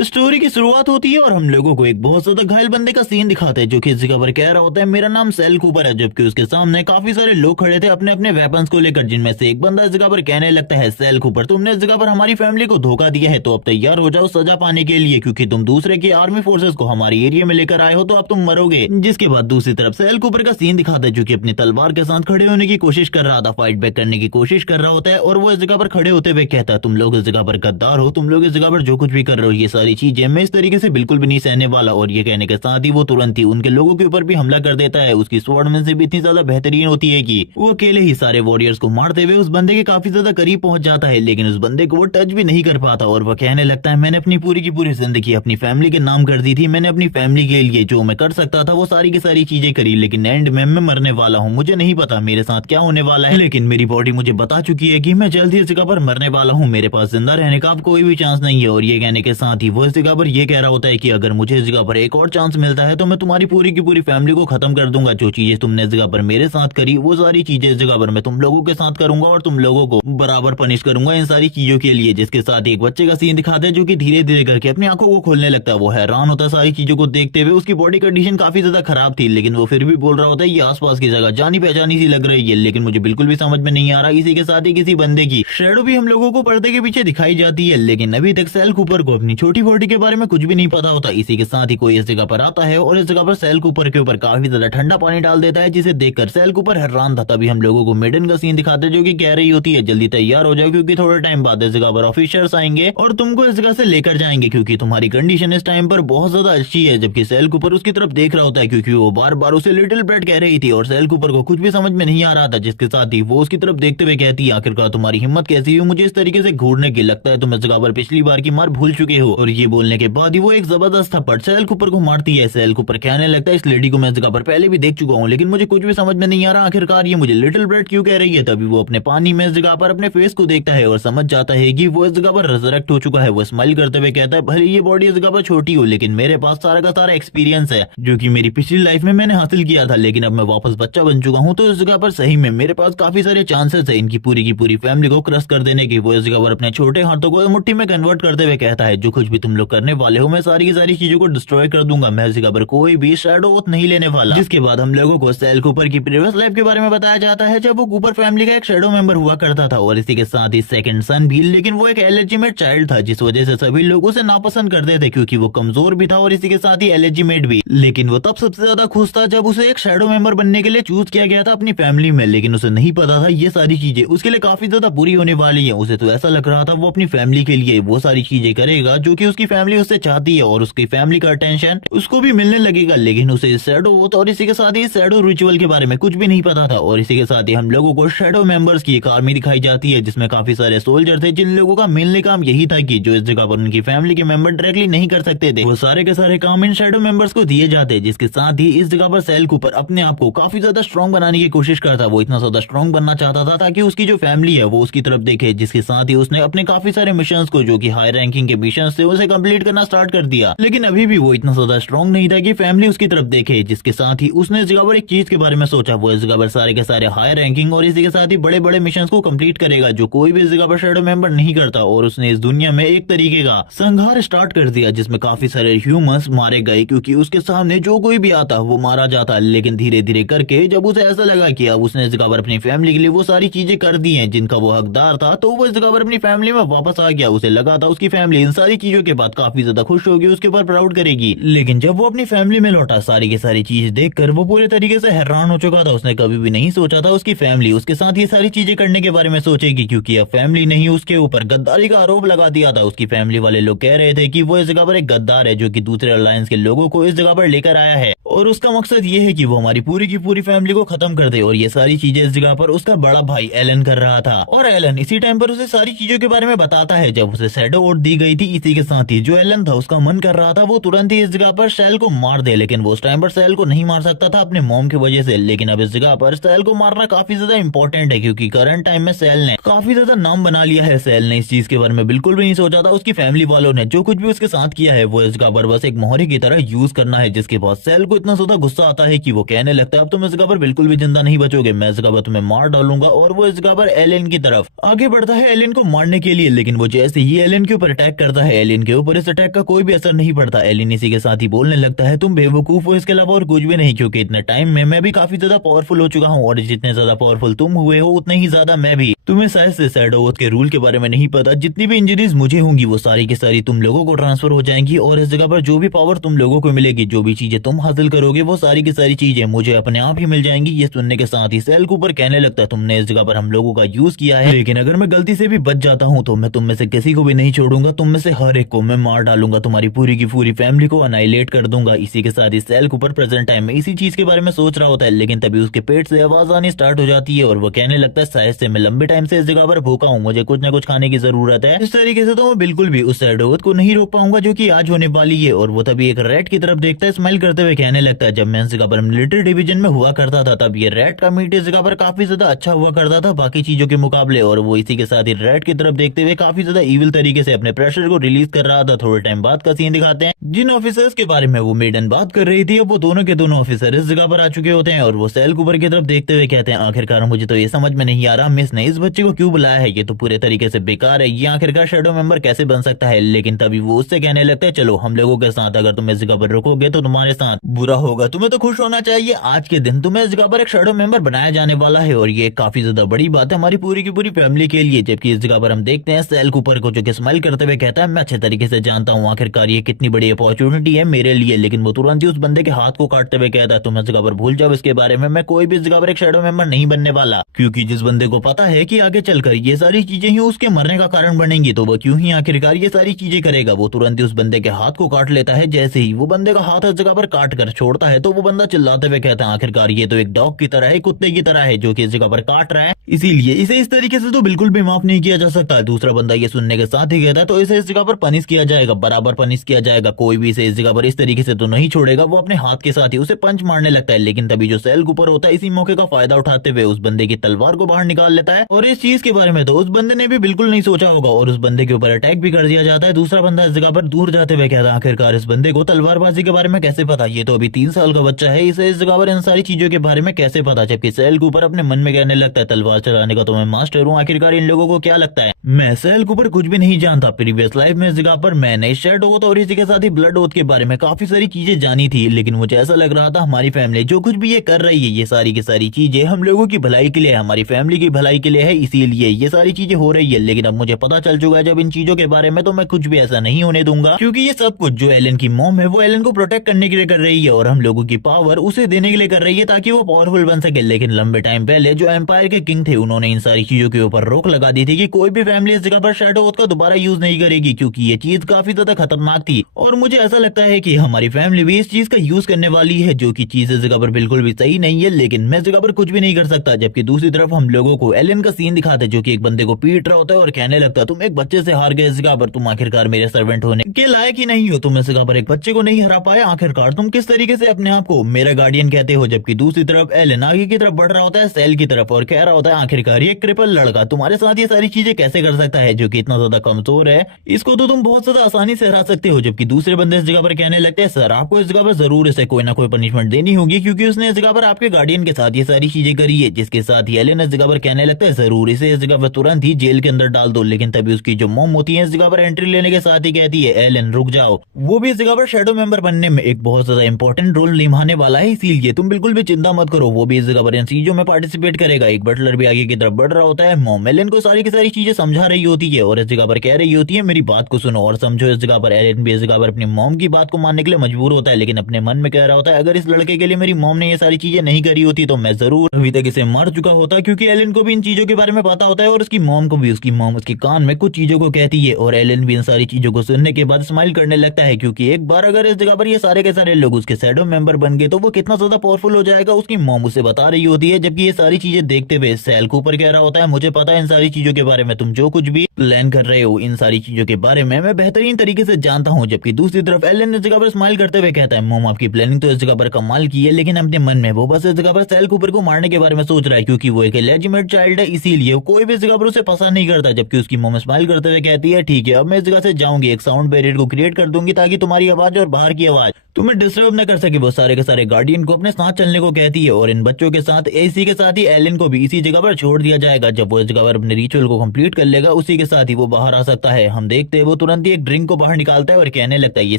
Story की शुरुआत होती है और हम लोगों को एक बहुत ज्यादा घायल बंदे का सीन दिखाते हैं जो कि इस जगह पर कह रहा होता है मेरा नाम सेल कूपर है, जबकि उसके सामने काफी सारे लोग खड़े थे अपने अपने वेपन्स को लेकर, जिनमें से एक बंदा इस जगह पर कहने लगता है सेल कूपर तुमने इस जगह पर हमारी फैमिली को धोखा दिया है, तो अब तैयार हो जाओ सजा पाने के लिए, क्योंकि तुम दूसरे की आर्मी फोर्सेस को हमारे एरिया में लेकर आए हो तो अब तुम मरोगे। जिसके बाद दूसरी तरफ सेल कूपर का सीन दिखाता है जो कि अपनी तलवार के साथ खड़े होने की कोशिश कर रहा था, फाइट बैक करने की कोशिश कर रहा होता है, और वो इस जगह पर खड़े होते हुए कहता है तुम लोग इस जगह पर गद्दार हो, तुम लोग इस जगह पर जो कुछ भी कर रहे हो ये सारी चीजें मैं इस तरीके से बिल्कुल भी नहीं सहने वाला। और ये कहने के साथ ही वो तुरंत ही उनके लोगों के ऊपर भी हमला कर देता है। उसकी स्वॉर्डमैनशिप भी इतनी ज्यादा बेहतरीन होती है कि वो अकेले ही सारे वॉरियर्स को मारते हुए उस बंदे के काफी ज्यादा करीब पहुंच जाता है, लेकिन उस बंदे को वो टच भी नहीं कर पाता। और वो कहने लगता है मैंने अपनी पूरी की पूरी जिंदगी अपनी फैमिली के नाम कर दी थी, मैंने अपनी फैमिली के लिए जो मैं कर सकता था वो सारी की सारी चीजें करी, लेकिन एंड में मैं मरने वाला हूँ। मुझे नहीं पता मेरे साथ क्या होने वाला है, लेकिन मेरी बॉडी मुझे बता चुकी है कि मैं जल्द ही इस जगह पर मरने वाला हूँ, मेरे पास जिंदा रहने का अब कोई भी चांस नहीं है। और ये कहने के साथ ही वो इस जगह पर ये कह रहा होता है कि अगर मुझे इस जगह पर एक और चांस मिलता है तो मैं तुम्हारी पूरी की पूरी फैमिली को खत्म कर दूंगा। जो चीजें तुमने इस जगह पर मेरे साथ करी वो सारी चीजें इस जगह पर मैं तुम लोगों के साथ करूंगा और तुम लोगों को बराबर पनिश करूंगा इन सारी चीजों के लिए। जिसके साथ एक बच्चे का सीन दिखाते हैं जो कि धीरे धीरे करके अपनी आंखों को खोलने लगता है। वो हैरान होता है सारी चीजों को देखते हुए, उसकी बॉडी कंडीशन काफी ज्यादा खराब थी, लेकिन वो फिर भी बोल रहा होता है ये आसपास की जगह जानी पहचानी सी लग रही है, लेकिन मुझे बिल्कुल भी समझ में नहीं आ रहा। इसी के साथ ही किसी बंदे की शेडो भी हम लोगों को पर्दे के पीछे दिखाई जाती है, लेकिन अभी तक सेल कूपर को अपनी छोटी बॉडी के बारे में कुछ भी नहीं पता होता। इसी के साथ ही कोई इस जगह पर आता है और इस जगह पर सेल कूपर के ऊपर काफी ज्यादा ठंडा पानी डाल देता है, जिसे देखकर सेल कूपर हैरान था। तभी हम लोगों को मेडन का सीन दिखाते हैं जो कि कह रही होती है जल्दी तैयार हो जाओ, क्योंकि थोड़े टाइम बाद इस जगह पर ऑफिसर्स आएंगे और तुमको इस जगह से लेकर जाएंगे, क्योंकि तुम्हारी कंडीशन इस टाइम पर बहुत ज्यादा अच्छी है। जबकि सेल कूपर उसकी तरफ देख रहा होता है क्योंकि वो बार बार उसे लिटिल ब्रेड कह रही थी और सेल कूपर को कुछ भी समझ में नहीं आ रहा था। जिसके साथ ही वो उसकी तरफ देखते हुए कहती है आखिरकार तुम्हारी हिम्मत कैसी हुई मुझे इस तरीके से घूरने की, लगता है तुम इस जगह पर पिछली बार की मार भूल चुके हो। और ये बोलने के बाद ही वो एक जबरदस्त थप्पड़ सेल कूपर को मारती है। सेल कूपर कहने लगता है इस लेडी को मैं इस जगह पर पहले भी देख चुका हूँ, लेकिन मुझे कुछ भी समझ में नहीं आ रहा आखिरकार ये मुझे लिटिल ब्रेड क्यों कह रही है। तभी वो अपने पानी में इस जगह पर अपने फेस को देखता है और समझ जाता है कि वो इस जगह पर रिजरेक्ट हो चुका है। वो स्माइल करते हुए कहता है भले ये बॉडी इस जगह पर छोटी हो, लेकिन मेरे पास सारा का सारा एक्सपीरियंस है जो कि मेरी पिछली लाइफ में मैंने हासिल किया था, लेकिन अब मैं वापस बच्चा बन चुका हूँ, तो इस जगह पर सही में मेरे पास काफी सारे चांसेस है इनकी पूरी फैमिली को क्रश कर देने की। वो इस जगह पर अपने छोटे हाथों को मुट्ठी में कन्वर्ट करते हुए कहता है जो कुछ भी तुम लोग करने वाले हो मैं सारी की सारी चीजों को डिस्ट्रॉय कर दूंगा, मैं इस जगह पर कोई भी शैडो ओथ नहीं लेने वाला। जिसके बाद हम लोगों को सेल कूपर की प्रीवियस लाइफ के बारे में बताया जाता है जब वो कूपर फैमिली का एक शैडो मेंबर हुआ करता था, और इसी के साथ ही सेकंड सन भी, लेकिन वो एक एलिजिमेट चाइल्ड था जिस वजह से सभी लोग उसे नापसंद करते थे क्योंकि वो कमजोर भी था और इसी के साथ ही एलिजिमेट भी। लेकिन वो तब सबसे ज्यादा खुश था जब उसे एक शैडो मेंबर बनने के लिए चूज किया गया था अपनी फैमिली में, लेकिन उसे नहीं पता था ये सारी चीजें उसके लिए काफी ज्यादा बुरी होने वाली है। उसे तो ऐसा लग रहा था वो अपनी फैमिली के लिए वो सारी चीजें करेगा जो कि उसकी फैमिली उससे चाहती है और उसकी फैमिली का अटेंशन उसको भी मिलने लगेगा, लेकिन उसे शैडो ओथ और इसी के साथ ही शैडो रिचुअल के बारे में कुछ भी नहीं पता था। और इसी के साथ ही हम लोगों को शैडो मेंबर्स की एक आर्मी दिखाई जाती है जिसमें काफी सारे सोल्जर थे जिन लोगों का मेनली काम यही था कि जो इस जगह पर उनकी फैमिली के मेंबर डायरेक्टली नहीं कर सकते थे वो सारे के सारे काम इन शैडो मेंबर्स को दिए जाते। जिसके साथ ही इस जगह पर सेल कूपर अपने आप को काफी ज्यादा स्ट्रॉन्ग बनाने की कोशिश करता, वो इतना ज्यादा स्ट्रॉन्ग बनना चाहता था ताकि उसकी जो फैमिली है वो उसकी तरफ देखे। जिसके साथ ही उसने अपने काफी सारे मिशन को जो कि हाई रैंकिंग के मिशन थे उसे कंप्लीट करना स्टार्ट कर दिया, लेकिन अभी भी वो इतना ज्यादा स्ट्रॉन्ग नहीं था कि फैमिली उसकी तरफ देखे। जिसके साथ ही उसने इस जगह पर एक चीज के बारे में सोचा, वो इस जगह पर सारे के सारे हाई रैंकिंग और इसी के साथ ही बड़े बड़े मिशन को कंप्लीट करेगा जो कोई भी इस जगह पर शैडो मेंबर नहीं करता। और उसने इस दुनिया में एक तरीके का संहार स्टार्ट कर दिया जिसमें काफी सारे ह्यूमंस मारे गए क्योंकि उसके सामने जो कोई भी आता वो मारा जाता। लेकिन धीरे धीरे करके जब उसे ऐसा लगा कि अब उसने इस जगह पर अपनी फैमिली के लिए वो सारी चीजें कर दी हैं जिनका वो हकदार था, तो वो इस जगह पर अपनी फैमिली में वापस आ गया। उसे लगा था उसकी फैमिली इन सारी चीजों के बाद काफी ज्यादा खुश होगी, उसके ऊपर प्राउड करेगी, लेकिन जब वो अपनी फैमिली में लौटा सारी की सारी चीज देखकर वो पूरे तरीके से हैरान हो चुका था। उसने कभी भी नहीं सोचा था उसकी फैमिली उसके साथ ये सारी चीजें करने के बारे में सोचेगी, क्योंकि अब फैमिली नहीं उसके ऊपर गद्दारी का आरोप लगा दिया था। उसकी फैमिली वाले लोग कह रहे थे कि वो इस जगह पर एक गद्दार है जो कि दूसरे अलायंस के लोगों को इस जगह पर लेकर आया है और उसका मकसद ये है कि वो हमारी पूरी की पूरी फैमिली को खत्म कर दे। और ये सारी चीजें इस जगह पर उसका बड़ा भाई एलन कर रहा था, और एलन इसी टाइम पर उसे सारी चीजों के बारे में बताता है जब उसे शैडो ओथ दी गई थी। इसी के साथ ही जो एलन था उसका मन कर रहा था वो तुरंत ही इस जगह पर सेल को मार दे, लेकिन वो उस टाइम पर सेल को नहीं मार सकता था अपने मॉम की वजह से। लेकिन अब इस जगह पर सेल को मारना काफी ज्यादा इंपॉर्टेंट है क्योंकि करंट टाइम में सेल ने काफी ज्यादा नाम बना लिया है। सेल ने इस चीज के बारे में बिल्कुल भी नहीं सोचा था। उसकी फैमिली वालों ने जो कुछ भी उसके साथ किया है वो इस जगह पर बस एक मोहरे की तरह यूज करना है, जिसके बाद सेल को इतना ज्यादा गुस्सा आता है कि वो कहने लगता है अब तुम इस जगह पर बिल्कुल भी जिंदा नहीं बचोगे, मैं इस जगह पर तुम्हें मार डालूंगा। और वो इस जगह पर एलियन की तरफ आगे बढ़ता है एलियन को मारने के लिए, लेकिन वो जैसे ही एलियन के ऊपर अटैक करता है, एलियन के ऊपर इस अटैक का कोई भी असर नहीं पड़ता। एलियन इसी के साथ ही बोलने लगता है तुम बेवकूफ हो, इसके अलावा और कुछ भी नहीं, क्योंकि इतने टाइम में मैं भी काफी ज्यादा पावरफुल हो चुका हूँ और जितने ज्यादा पावरफुल तुम हुए हो उतने ही ज्यादा मैं भी। तुम्हें शायद से शैडो के रूल के बारे में नहीं पता, जितनी भी इंजरीज मुझे होंगी वो सारी की सारी तुम लोगों को ट्रांसफर हो जाएंगी और इस जगह पर जो भी पावर तुम लोगों को मिलेगी, जो भी चीजें तुम हासिल करोगे, वो सारी की सारी चीजें मुझे अपने आप ही मिल जाएंगी। ये सुनने के साथ ही सेल कूपर कहने लगता है तुमने इस जगह पर हम लोगों का यूज किया है, लेकिन अगर मैं गलती से भी बच जाता हूँ तो मैं तुम में से किसी को भी नहीं छोड़ूंगा, तुम में से हर एक को मैं मार डालूंगा, तुम्हारी पूरी की पूरी फैमिली को अनाइलेट कर दूंगा। इसी के साथ ही सेल कूपर प्रेजेंट टाइम में इसी चीज के बारे में सोच रहा होता है, लेकिन तभी उसके पेट से आवाज आनी स्टार्ट हो जाती है और वो कहने लगता है शायद से मैं लंबे टाइम से इस जगह पर भूखा हूँ, मुझे कुछ ना कुछ खाने की जरूरत है। इस तरीके से तो मैं बिल्कुल भी उस शैडोवत को नहीं रोक पाऊंगा जो कि आज होने वाली है। और वो तभी एक रैट की तरफ देखता है, स्माइल करते हुए कहने लगता है जब मैं इस जगह पर मिलिट्री डिवीजन में हुआ करता था तब ये रैट का मीट इस जगह पर काफी ज्यादा अच्छा हुआ करता था बाकी चीजों के मुकाबले। और वो इसी के साथ ही रैट की तरफ देखते हुए काफी ज्यादा इविल तरीके से अपने प्रेशर को रिलीज कर रहा था। थोड़े टाइम बाद का सीन दिखाते हैं, जिन ऑफिसर्स के बारे में वो मेडन बात कर रही थी अब वो दोनों के दोनों ऑफिसर इस जगह पर आ चुके होते हैं और वो सेल कूपर की तरफ देखते हुए कहते हैं आखिरकार मुझे तो ये समझ में नहीं आ रहा मिस ने इस बच्चे को क्यों बुलाया है, ये तो पूरे तरीके से बेकार है, ये आखिरकार शैडो मेंबर कैसे बन सकता है। लेकिन तभी वो उससे कहने लगता है चलो हम लोगों के साथ, अगर तुम इस जगह पर रुकोगे तो तुम्हारे साथ बुरा होगा, तुम्हें तो खुश होना चाहिए, आज के दिन तुम्हें इस जगह पर एक शैडो मेंबर बनाया जाने वाला है और ये काफी ज्यादा बड़ी बात है हमारी पूरी की पूरी फैमिली के लिए। जबकि इस जगह पर हम देखते हैं सेल कूपर को जो कि स्माइल करते हुए कहता है मैं अच्छे तरीके से जानता हूँ आखिरकार ये कितनी बड़ी अपॉर्चुनिटी है मेरे लिए, लेकिन वो तुरंत ही उस बंदे के हाथ को काटते हुए कहता है तुम इस जगह पर भूल जाओ इसके बारे में, मैं कोई भी इस जगह पर एक शैडो मेंबर नहीं बनने वाला, क्योंकि जिस बंदे को पता है कि आगे चलकर ये सारी चीजें ही उसके मरने का कारण बनेंगी तो वो क्यों ही आखिरकार ये सारी चीजें करेगा। वो तुरंत ही उस बंदे के हाथ को काट लेता है, जैसे ही वो बंदे का हाथ इस जगह पर काट कर छोड़ता है तो वो बंदा चिल्लाते हुए कहता है आखिरकार ये तो एक डॉग की तरह है, कुत्ते की तरह है जो कि इस जगह पर काट रहा है, इसीलिए इसे इस तरीके से तो बिल्कुल भी माफ नहीं किया जा सकता। दूसरा बंदा ये सुनने के साथ ही कहता है तो इसे इस जगह पर पनिश किया जाएगा, बराबर पनिश किया जाएगा, कोई भी इसे इस जगह पर इस तरीके से तो नहीं छोड़ेगा। वो अपने हाथ के साथ ही उसे पंच मारने लगता है, लेकिन तभी जो सेल कूपर होता है इसी मौके का फायदा उठाते हुए उस बंदे की तलवार को बाहर निकाल लेता है और इस चीज के बारे में तो उस बंदे ने भी बिल्कुल नहीं सोचा होगा और उस बंदे के ऊपर अटैक भी कर दिया जाता है। दूसरा बंदा इस जगह पर दूर जाते हुए कहता है आखिरकार इस बंदे को तलवारबाजी के बारे में कैसे पता, ये तो अभी 3 साल का बच्चा है, इसे इस जगह पर इन सारी चीजों के बारे में कैसे पता। जबकि सेल कूपर अपने मन में कहने लगता है तलवार चलाने का तो मैं मास्टर हूँ, आखिरकार इन लोगों को क्या लगता है मैं सेल कूपर कुछ भी नहीं जानता, प्रीवियस लाइफ में इस जगह पर मैंने शैडो ओथ और इसी के साथ ही ब्लड ओथ के बारे में काफी सारी चीजें जानी थी, लेकिन मुझे ऐसा लग रहा था हमारी फैमिली जो कुछ भी ये कर रही है ये सारी की सारी चीजें हम लोगों की भलाई के लिए, हमारी फैमिली की भलाई के लिए है, इसीलिए ये सारी चीजें हो रही है। लेकिन अब मुझे पता चल चुका है जब इन चीजों के बारे में तो मैं कुछ भी ऐसा नहीं होने दूंगा, क्योंकि ये सब कुछ जो एलन की मॉम है वो एलन को प्रोटेक्ट करने के लिए कर रही है और हम लोगों की पावर उसे देने के लिए कर रही है ताकि वो पावरफुल बन सके। लेकिन लंबे टाइम पहले जो एम्पायर के किंग थे उन्होंने इन सारी चीजों के ऊपर रोक लगा दी थी कि कोई भी फैमिली इस जगह पर शैडो ओथ का दोबारा यूज नहीं करेगी, क्योंकि ये चीज काफी ज्यादा खतरनाक थी। और मुझे ऐसा लगता है कि हमारी फैमिली भी इस चीज का यूज करने वाली है, जो कि चीज इस जगह पर बिल्कुल भी सही नहीं है, लेकिन मैं इस जगह पर कुछ भी नहीं कर सकता। जबकि दूसरी तरफ हम लोगों को एलन का सीन दिखाते जो कि एक बंदे को पीट रहा होता है और कहने लगता है तुम एक बच्चे से हार गए इस जगह पर, तुम आखिरकार मेरे सर्वेंट होने के लायक ही नहीं हो, तुम इस जगह पर एक बच्चे को नहीं हरा पाए, आखिरकार तुम किस तरीके से अपने आप को मेरा गार्डियन कहते हो। जबकि दूसरी तरफ एलन आगे की तरफ बढ़ रहा होता है सेल की तरफ और कह रहा होता है आखिरकार ये क्रिपल लड़का तुम्हारे साथ ये सारी चीजें कैसे कर सकता है जो कि इतना ज्यादा कमजोर है, इसको तो तुम बहुत ज्यादा आसानी से हरा सकते हो। जबकि दूसरे बंदे इस जगह पर कहने लगते हैं सर आपको इस जगह पर जरूर इसे कोई ना कोई पनिशमेंट देनी होगी, क्योंकि उसने इस जगह पर आपके गार्डियन के साथ ये सारी चीजें करी है। जिसके साथ ही एलन इस जगह पर कहने लगता है जरूर इसे इस जगह पर तुरंत ही जेल के अंदर डाल दो। लेकिन तभी उसकी जो मॉम होती है इस जगह पर एंट्री लेने के साथ ही कहती है एलन रुक जाओ, वो भी इस जगह पर शैडो मेंबर बनने में एक बहुत ज्यादा इंपॉर्टेंट रोल निभाने वाला है, इसीलिए तुम बिल्कुल भी चिंता मत करो, वो भी इस जगह पर इन चीजों में पार्टिसिपेट करेगा। एक बटलर भी आगे की तरफ बढ़ रहा होता है, मॉम एलन को सारी की सारी चीजें समझा रही होती है और इस जगह पर कह रही होती है मेरी बात को सुनो और समझो। इस जगह पर एलन भी इस जगह पर अपनी मॉम की बात को मानने के लिए मजबूर होता है, लेकिन अपने मन में कह रहा होता है अगर इस लड़के के लिए मेरी मॉम ने ये सारी चीजें नहीं करी होती तो मैं जरूर अभी तक इसे मार चुका होता, क्योंकि एलन को भी इन चीजों के बारे में पता होता है और उसकी मॉम को भी। उसकी मॉम उसके कान में कुछ चीजों को कहती है और एलन भी इन सारी चीजों को सुनने के बाद स्माइल करने लगता है, क्योंकि एक बार अगर इस जगह पर ये सारे के सारे लोग उसके शैडो मेंबर बन गए तो वो कितना ज्यादा पावरफुल हो जाएगा उसकी मॉम उसे बता रही होती है। जबकि ये सारी चीजें देखते हुए सैल कूपर कह रहा होता है, मुझे पता है इन सारी चीजों के बारे में, तुम जो कुछ भी प्लान कर रहे हो इन सारी चीजों के बारे में मैं बेहतरीन तरीके से जानता हूँ। जबकि दूसरी तरफ एलन इस जगह पर स्माइल करते हुए कहता है, मॉम आपकी प्लानिंग तो इस जगह पर कमाल की है, लेकिन अपने मन में वो बस इस जगह पर सैल कूपर को मारने के बारे में सोच रहा है, क्योंकि वो एक लेजिमेट चाइल्ड है, इसीलिए कोई भी इस जगह पर उसे पसंद नहीं करता। जबकि उसकी मॉम स्माइल करते हुए कहती है, ठीक है अब मैं इस जगह से जाऊंगी, एक साउंड बैरियर को क्रिएट कर दूंगी ताकि तुम्हारी आवाज और बाहर की आवाज तुम्हें डिस्टर्ब न कर सके। वो सारे के सारे गार्डियन को अपने साथ चलने को कहती है और इन बच्चों के साथ इसी के साथ ही एलन को भी इसी जगह पर छोड़ दिया जाएगा। जब वो इस जगह पर अपने रिचुअल को कंप्लीट कर लेगा उसी के साथ ही वो बाहर आ सकता है। हम देखते हैं वो तुरंत ही एक ड्रिंक को बाहर निकालता है और कहने लगता है, ये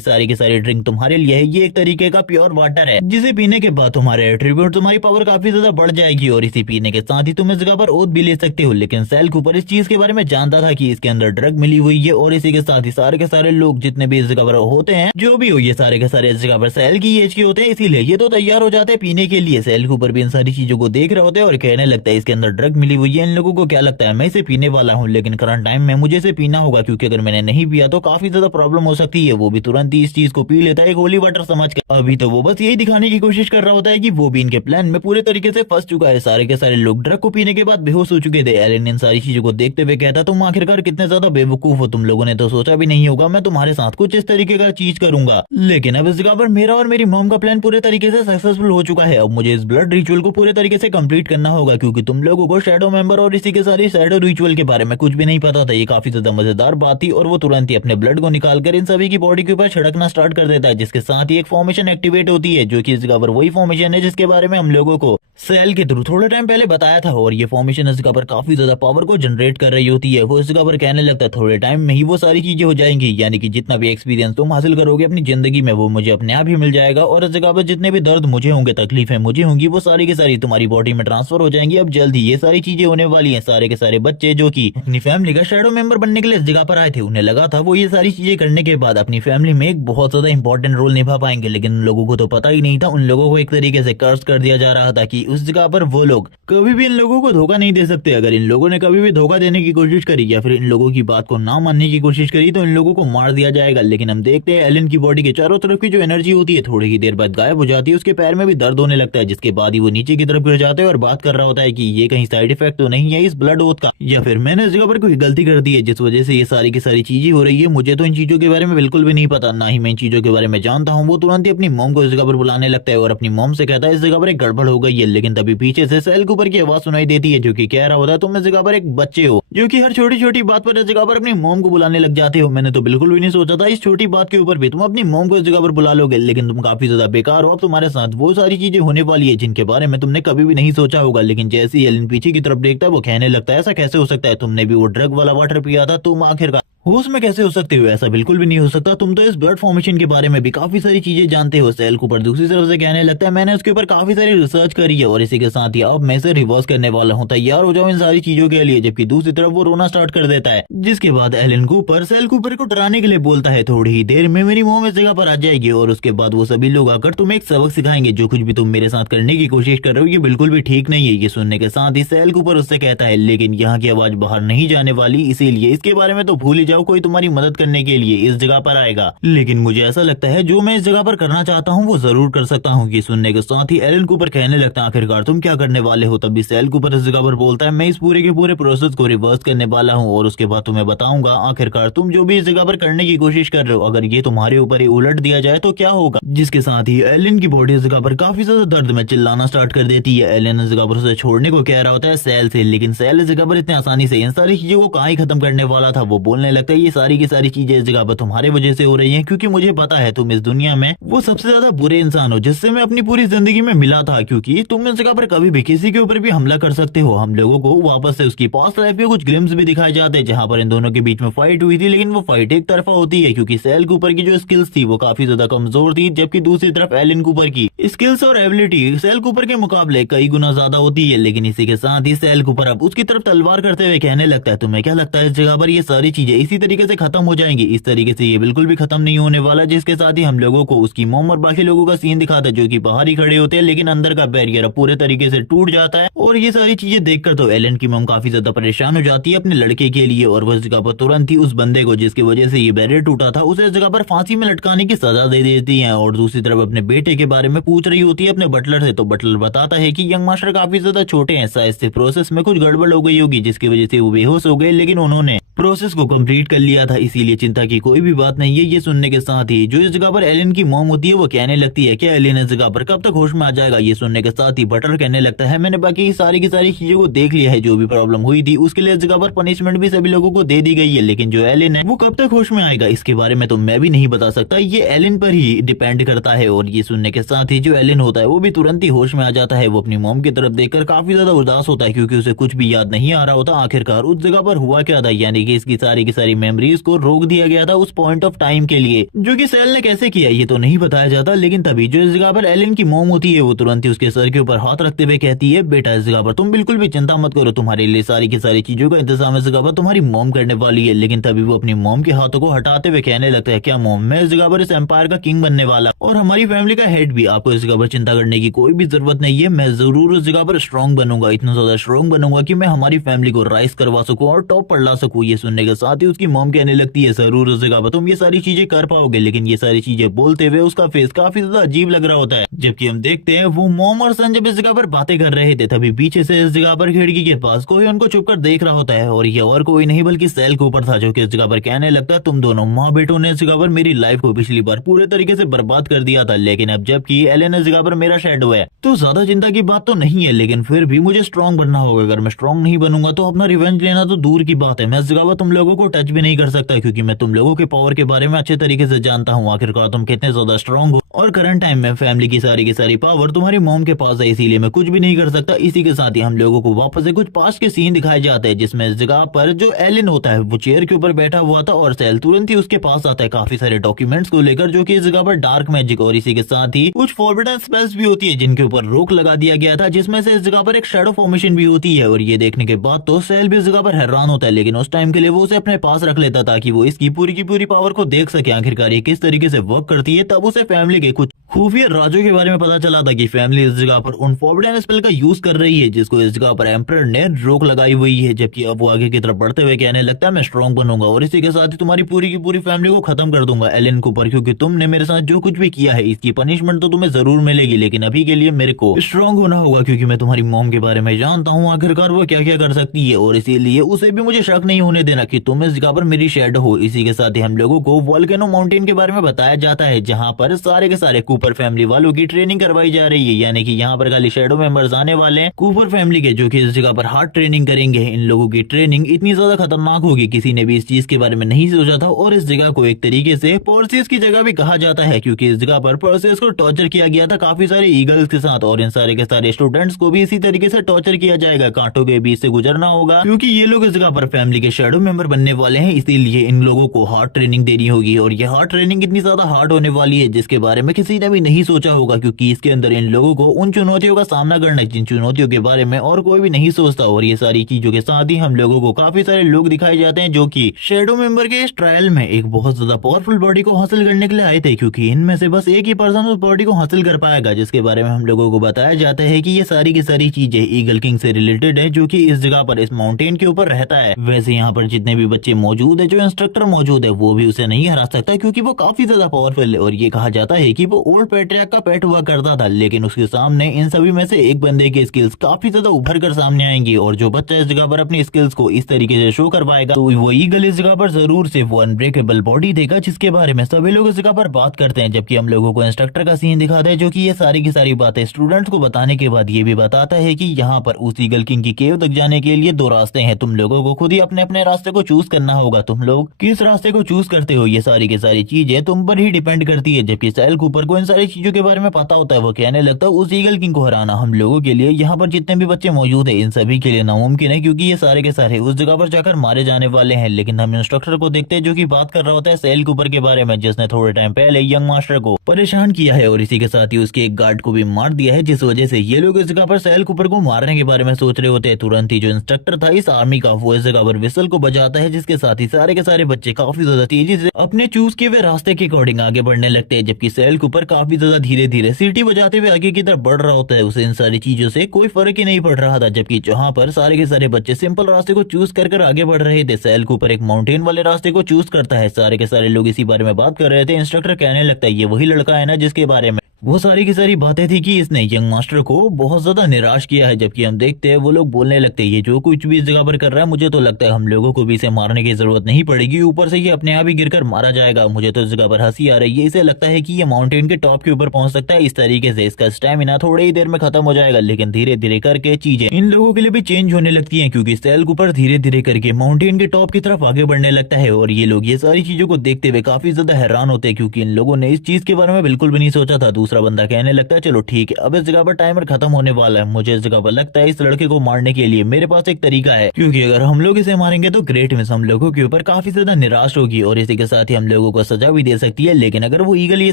सारी की सारी ड्रिंक तुम्हारे लिए है, ये एक तरीके का प्योर वाटर है जिसे पीने के बाद तुम्हारे एट्रीब्यूट तुम्हारी पावर काफी ज्यादा बढ़ जाएगी और इसी पीने के साथ ही तुम इस जगह पर ओथ भी ले सकते हो। लेकिन सैल कूपर इस चीज के बारे में जानता था कि इसके अंदर ड्रग मिली हुई है और इसी के साथ ही सारे के सारे लोग जितने भी इस जगह पर होते हैं, जो भी हो, ये सारे के सारे इस जगह पर सैल की एज के होते हैं, इसीलिए ये तो तैयार हो जाते हैं पीने के लिए। सैल कूपर भी इन सारी चीजों को देख रहे होते हैं और कहने लगता है, इसके अंदर ड्रग मिली हुई है, इन लोगों को क्या लगता है मैं इसे पीने वाला हूँ, लेकिन करंट टाइम में मुझे इसे पीना होगा, क्योंकि अगर मैंने नहीं पिया तो काफी ज्यादा प्रॉब्लम हो सकती है। वो भी तुरंत ही इस चीज को पी लेता है एक होली वाटर समझ कर। अभी तो वो बस यही दिखाने की कोशिश कर रहा होता है कि वो भी इनके प्लान में पूरे तरीके से फंस चुका है। सारे के सारे लोग ड्रग को पीने के बाद बेहोश हो चुके थे। एलन इन सारी चीजों को देखते हुए कहता, तुम आखिरकार कितने ज्यादा बेवकूफ हो, तुम लोगों ने तो सोचा भी नहीं होगा मैं तुम्हारे साथ कुछ इस तरीके का चीज करूंगा। लेकिन अब इस जगह पर मेरा और मेरी मॉम का प्लान पूरे तरीके से सक्सेसफुल हो चुका है। अब मुझे इस ब्लड रिचुअल को पूरे तरीके से कंप्लीट करना होगा, क्योंकि तुम लोगों को शैडो मेंबर और इसी के सारे शैडो रिचुअल के बारे में कुछ भी नहीं पता था। ये काफी ज्यादा मजेदार बात थी और वो तुरंत ही अपने ब्लड को निकालकर इन सभी की बॉडी के ऊपर छिड़कना स्टार्ट कर देता है, जिसके साथ ही एक फॉर्मेशन एक्टिवेट होती है, जो कि इस जगह पर वही फॉर्मेशन है जिसके बारे में हम लोगों को सेल के थ्रू थोड़े टाइम पहले बताया था। और ये फॉर्मेशन इस जगह पर काफी ज्यादा पावर को जनरेट कर रही होती है। वो इस जगह पर कहने लगता है, थोड़े टाइम में ही वो सारी चीजें हो जाएंगी, यानी कि जितना भी एक्सपीरियंस तुम हासिल करोगे अपनी जिंदगी में वो मुझे अपने आप ही मिल जाएगा, और इस जगह पर जितने भी दर्द मुझे होंगे, तकलीफें मुझे होंगी, वो सारी की सारी तुम्हारी बॉडी में ट्रांसफर हो जाएंगी। अब जल्द ही ये सारी चीजें होने वाली है। सारे के सारे बच्चे जो की अपनी फैमिली का शैडो मेंबर बनने के लिए इस जगह पर आए थे, उन्हें लगा था वो ये सारी चीजें करने के बाद अपनी फैमिली में एक बहुत ज्यादा इंपॉर्टेंट रोल निभा पाएंगे, लेकिन उन लोगों को तो पता ही नहीं था। उन लोगों को एक तरीके से कर्ज कर दिया जा रहा था कि उस जगह पर वो लोग कभी भी इन लोगों को धोखा नहीं दे सकते। अगर इन लोगों ने कभी भी धोखा देने की कोशिश करी या फिर इन लोगों की बात को ना मानने की कोशिश करी तो इन लोगों को मार दिया जाएगा। लेकिन हम देखते हैं एलन की बॉडी के चारों तरफ की जो एनर्जी होती है थोड़ी ही देर बाद गायब हो जाती है। उसके पैर में भी दर्द होने लगता है, जिसके बाद ही वो नीचे की तरफ गिर जाते हैं और बात कर रहा होता है कि ये कहीं साइड इफेक्ट तो नहीं है इस ब्लड ओथ का, या फिर मैंने इस जगह पर कोई गलती कर दी है जिस वजह से ये सारी की सारी चीजें हो रही है। मुझे तो इन चीजों के बारे में बिल्कुल भी नहीं पता, ना ही मैं इन चीजों के बारे में जानता हूँ। वो तुरंत ही अपनी मॉम को इस जगह पर बुलाने लगता है और अपनी मॉम से कहता है इस जगह पर एक गड़बड़ हो गई है। लेकिन तभी पीछे से सैल कूपर की आवाज सुनाई देती है, जो कि कह रहा होता है, तुम इस जगह पर एक बच्चे हो जो कि हर छोटी छोटी बात पर इस जगह पर अपनी मॉम को बुलाने लग जाते हो। मैंने तो बिल्कुल भी नहीं सोचा था इस छोटी बात के ऊपर भी तुम अपनी मॉम को इस जगह पर बुला लोगे, लेकिन तुम काफी ज्यादा बेकार हो। अब तुम्हारे साथ वो सारी चीजें होने वाली है जिनके बारे में तुमने कभी भी नहीं सोचा होगा। लेकिन जैसे ही एलन पीछे की तरफ देखता है वो कहने लगता है, ऐसा कैसे हो सकता है, तुमने भी वो ड्रग वाला वाटर पिया था, तुम आखिरकार होश में कैसे हो सकते हो, ऐसा बिल्कुल भी नहीं हो सकता, तुम तो इस ब्लड फॉर्मेशन के बारे में भी काफी सारी चीजें जानते हो। सैल कूपर दूसरी तरफ से कहने लगता है, मैंने उसके ऊपर काफी सारी रिसर्च करी है और इसी के साथ ही अब मैं इसे रिवर्स करने वाला हूँ, तैयार हो जाओ इन सारी चीजों के लिए। जबकि दूसरी तरफ वो रोना स्टार्ट कर देता है, जिसके बाद एलन कूपर सैल कूपर को डराने के लिए बोलता है, थोड़ी ही देर में मेरी मॉम इस जगह पर आ जाएगी और उसके बाद वो सभी लोग आकर तुम्हें एक सबक सिखाएंगे। जो कुछ भी तुम मेरे साथ करने की कोशिश कर रहे हो ये बिल्कुल भी ठीक नहीं है। ये सुनने के साथ ही सैल कूपर उससे कहता है, लेकिन यहाँ की आवाज बाहर नहीं जाने वाली, इसीलिए इसके बारे में तो भूल ही जाओ, कोई तुम्हारी मदद करने के लिए इस जगह पर आएगा। लेकिन मुझे ऐसा लगता है जो मैं इस जगह पर करना चाहता हूँ वो जरूर कर सकता हूँ। ये सुनने के साथ ही एलन कूपर कहने लगता है, आखिरकार तुम क्या करने वाले हो। तभी सैल कूपर इस जगह पर बोलता है, मैं इस पूरे के पूरे प्रोसेस को रिवर्स करने वाला हूँ और उसके बाद तुम्हें बताऊंगा आखिरकार तुम जो भी इस जगह पर करने की कोशिश कर रहे हो अगर ये तुम्हारे ऊपर ही उलट दिया जाए तो क्या होगा। जिसके साथ ही एलन की बॉडी इस जगह पर काफी ज्यादा दर्द में चिल्लाना स्टार्ट कर देती है। एलन इस जगह पर उसे छोड़ने को कह रहा होता है सैल से, लेकिन सैल इस जगह पर इतनी आसानी से इन सारी चीजों को कहाँ ही खत्म करने वाला था। वो बोलने लगता है, ये सारी की सारी चीजें इस जगह पर तुम्हारे वजह से हो रही हैं, क्योंकि मुझे पता है तुम इस दुनिया में वो सबसे ज्यादा बुरे इंसान हो जिससे मैं अपनी पूरी जिंदगी में मिला था, क्योंकि तुम इस जगह पर कभी भी किसी के ऊपर भी हमला कर सकते हो। हम लोगों को वापस से उसकी पास्ट लाइफ के कुछ ग्लिम्स भी दिखाए जाते हैं जहां पर इन दोनों के बीच में फाइट हुई थी, लेकिन वो फाइट एक तरफा होती है क्योंकि सैल कूपर की जो स्किल्स थी वो काफी ज्यादा कमजोर थी, जबकि दूसरी तरफ एलन कूपर की स्किल्स और एबिलिटी सैल कूपर के मुकाबले कई गुना ज्यादा होती है। लेकिन इसी के साथ ही सैल कूपर अब उसकी तरफ तलवार करते हुए कहने लगता है, तुम्हें क्या लगता है इस जगह पर ये सारी चीजें इसी तरीके से खत्म हो जाएंगी। इस तरीके से ये बिल्कुल भी खत्म नहीं होने वाला। जिसके साथ ही हम लोगों को उसकी मॉम और बाकी लोगों का सीन दिखाता है जो कि बाहर ही खड़े होते हैं, लेकिन अंदर का बैरियर पूरे तरीके से टूट जाता है। और ये सारी चीजें देखकर तो एलन की मॉम काफी ज्यादा परेशान हो जाती है अपने लड़के के लिए, और वह जगह पर तुरंत ही उस बंदे को जिसकी वजह से ये बैरियर टूटा था उसे इस जगह पर फांसी में लटकाने की सजा दे देती है। और दूसरी तरफ अपने बेटे के बारे में पूछ रही होती है अपने बटलर से, तो बटलर बताता है कि यंग मास्टर काफी ज्यादा छोटे हैं, लगता है इससे प्रोसेस में कुछ गड़बड़ हो गई होगी जिसकी वजह से वो बेहोश हो गए, लेकिन उन्होंने प्रोसेस को कंप्लीट कर लिया था, इसीलिए चिंता की कोई भी बात नहीं है। ये सुनने के साथ ही जो इस जगह पर एलन की मॉम होती है वो कहने लगती है कि एलन इस जगह पर कब तक होश में आ जाएगा। ये सुनने के साथ ही बटर कहने लगता है मैंने बाकी की सारी चीजों को देख लिया है, जो भी प्रॉब्लम हुई थी उसके लिए इस जगह पर पनिशमेंट भी सभी लोगों को दे दी गई है, लेकिन जो एलन है वो कब तक होश में आएगा इसके बारे में तो मैं भी नहीं बता सकता, ये एलन पर ही डिपेंड करता है। और ये सुनने के साथ ही जो एलन होता है वो भी तुरंत ही होश में आ जाता है। वो अपनी मॉम की तरफ देखकर काफी ज्यादा उदास होता है क्योंकि उसे कुछ भी याद नहीं आ रहा होता आखिरकार उस जगह पर हुआ क्या था, यानी कि इसकी सारी मेमोरीज को रोक दिया गया था उस पॉइंट ऑफ टाइम के लिए, जो कि सेल ने कैसे किया ये तो नहीं बताया जाता। लेकिन तभी जो इस जगह पर एलन की मॉम होती है वो तुरंत ही उसके सर के ऊपर हाथ रखते हुए कहती है बेटा इस जगह पर तुम बिल्कुल भी चिंता मत करो, तुम्हारे लिए सारी की सारी चीजों का इंतजाम इस जगह पर तुम्हारी मॉम करने वाली है। लेकिन तभी वो अपनी मॉम के हाथों को हटाते हुए कहने लगता है क्या मॉम, मैं इस जगह पर इस एम्पायर का किंग बनने वाला और हमारी फैमिली का हेड भी, आपको इस जगह पर चिंता करने की कोई भी जरूरत नहीं है, मैं जरूर इस जगह पर स्ट्रॉन्ग बनूंगा, इतना ज्यादा स्ट्रॉन्ग बनूंगा कि मैं हमारी फैमिली को राइज करवा सकूं और टॉप पर ला सकूं। ये सुनने के साथ ही उसकी मॉम कहने लगती है जरूर उस जगह पर तुम ये सारी चीजें कर पाओगे, लेकिन ये सारी चीजें बोलते हुए उसका फेस काफी ज्यादा अजीब लग रहा होता है। जबकि हम देखते हैं वो मॉम और सन जब इस जगह पर बातें कर रहे थे तभी पीछे से इस जगह पर खिड़की के पास कोई उनको छुपकर देख रहा होता है और ये और कोई नहीं बल्कि सेल कूपर था, जो कि इस जगह पर कहने लगता है तुम दोनों माँ बेटों ने इस जगह पर मेरी लाइफ को पिछली बार पूरे तरीके से बर्बाद कर दिया था, लेकिन अब जबकि एलन इस जगह पर मेरा शैडो है तो ज्यादा चिंता की बात तो नहीं है, लेकिन फिर भी मुझे स्ट्रॉन्ग बनना होगा। अगर मैं स्ट्रॉन्ग नहीं बनूंगा तो अपना रिवेंज लेना तो दूर की बात है, मैं इस जगह पर तुम लोगों को टच भी नहीं कर सकता क्योंकि मैं तुम लोगों के पावर के बारे में अच्छे तरीके से जानता हूँ, आखिरकार तुम कितने ज्यादा स्ट्रॉन्ग हो और करंट टाइम में फैमिली की सारी पावर तुम्हारी मॉम के पास है, इसीलिए मैं कुछ भी नहीं कर सकता। इसी के साथ ही हम लोगों को वापस से कुछ पास्ट के सीन दिखाए जाते हैं जिसमें इस जगह पर जो एलन होता है वो चेयर के ऊपर बैठा हुआ था और सेल तुरंत ही उसके पास आता है काफी सारे डॉक्यूमेंट्स को लेकर, जो कि इस जगह पर डार्क मैजिक और इसी के साथ ही कुछ फॉरबिडन स्पेल्स भी होती है जिनके ऊपर रोक लगा दिया गया था, जिसमें से इस जगह पर एक शैडो फॉर्मेशन भी होती है। और ये देखने के बाद तो सेल भी इस जगह पर हैरान होता है, लेकिन उस टाइम के लिए वो उसे अपने पास रख लेता ताकि वो इसकी पूरी की पूरी पावर को देख सके आखिरकार ये किस तरीके से वर्क करती है। तब उसे फैमिली के कुछ खुफिया राजों के बारे में पता चला था कि फैमिली इस जगह पर उन फॉरबिडन स्पेल का यूज कर रही है जिसको इस जगह पर एम्परर ने रोक लगाई हुई है। जबकि अब वो आगे की तरफ बढ़ते हुए कहने लगता है मैं स्ट्रॉन्ग बनूंगा और इसी के साथ ही तुम्हारी पूरी की पूरी फैमिली को खत्म कर दूंगा एलन कूपर, क्योंकि तुमने मेरे साथ जो कुछ भी किया है इसकी पनिशमेंट तो तुम्हें जरूर मिलेगी, लेकिन अभी के लिए मेरे को स्ट्रॉन्ग होना होगा क्योंकि मैं तुम्हारी मॉम के बारे में जानता हूँ आखिरकार वो क्या क्या कर सकती है और इसीलिए उसे भी मुझे शक नहीं होने देना कि तुम इस जगह पर मेरी शेडो हो। इसी के साथ ही हम लोगों को वोल्केनो माउंटेन के बारे में बताया जाता है जहाँ पर सारे के सारे कूपर फैमिली वालों की ट्रेनिंग करवाई जा रही है, यानी कि यहाँ पर खाली शेडो मेंबर्स आने वाले हैं कूपर फैमिली के, जो कि इस जगह पर हार्ड ट्रेनिंग करेंगे। इन लोगों की ट्रेनिंग इतनी ज्यादा खतरनाक होगी किसी ने भी इस चीज के बारे में नहीं सोचा था और इस जगह को एक तरीके से पर्सियस की जगह भी कहा जाता है क्योंकि इस जगह पर पर्सियस को टॉर्चर किया गया था काफी सारे ईगल्स के साथ और इन सारे के सारे स्टूडेंट्स को भी इसी तरीके से टॉर्चर किया जाएगा, कांटों के बीच से गुजरना होगा क्योंकि ये लोग इस जगह पर फैमिली के शेडो मेंबर बनने वाले हैं, इसीलिए इन लोगों को हार्ड ट्रेनिंग देनी होगी। और ये हार्ड ट्रेनिंग इतनी ज्यादा हार्ड होने वाली है जिसके बारे में किसी ने भी नहीं सोचा होगा क्योंकि इसके अंदर इन लोगों को उन चुनौतियों का सामना करना है जिन चुनौतियों के बारे में और कोई भी नहीं सोचता। और ये सारी चीजों के साथ ही हम लोगों को काफी सारे लोग दिखाए जाते हैं जो कि शेडो मेंबर के इस ट्रायल में एक बहुत ज्यादा पावरफुल बॉडी को हासिल करने के लिए आए थे, क्योंकि इनमें से बस एक ही पर्सन उस बॉडी को हासिल कर पाएगा, जिसके बारे में हम लोगों को बताया जाता है कि ये सारी की सारी चीजें ईगल किंग से रिलेटेड है जो कि इस जगह पर इस माउंटेन के ऊपर रहता है। वैसे यहाँ पर जितने भी बच्चे मौजूद है, जो इंस्ट्रक्टर मौजूद है, वो भी उसे नहीं हरा सकता क्योंकि वो काफी ज्यादा पावरफुल है और ये कहा जाता है कि वो ओल्ड पैट्रियार्क का पेट हुआ करता था, लेकिन उसके सामने इन सभी में से एक बंदे की स्किल्स काफी ज्यादा उभर कर सामने आएंगी और जो बच्चा इस जगह पर अपनी स्किल्स को इस तरीके से शो कर पाएगा तो वो ईगल इस जगह पर जरूर से वो अनब्रेकेबल बॉडी देगा, जिसके बारे में सभी लोग इस जगह पर बात करते हैं। जबकि हम लोगों को इंस्ट्रक्टर का सीन दिखाता है जो कि ये सारी की सारी बातें स्टूडेंट्स को बताने के बाद ये भी बताता है कि यहाँ पर उस ईगल किंग की केव तक जाने के लिए दो रास्ते हैं, तुम लोगों को खुद ही अपने अपने रास्ते को चूज करना होगा, तुम लोग किस रास्ते को चूज करते हो ये सारी की सारी चीजें तुम पर ही डिपेंड करती है। जबकि सेल कूपर को इन सारी चीजों के बारे में पता होता है, वो कहने लगता है उस ईगल किंग को हराना हम लोगों के लिए, यहाँ पर जितने भी बच्चे मौजूद है इन सभी के लिए नामुमकिन है क्योंकि ये सारे के सारे उस जगह पर जाकर मारे जाने वाले हैं। लेकिन हम इंस्ट्रक्टर को देखते हैं जो कि बात कर रहा होता है सेल कूपर के बारे में, जिसने थोड़े टाइम पहले यंग मास्टर को परेशान किया है और इसी के साथ ही उसके एक गार्ड को भी मार दिया है, जिस वजह से ये लोग इस जगह पर सेल कूपर को मारने के बारे में सोच रहे होते हैं। तुरंत ही जो इंस्ट्रक्टर था इस आर्मी का वो इस जगह पर विसल को बजाता है, जिसके साथ ही सारे के सारे बच्चे काफी ज्यादा तेजी से अपने चूज किए हुए रास्ते के अकॉर्डिंग आगे बढ़ने लगते हैं, जबकि सेल कूपर काफी ज्यादा धीरे धीरे सीटी बजाते हुए आगे की तरफ बढ़ रहा होता है। उसे इन सारी चीजों से कोई फर्क ही नहीं पड़ रहा था, जबकि जहाँ पर सारे के सारे बच्चे सिंपल रास्ते को चूज कर आगे बढ़ रहे थे, सेल कूपर एक माउंटेन वाले रास्ते को चूज करता है। सारे के सारे लोग इसी बारे में बात कर रहे थे। इंस्ट्रक्टर कहने लगता है ये वही लड़का है ना जिसके बारे में वो सारी की सारी बातें थी कि इसने यंग मास्टर को बहुत ज्यादा निराश किया है। जबकि हम देखते हैं वो लोग बोलने लगते हैं ये जो कुछ भी इस जगह पर कर रहा है, मुझे तो लगता है हम लोगों को भी इसे मारने की जरूरत नहीं पड़ेगी, ऊपर से ये अपने आप ही गिरकर मारा जाएगा। मुझे तो इस जगह पर हंसी आ रही है, इसे लगता है कि ये माउंटेन के टॉप के ऊपर पहुंच सकता है। इस तरीके से इसका स्टेमिना थोड़ी ही देर में खत्म हो जाएगा। लेकिन धीरे धीरे करके चीजें इन लोगों के लिए भी चेंज होने लगती है, क्योंकि सैल कूपर धीरे धीरे करके माउंटेन के टॉप की तरफ आगे बढ़ने लगता है। और ये लोग ये सारी चीजों को देखते हुए काफी ज्यादा हैरान होते हैं, क्योंकि इन लोगों ने इस चीज के बारे में बिल्कुल भी नहीं सोचा था। दूसरा बंदा कहने लगता है चलो ठीक है, अब इस जगह पर टाइमर खत्म होने वाला है। मुझे इस जगह पर लगता है इस लड़के को मारने के लिए मेरे पास एक तरीका है, क्योंकि अगर हम लोग इसे मारेंगे तो ग्रेट मिस हम लोगों के ऊपर काफी ज्यादा निराश होगी और इसी के साथ ही हम लोगों को सजा भी दे सकती है। लेकिन अगर वो ईगल ये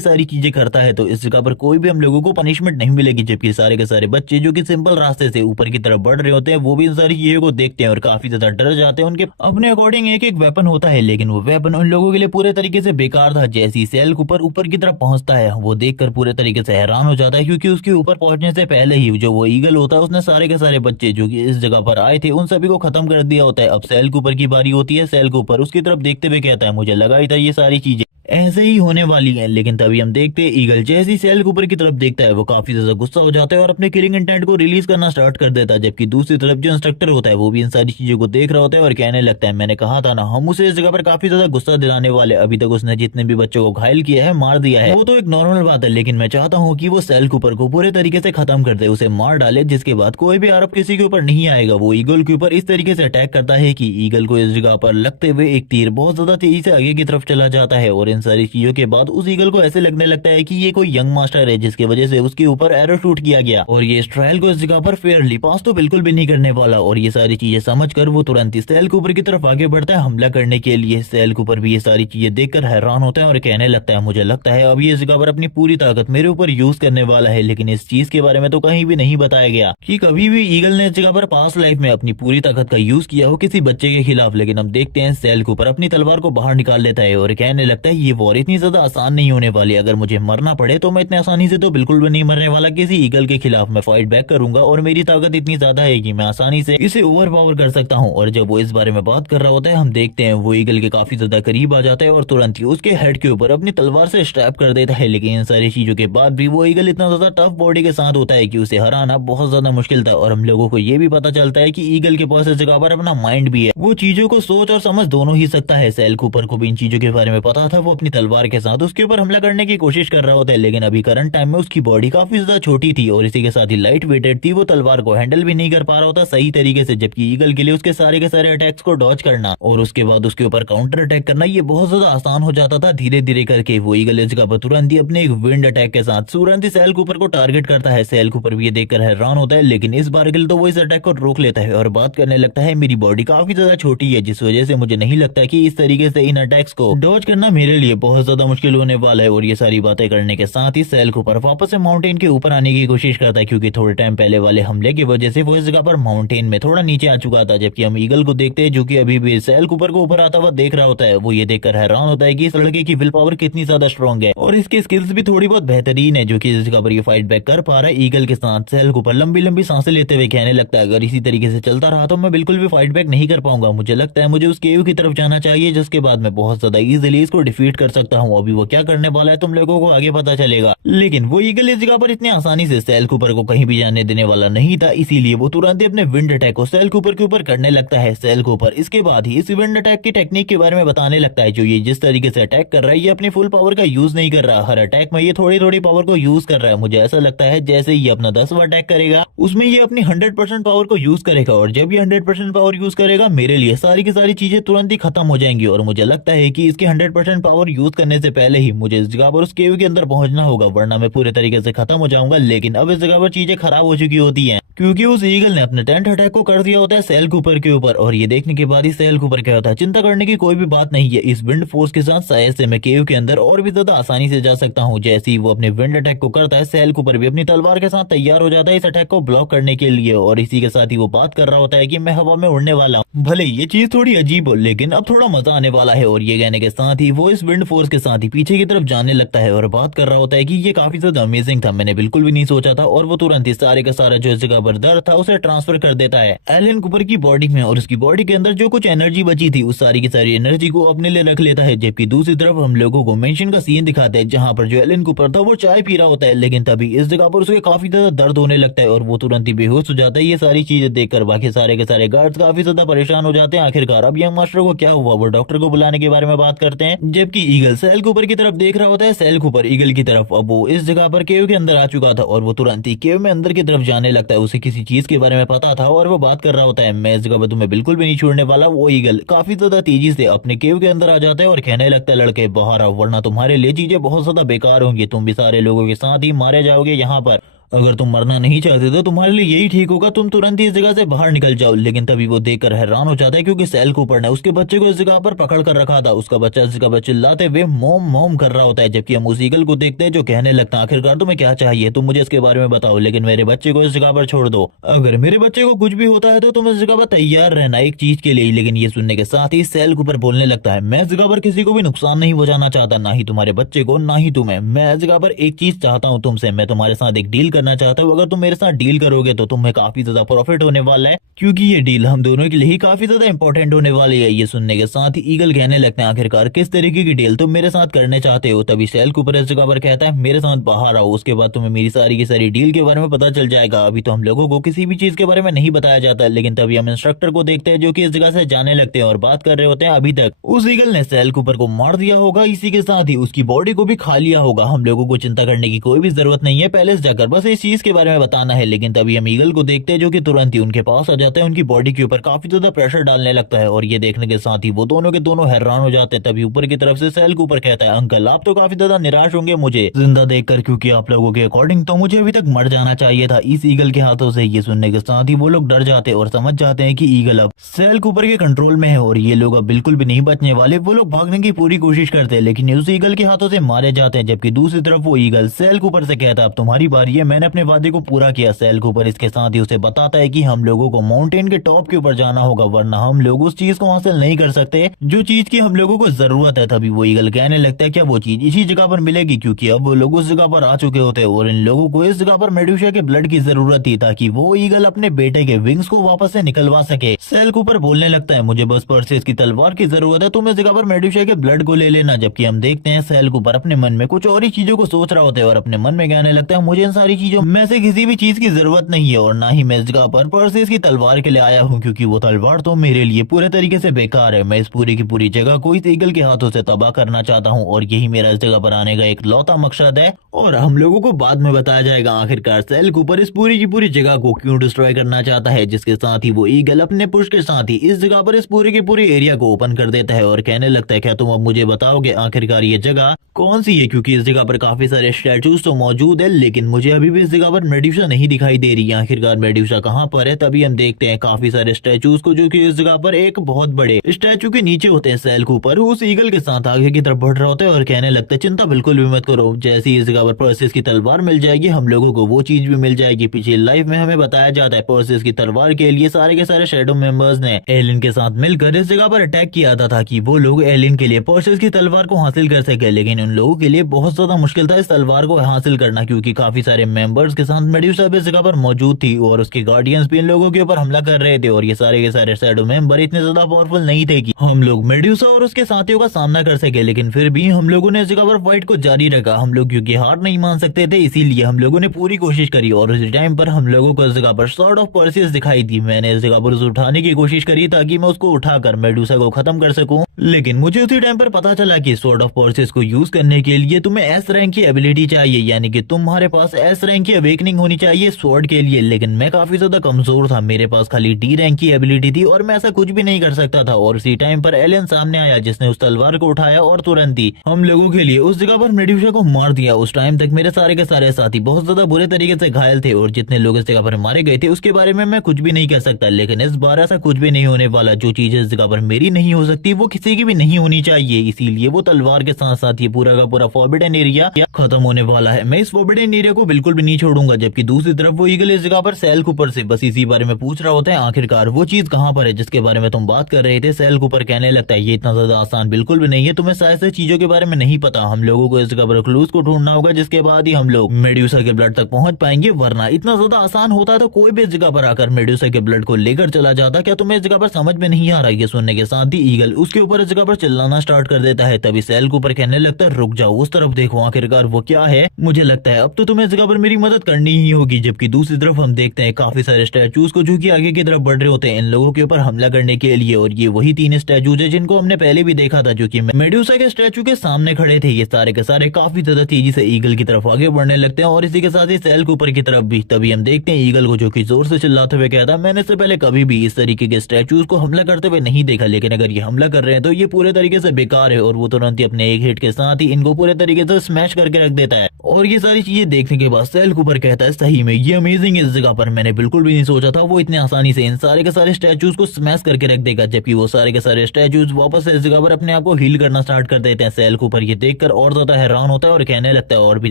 सारी चीजें करता है तो इस जगह पर कोई भी हम लोगों को पनिशमेंट नहीं मिलेगी। जबकि सारे के सारे बच्चे जो कि सिंपल रास्ते से ऊपर की तरफ बढ़ रहे होते हैं वो भी इन सारी चीजों को देखते हैं और काफी ज्यादा डर जाते हैं। उनके अपने अकॉर्डिंग एक एक वेपन होता है, लेकिन वो वेपन उन लोगों के लिए पूरे तरीके से बेकार था। जैसे ही सैल कूपर ऊपर की तरफ पहुंचता है वो देखकर पूरे तरीके से हैरान हो जाता है, क्योंकि उसके ऊपर पहुंचने से पहले ही जो वो ईगल होता है उसने सारे के सारे बच्चे जो कि इस जगह पर आए थे उन सभी को खत्म कर दिया होता है। अब सैल कूपर की बारी होती है। सैल कूपर उसकी तरफ देखते हुए कहता है मुझे लगा ही था ये सारी चीजें ऐसे ही होने वाली है। लेकिन तभी हम देखते हैं ईगल जैसे ही सैल कूपर की तरफ देखता है वो काफी ज्यादा गुस्सा हो जाता है और अपने किलिंग इंटेंट को रिलीज करना स्टार्ट कर देता है। जबकि दूसरी तरफ जो इंस्ट्रक्टर होता है वो भी इन सारी चीजों को देख रहा होता है और कहने लगता है मैंने कहा था ना हम उसे इस जगह पर काफी ज्यादा गुस्सा दिलाने वाले, अभी तक उसने जितने भी बच्चों को घायल किया है मार दिया है वो तो एक नॉर्मल बात है, लेकिन मैं चाहता हूँ कि वो सैल कूपर को पूरे तरीके से खत्म कर दे, उसे मार डाले, जिसके बाद कोई भी आरोप किसी के ऊपर नहीं आएगा। वो ईगल के ऊपर इस तरीके से अटैक करता है कि ईगल को इस जगह पर लगते हुए एक तीर बहुत ज्यादा तेजी से आगे की तरफ चला जाता है। और इन सारी चीजों के बाद उस ईगल को ऐसे लगने लगता है कि ये कोई यंग मास्टर है जिसकी वजह से उसके ऊपर एरो शूट किया गया और ये इस ट्रायल को इस जगह पर फेयरली पास तो बिल्कुल भी नहीं करने वाला। और ये सारी चीजें समझकर वो तुरंत ही सैल कूपर की तरफ आगे बढ़ता है हमला करने के लिए। सैल कूपर भी ये सारी चीजें देखकर हैरान होता है और कहने लगता है मुझे लगता है अब ये इस जगह पर अपनी पूरी ताकत मेरे ऊपर यूज करने वाला है। लेकिन इस चीज के बारे में तो कहीं भी नहीं बताया गया कि कभी भी ईगल ने इस जगह पर पास्ट लाइफ में अपनी पूरी ताकत का यूज किया हो किसी बच्चे के खिलाफ। लेकिन हम देखते हैं सैल कूपर अपनी तलवार को बाहर निकाल लेता है और कहने लगता है ये वॉर इतनी ज्यादा आसान नहीं होने वाली, अगर मुझे मरना पड़े तो मैं इतने आसानी से तो बिल्कुल भी नहीं मरने वाला, किसी ईगल के खिलाफ मैं फाइट बैक करूंगा और मेरी ताकत इतनी ज्यादा है कि मैं आसानी से इसे ओवर पावर कर सकता हूँ। और जब वो इस बारे में बात कर रहा होता है हम देखते हैं वो ईगल के काफी ज्यादा करीब आ जाता है और तुरंत ही उसके हेड के ऊपर अपनी तलवार से स्ट्रैप कर देता है। लेकिन इन सारी चीजों के बाद भी वो ईगल इतना ज्यादा टफ बॉडी के साथ होता है कि उसे हराना बहुत ज्यादा मुश्किल था। और हम लोगों को ये भी पता चलता है कि ईगल के पास इस जगह पर अपना माइंड भी है, वो चीजों को सोच और समझ दोनों ही सकता है। सैल कूपर को भी इन चीजों के बारे में पता था, वो अपनी तलवार के साथ उसके ऊपर हमला करने की कोशिश कर रहा होता है। लेकिन अभी करंट टाइम में उसकी बॉडी काफी ज्यादा छोटी थी और इसी के साथ ही लाइट वेटेड थी, वो तलवार को हैंडल भी नहीं कर पा रहा होता सही तरीके से। जबकि ईगल के लिए उसके सारे के सारे अटैक्स को डॉज करना और उसके बाद उसके ऊपर काउंटर अटैक करना ये बहुत ज्यादा आसान हो जाता था। धीरे धीरे करके वो ईगल इस जगह पर तुरंत ही अपने एक विंड अटैक के साथ तुरंत ही सैल कूपर को टारगेट करता है। सैल कूपर भी ये देखकर हैरान होता है, लेकिन इस बार के लिए तो वो इस अटैक को रोक लेता है और बात करने लगता है मेरी बॉडी काफी ज्यादा छोटी है जिस वजह से मुझे नहीं लगता कि इस तरीके से इन अटैक्स को डॉज करना मेरे लिए बहुत ज्यादा मुश्किल होने वाला है। और ये सारी बातें करने के साथ ही सैल कूपर वापस से माउंटेन के ऊपर आने की कोशिश करता है, क्योंकि थोड़े टाइम पहले वाले हमले की वजह से वो इस जगह पर माउंटेन में थोड़ा नीचे आ चुका था। जबकि हम ईगल को देखते हैं जो कि अभी भी सैल कूपर को ऊपर आता हुआ देख रहा होता है। वो ये देखकर हैरान होता है कि इस लड़के की विल पावर कितनी ज्यादा स्ट्रॉन्ग है और इसकी स्किल्स भी थोड़ी बहुत बेहतरीन है, जो कि इस जगह पर ये फाइट बैक कर पा रहा है ईगल के साथ। सैल कूपर लंबी लंबी सांसें लेते हुए कहने लगता है अगर इसी तरीके से चलता रहा तो मैं बिल्कुल भी फाइट बैक नहीं कर पाऊंगा, मुझे लगता है मुझे उस केव की तरफ जाना चाहिए जिसके बाद मैं बहुत ज्यादा इजीली इसको डिफीट कर सकता हूँ। अभी वो क्या करने वाला है तुम लोगों को आगे पता चलेगा। लेकिन वो ईगल इस जगह पर इतनी आसानी से सैल कूपर को कहीं भी जाने देने वाला नहीं था, इसीलिए वो तुरंत ही अपने विंड अटैक को सैल कूपर के ऊपर करने लगता है। सैल कूपर इसके बाद ही इस विंड अटैक की टेक्निक के बारे में बताने लगता है। जो ये जिस तरीके से अटैक कर रहा है ये अपनी फुल पावर का यूज नहीं कर रहा, हर अटैक में ये थोड़ी थोड़ी पावर को यूज कर रहा है। मुझे ऐसा लगता है जैसे ये अपना 10वां अटैक करेगा उसमें ये अपनी 100% पावर को यूज करेगा और जब ये 100% पावर यूज करेगा मेरे लिए सारी की सारी चीजें तुरंत ही खत्म हो जाएंगी। और मुझे लगता है कि इसके 100% पावर यूज करने से पहले ही मुझे इस जगह पर उस केव के अंदर पहुंचना होगा, वरना मैं पूरे तरीके से खत्म हो जाऊंगा। लेकिन अब इस जगह पर चीजें खराब हो चुकी होती हैं, क्योंकि उस ईगल ने अपने टेंट अटैक को कर दिया होता है सैल कूपर के ऊपर। और ये देखने के बाद ही सैल कूपर क्या होता है चिंता करने की कोई भी बात नहीं है, इस विंड फोर्स के साथ शायद से मैं केव के अंदर और भी ज्यादा आसानी से जा सकता हूँ। जैसे ही वो अपने विंड अटैक को करता है सैल कूपर भी अपनी तलवार के साथ तैयार हो जाता है इस अटैक को ब्लॉक करने के लिए। और इसी के साथ ही वो बात कर रहा होता है कि मैं हवा में उड़ने वाला हूँ, भले ये चीज थोड़ी अजीब हो लेकिन अब थोड़ा मजा आने वाला है। और ये कहने के साथ ही वो इस विंड फोर्स के साथ ही पीछे की तरफ जाने लगता है और बात कर रहा होता है कि ये काफी ज्यादा अमेजिंग था, मैंने बिल्कुल भी नहीं सोचा था। और वो तुरंत ही सारे का सारा जो इस जगह पर दर्द था उसे ट्रांसफर कर देता है एलन कूपर की बॉडी में, और उसकी बॉडी के अंदर जो कुछ एनर्जी बची थी उस सारी की सारी एनर्जी को अपने लिए रख लेता है। जबकि दूसरी तरफ हम लोगों को मेंशन का सीन दिखाते हैं जहाँ पर जो एलन कूपर था वो चाय पी रहा होता है, लेकिन तभी इस जगह पर उसे काफी ज्यादा दर्द होने लगता है और वो तुरंत ही बेहोश हो जाता है। ये सारी चीजें देखकर बाकी सारे के सारे गार्ड्स काफी ज्यादा परेशान हो जाते हैं। आखिरकार अब यंग मास्टर को क्या हुआ, वो डॉक्टर को बुलाने के बारे में बात करते हैं। जबकि ईगल सेल कूपर की तरफ देख रहा होता है, सेल कूपर ईगल की तरफ। अब वो इस जगह पर केव के अंदर आ चुका था और वो तुरंत ही केव में अंदर की तरफ जाने लगता है। उसे किसी चीज के बारे में पता था और वो बात कर रहा होता है, मैं इस जगह पर तुम्हें बिल्कुल भी नहीं छोड़ने वाला। वो ईगल काफी ज्यादा तेजी से अपने केव के अंदर आ जाता है और कहने लगता है, लड़के बाहर आओ वरना तुम्हारे लिए चीजें बहुत ज्यादा बेकार होंगी, तुम भी सारे लोगों के साथ ही मारे जाओगे यहाँ पर। अगर तुम मरना नहीं चाहते तो तुम्हारे लिए यही ठीक होगा, तुम तुरंत ही इस जगह से बाहर निकल जाओ। लेकिन तभी वो देखकर हैरान हो जाता है क्योंकि सेल कूपर ने उसके बच्चे को इस जगह पर पकड़ कर रखा था। उसका बच्चा इस जगह पर चिल्लाते हुए मोम मोम कर रहा होता है। जबकि हम उस ईगल को देखते हैं जो कहने लगता है, आखिरकार तुम्हें क्या चाहिए, तुम मुझे इसके बारे में बताओ, लेकिन मेरे बच्चे को इस जगह पर छोड़ दो। अगर मेरे बच्चे को कुछ भी होता है तो तुम इस जगह पर तैयार रहना एक चीज के लिए। लेकिन ये सुनने के साथ ही सेल कूपर बोलने लगता है, मैं इस जगह पर किसी को भी नुकसान नहीं पहुंचाना चाहता, ना ही तुम्हारे बच्चे को ना ही तुम्हें। मैं इस जगह पर एक चीज चाहता हूँ तुमसे, मैं तुम्हारे साथ एक डील करना चाहता हूँ। अगर तुम मेरे साथ डील करोगे तो तुम्हें काफी ज्यादा प्रॉफिट होने वाला है, क्योंकि ये डील हम दोनों के लिए ही काफी ज्यादा इंपॉर्टेंट होने वाली है। ये सुनने के साथ ही ईगल कहने लगते हैं, आखिरकार किस तरीके की डील तुम मेरे साथ करने चाहते हो। तभी सेल कूपर इस जगह पर कहता है, मेरे साथ बाहर आओ, उसके बाद तुम्हें मेरी सारी की सारी डील के बारे में पता चल जाएगा। अभी तो हम लोगों को किसी भी चीज के बारे में नहीं बताया जाता। लेकिन तभी हम इंस्ट्रक्टर को देखते हैं जो कि इस जगह से जाने लगते हैं और बात कर रहे होते हैं। अभी तक उस ईगल ने सेल कूपर को मार दिया होगा, इसी के साथ ही उसकी बॉडी को भी खा लिया होगा। हम लोगों को चिंता करने की कोई भी जरूरत नहीं है, पहले से जाकर बस इस चीज के बारे में बताना है। लेकिन तभी हम ईगल को देखते हैं जो कि तुरंत ही उनके पास आ जाता है, उनकी बॉडी के ऊपर काफी ज्यादा प्रेशर डालने लगता है। और ये देखने के साथ ही वो दोनों के दोनों हैरान हो जाते हैं। तभी ऊपर की तरफ से सेल कूपर कहता है, अंकल आप तो काफी ज्यादा निराश होंगे मुझे जिंदा देखकर, क्योंकि आप लोगों के अकॉर्डिंग तो मुझे अभी तक मर जाना चाहिए था इस ईगल के हाथों से। ये सुनने के साथ ही वो लोग डर जाते हैं और समझ जाते हैं कि ईगल अब सेल कूपर के कंट्रोल में है और ये लोग अब बिल्कुल भी नहीं बचने वाले। वो लोग भागने की पूरी कोशिश करते हैं लेकिन उस ईगल के हाथों से मारे जाते हैं। जबकि दूसरी तरफ वो ईगल सेल कूपर से कहता है, अब तुम्हारी बारी है, मैंने अपने वादे को पूरा किया। सेल कूपर इसके साथ ही उसे बताता है कि हम लोगों को माउंटेन के टॉप के ऊपर जाना होगा, वरना हम लोग उस चीज को हासिल नहीं कर सकते जो चीज की हम लोगों को जरूरत है। तभी वो ईगल कहने लगता है, क्या वो चीज इसी जगह पर मिलेगी, क्योंकि अब वो लोग उस जगह पर आ चुके होते हैं और इन लोगों को इस जगह पर मेडुसा के ब्लड की जरूरत थी ताकि वो ईगल अपने बेटे के विंग्स को वापस से निकलवा सके। सेल कूपर बोलने लगता है, मुझे बस परसेस की तलवार की जरूरत है, तुम इस जगह पर मेडुसा के ब्लड को ले लेना। जबकि हम देखते हैं सेल कूपर अपने मन में कुछ और ही चीजों को सोच रहा होता है और अपने मन में कहने लगता है, मुझे इन सारी चीजों में से किसी भी चीज की जरूरत नहीं है और ना ही मैं इस जगह पर परसेस की तलवार के लिए आया हूँ, क्योंकि वो तलवार तो मेरे लिए पूरे तरीके से बेकार है। मैं इस पूरी की पूरी जगह को इस ईगल के हाथों से तबाह करना चाहता हूँ और यही मेरा इस जगह पर आने का एक लौता मकसद है। और हम लोगों को बाद में बताया जाएगा आखिरकार सेल कूपर इस पूरी की पूरी जगह को क्यों डिस्ट्रॉय करना चाहता है। जिसके साथ ही वो ईगल अपने पुश के साथ ही इस जगह पर इस पूरी की पूरी एरिया को ओपन कर देता है और कहने लगता है, क्या तुम अब मुझे बताओगे आखिरकार ये जगह कौन सी है, क्योंकि इस जगह पर काफी सारे स्टैचूज तो मौजूद है लेकिन मुझे अभी भी इस जगह पर मेडुसा नहीं दिखाई दे रही है। आखिरकार मेडुसा कहाँ पर है। तभी हम देखते हैं काफी सारे स्टैचूज को जो कि इस जगह पर एक बहुत बड़े स्टैचू के नीचे होते हैं। सेल कूपर उस ईगल के साथ आगे की तरफ बढ़ रहा होता है और कहने लगता है, चिंता बिल्कुल भी मत करो, जैसी इस जगह पर परसेस की तलवार मिल जाएगी हम लोगों को वो चीज भी मिल जाएगी। पिछली लाइफ में हमें बताया जाता है परसेस की तलवार के लिए सारे के सारे शैडो मेंबर्स ने एलियन के साथ मिलकर इस जगह पर अटैक किया था ताकि वो लोग एलियन के लिए परसेस की तलवार को हासिल कर सके। लेकिन उन लोगों के लिए बहुत ज्यादा मुश्किल था इस तलवार को हासिल करना, क्योंकि काफी सारे मेंबर्स के साथ मेडुसा भी इस जगह पर मौजूद थी और उसके गार्डियंस भी इन लोगों के ऊपर हमला कर रहे थे। और ये सारे के सारे शैडो मेंबर इतने ज्यादा पावरफुल नहीं थे कि हम लोग मेडुसा और उसके साथियों का सामना कर सके। लेकिन फिर भी हम लोगों ने इस जगह पर फाइट को जारी रखा। हम लोग क्योंकि हार नहीं मान सकते थे इसीलिए हम लोगों ने पूरी कोशिश करी और उस टाइम पर हम लोगों को इस जगह पर सॉर्ड ऑफ परसेस दिखाई दी। मैंने इस जगह पर उसे उठाने की कोशिश करी ताकि मैं उसको उठाकर मेडुसा को खत्म कर सकूं। लेकिन मुझे उसी टाइम पर पता चला कि सॉर्ड ऑफ परसेस को यूज करने के लिए तुम्हें एस रैंक की एबिलिटी चाहिए, यानी कि तुम्हारे पास एस रैंक की अवेकनिंग होनी चाहिए स्वॉर्ड के लिए। लेकिन मैं काफी ज्यादा कमजोर था, मेरे पास खाली डी रैंक की एबिलिटी थी और मैं ऐसा कुछ भी नहीं कर सकता था। और उसी टाइम पर एलियन सामने आया जिसने उस तलवार को उठाया और तुरंत ही हम लोगों के लिए उस जगह पर मेडुसा को मार दिया। उस टाइम तक मेरे सारे के सारे साथी बहुत ज्यादा बुरे तरीके से घायल थे और जितने लोग इस जगह पर मारे गए थे उसके बारे में मैं कुछ भी नहीं कह सकता। लेकिन इस बार ऐसा कुछ भी नहीं होने वाला। जो चीज इस जगह पर मेरी नहीं हो सकती वो किसी की भी नहीं होनी चाहिए, इसीलिए वो तलवार के साथ साथ ये पूरा का पूरा फॉरबिडन एरिया खत्म होने वाला है। मैं इस फॉरबिडन एरिया को बिल्कुल भी नहीं छोड़ूंगा। जबकि दूसरी तरफ वो ईगल इस जगह पर सेल कूपर से बस इसी बारे में पूछ रहा होता है, आखिरकार वो चीज कहाँ पर है जिसके बारे में तुम बात कर रहे थे। सेल कूपर कहने लगता है ये इतना ज्यादा आसान बिल्कुल भी नहीं है, तुम्हें शायद से चीजों के बारे में नहीं पता। हम लोगों को इस जगह पर क्लूज को ढूंढना होगा, जिसके बाद ही हम लोग मेड्यूसा के ब्लड तक पहुंच पाएंगे, वरना इतना ज्यादा आसान होता है तो कोई भी इस जगह पर आकर मेड्यूसा के ब्लड को लेकर चला जाता। क्या तुम्हें इस जगह पर समझ में नहीं आ रहा? ये सुनने के साथ ही ईगल उसके ऊपर इस जगह पर चिल्लाना स्टार्ट कर देता है। तभी सेल कूपर कहने लगता है रुक जाओ, उस तरफ देखो आखिरकार वो क्या है। मुझे लगता है अब तो तुम्हें इस जगह पर मेरी मदद करनी ही होगी। जबकि दूसरी तरफ हम देखते हैं काफी सारे स्टैचूज को जो कि आगे की तरफ बढ़ रहे होते हैं इन लोगों के ऊपर हमला करने के लिए। और ये वही 3 स्टैचूज है जिनको हमने पहले भी देखा था, जो कि मेड्यूसा के स्टैचू के सामने खड़े थे। ये सारे के सारे काफी ज्यादा तेजी से ईगल की तरफ आगे बढ़ने लगते हैं और इसी के साथ ही सेल कूपर की तरफ भी। तभी हम देखते हैं ईगल को जो कि जोर से चिल्लाते हुए कहता है मैंने इससे पहले कभी भी इस तरीके के स्टैचूज को हमला करते हुए नहीं देखा, लेकिन अगर ये हमला कर रहे हैं तो ये पूरे तरीके से बेकार है। और वो तुरंत ही अपने एक हिट के साथ ही इनको पूरे तरीके से स्मैश करके रख देता है। और ये सारी चीजें देखने के बाद सेल कूपर कहता है सही में ये अमेजिंग है, इस जगह पर मैंने बिल्कुल भी नहीं सोचा था वो इतने आसानी से इन सारे के सारे स्टैचूज को स्मैश करके रख देगा। जबकि वो सारे के सारे स्टैचूज वापस इस जगह पर अपने आप को हील करना स्टार्ट कर देते हैं। सेल कूपर ये देखकर और ज्यादा हैरान होता है और कहने लगता है और भी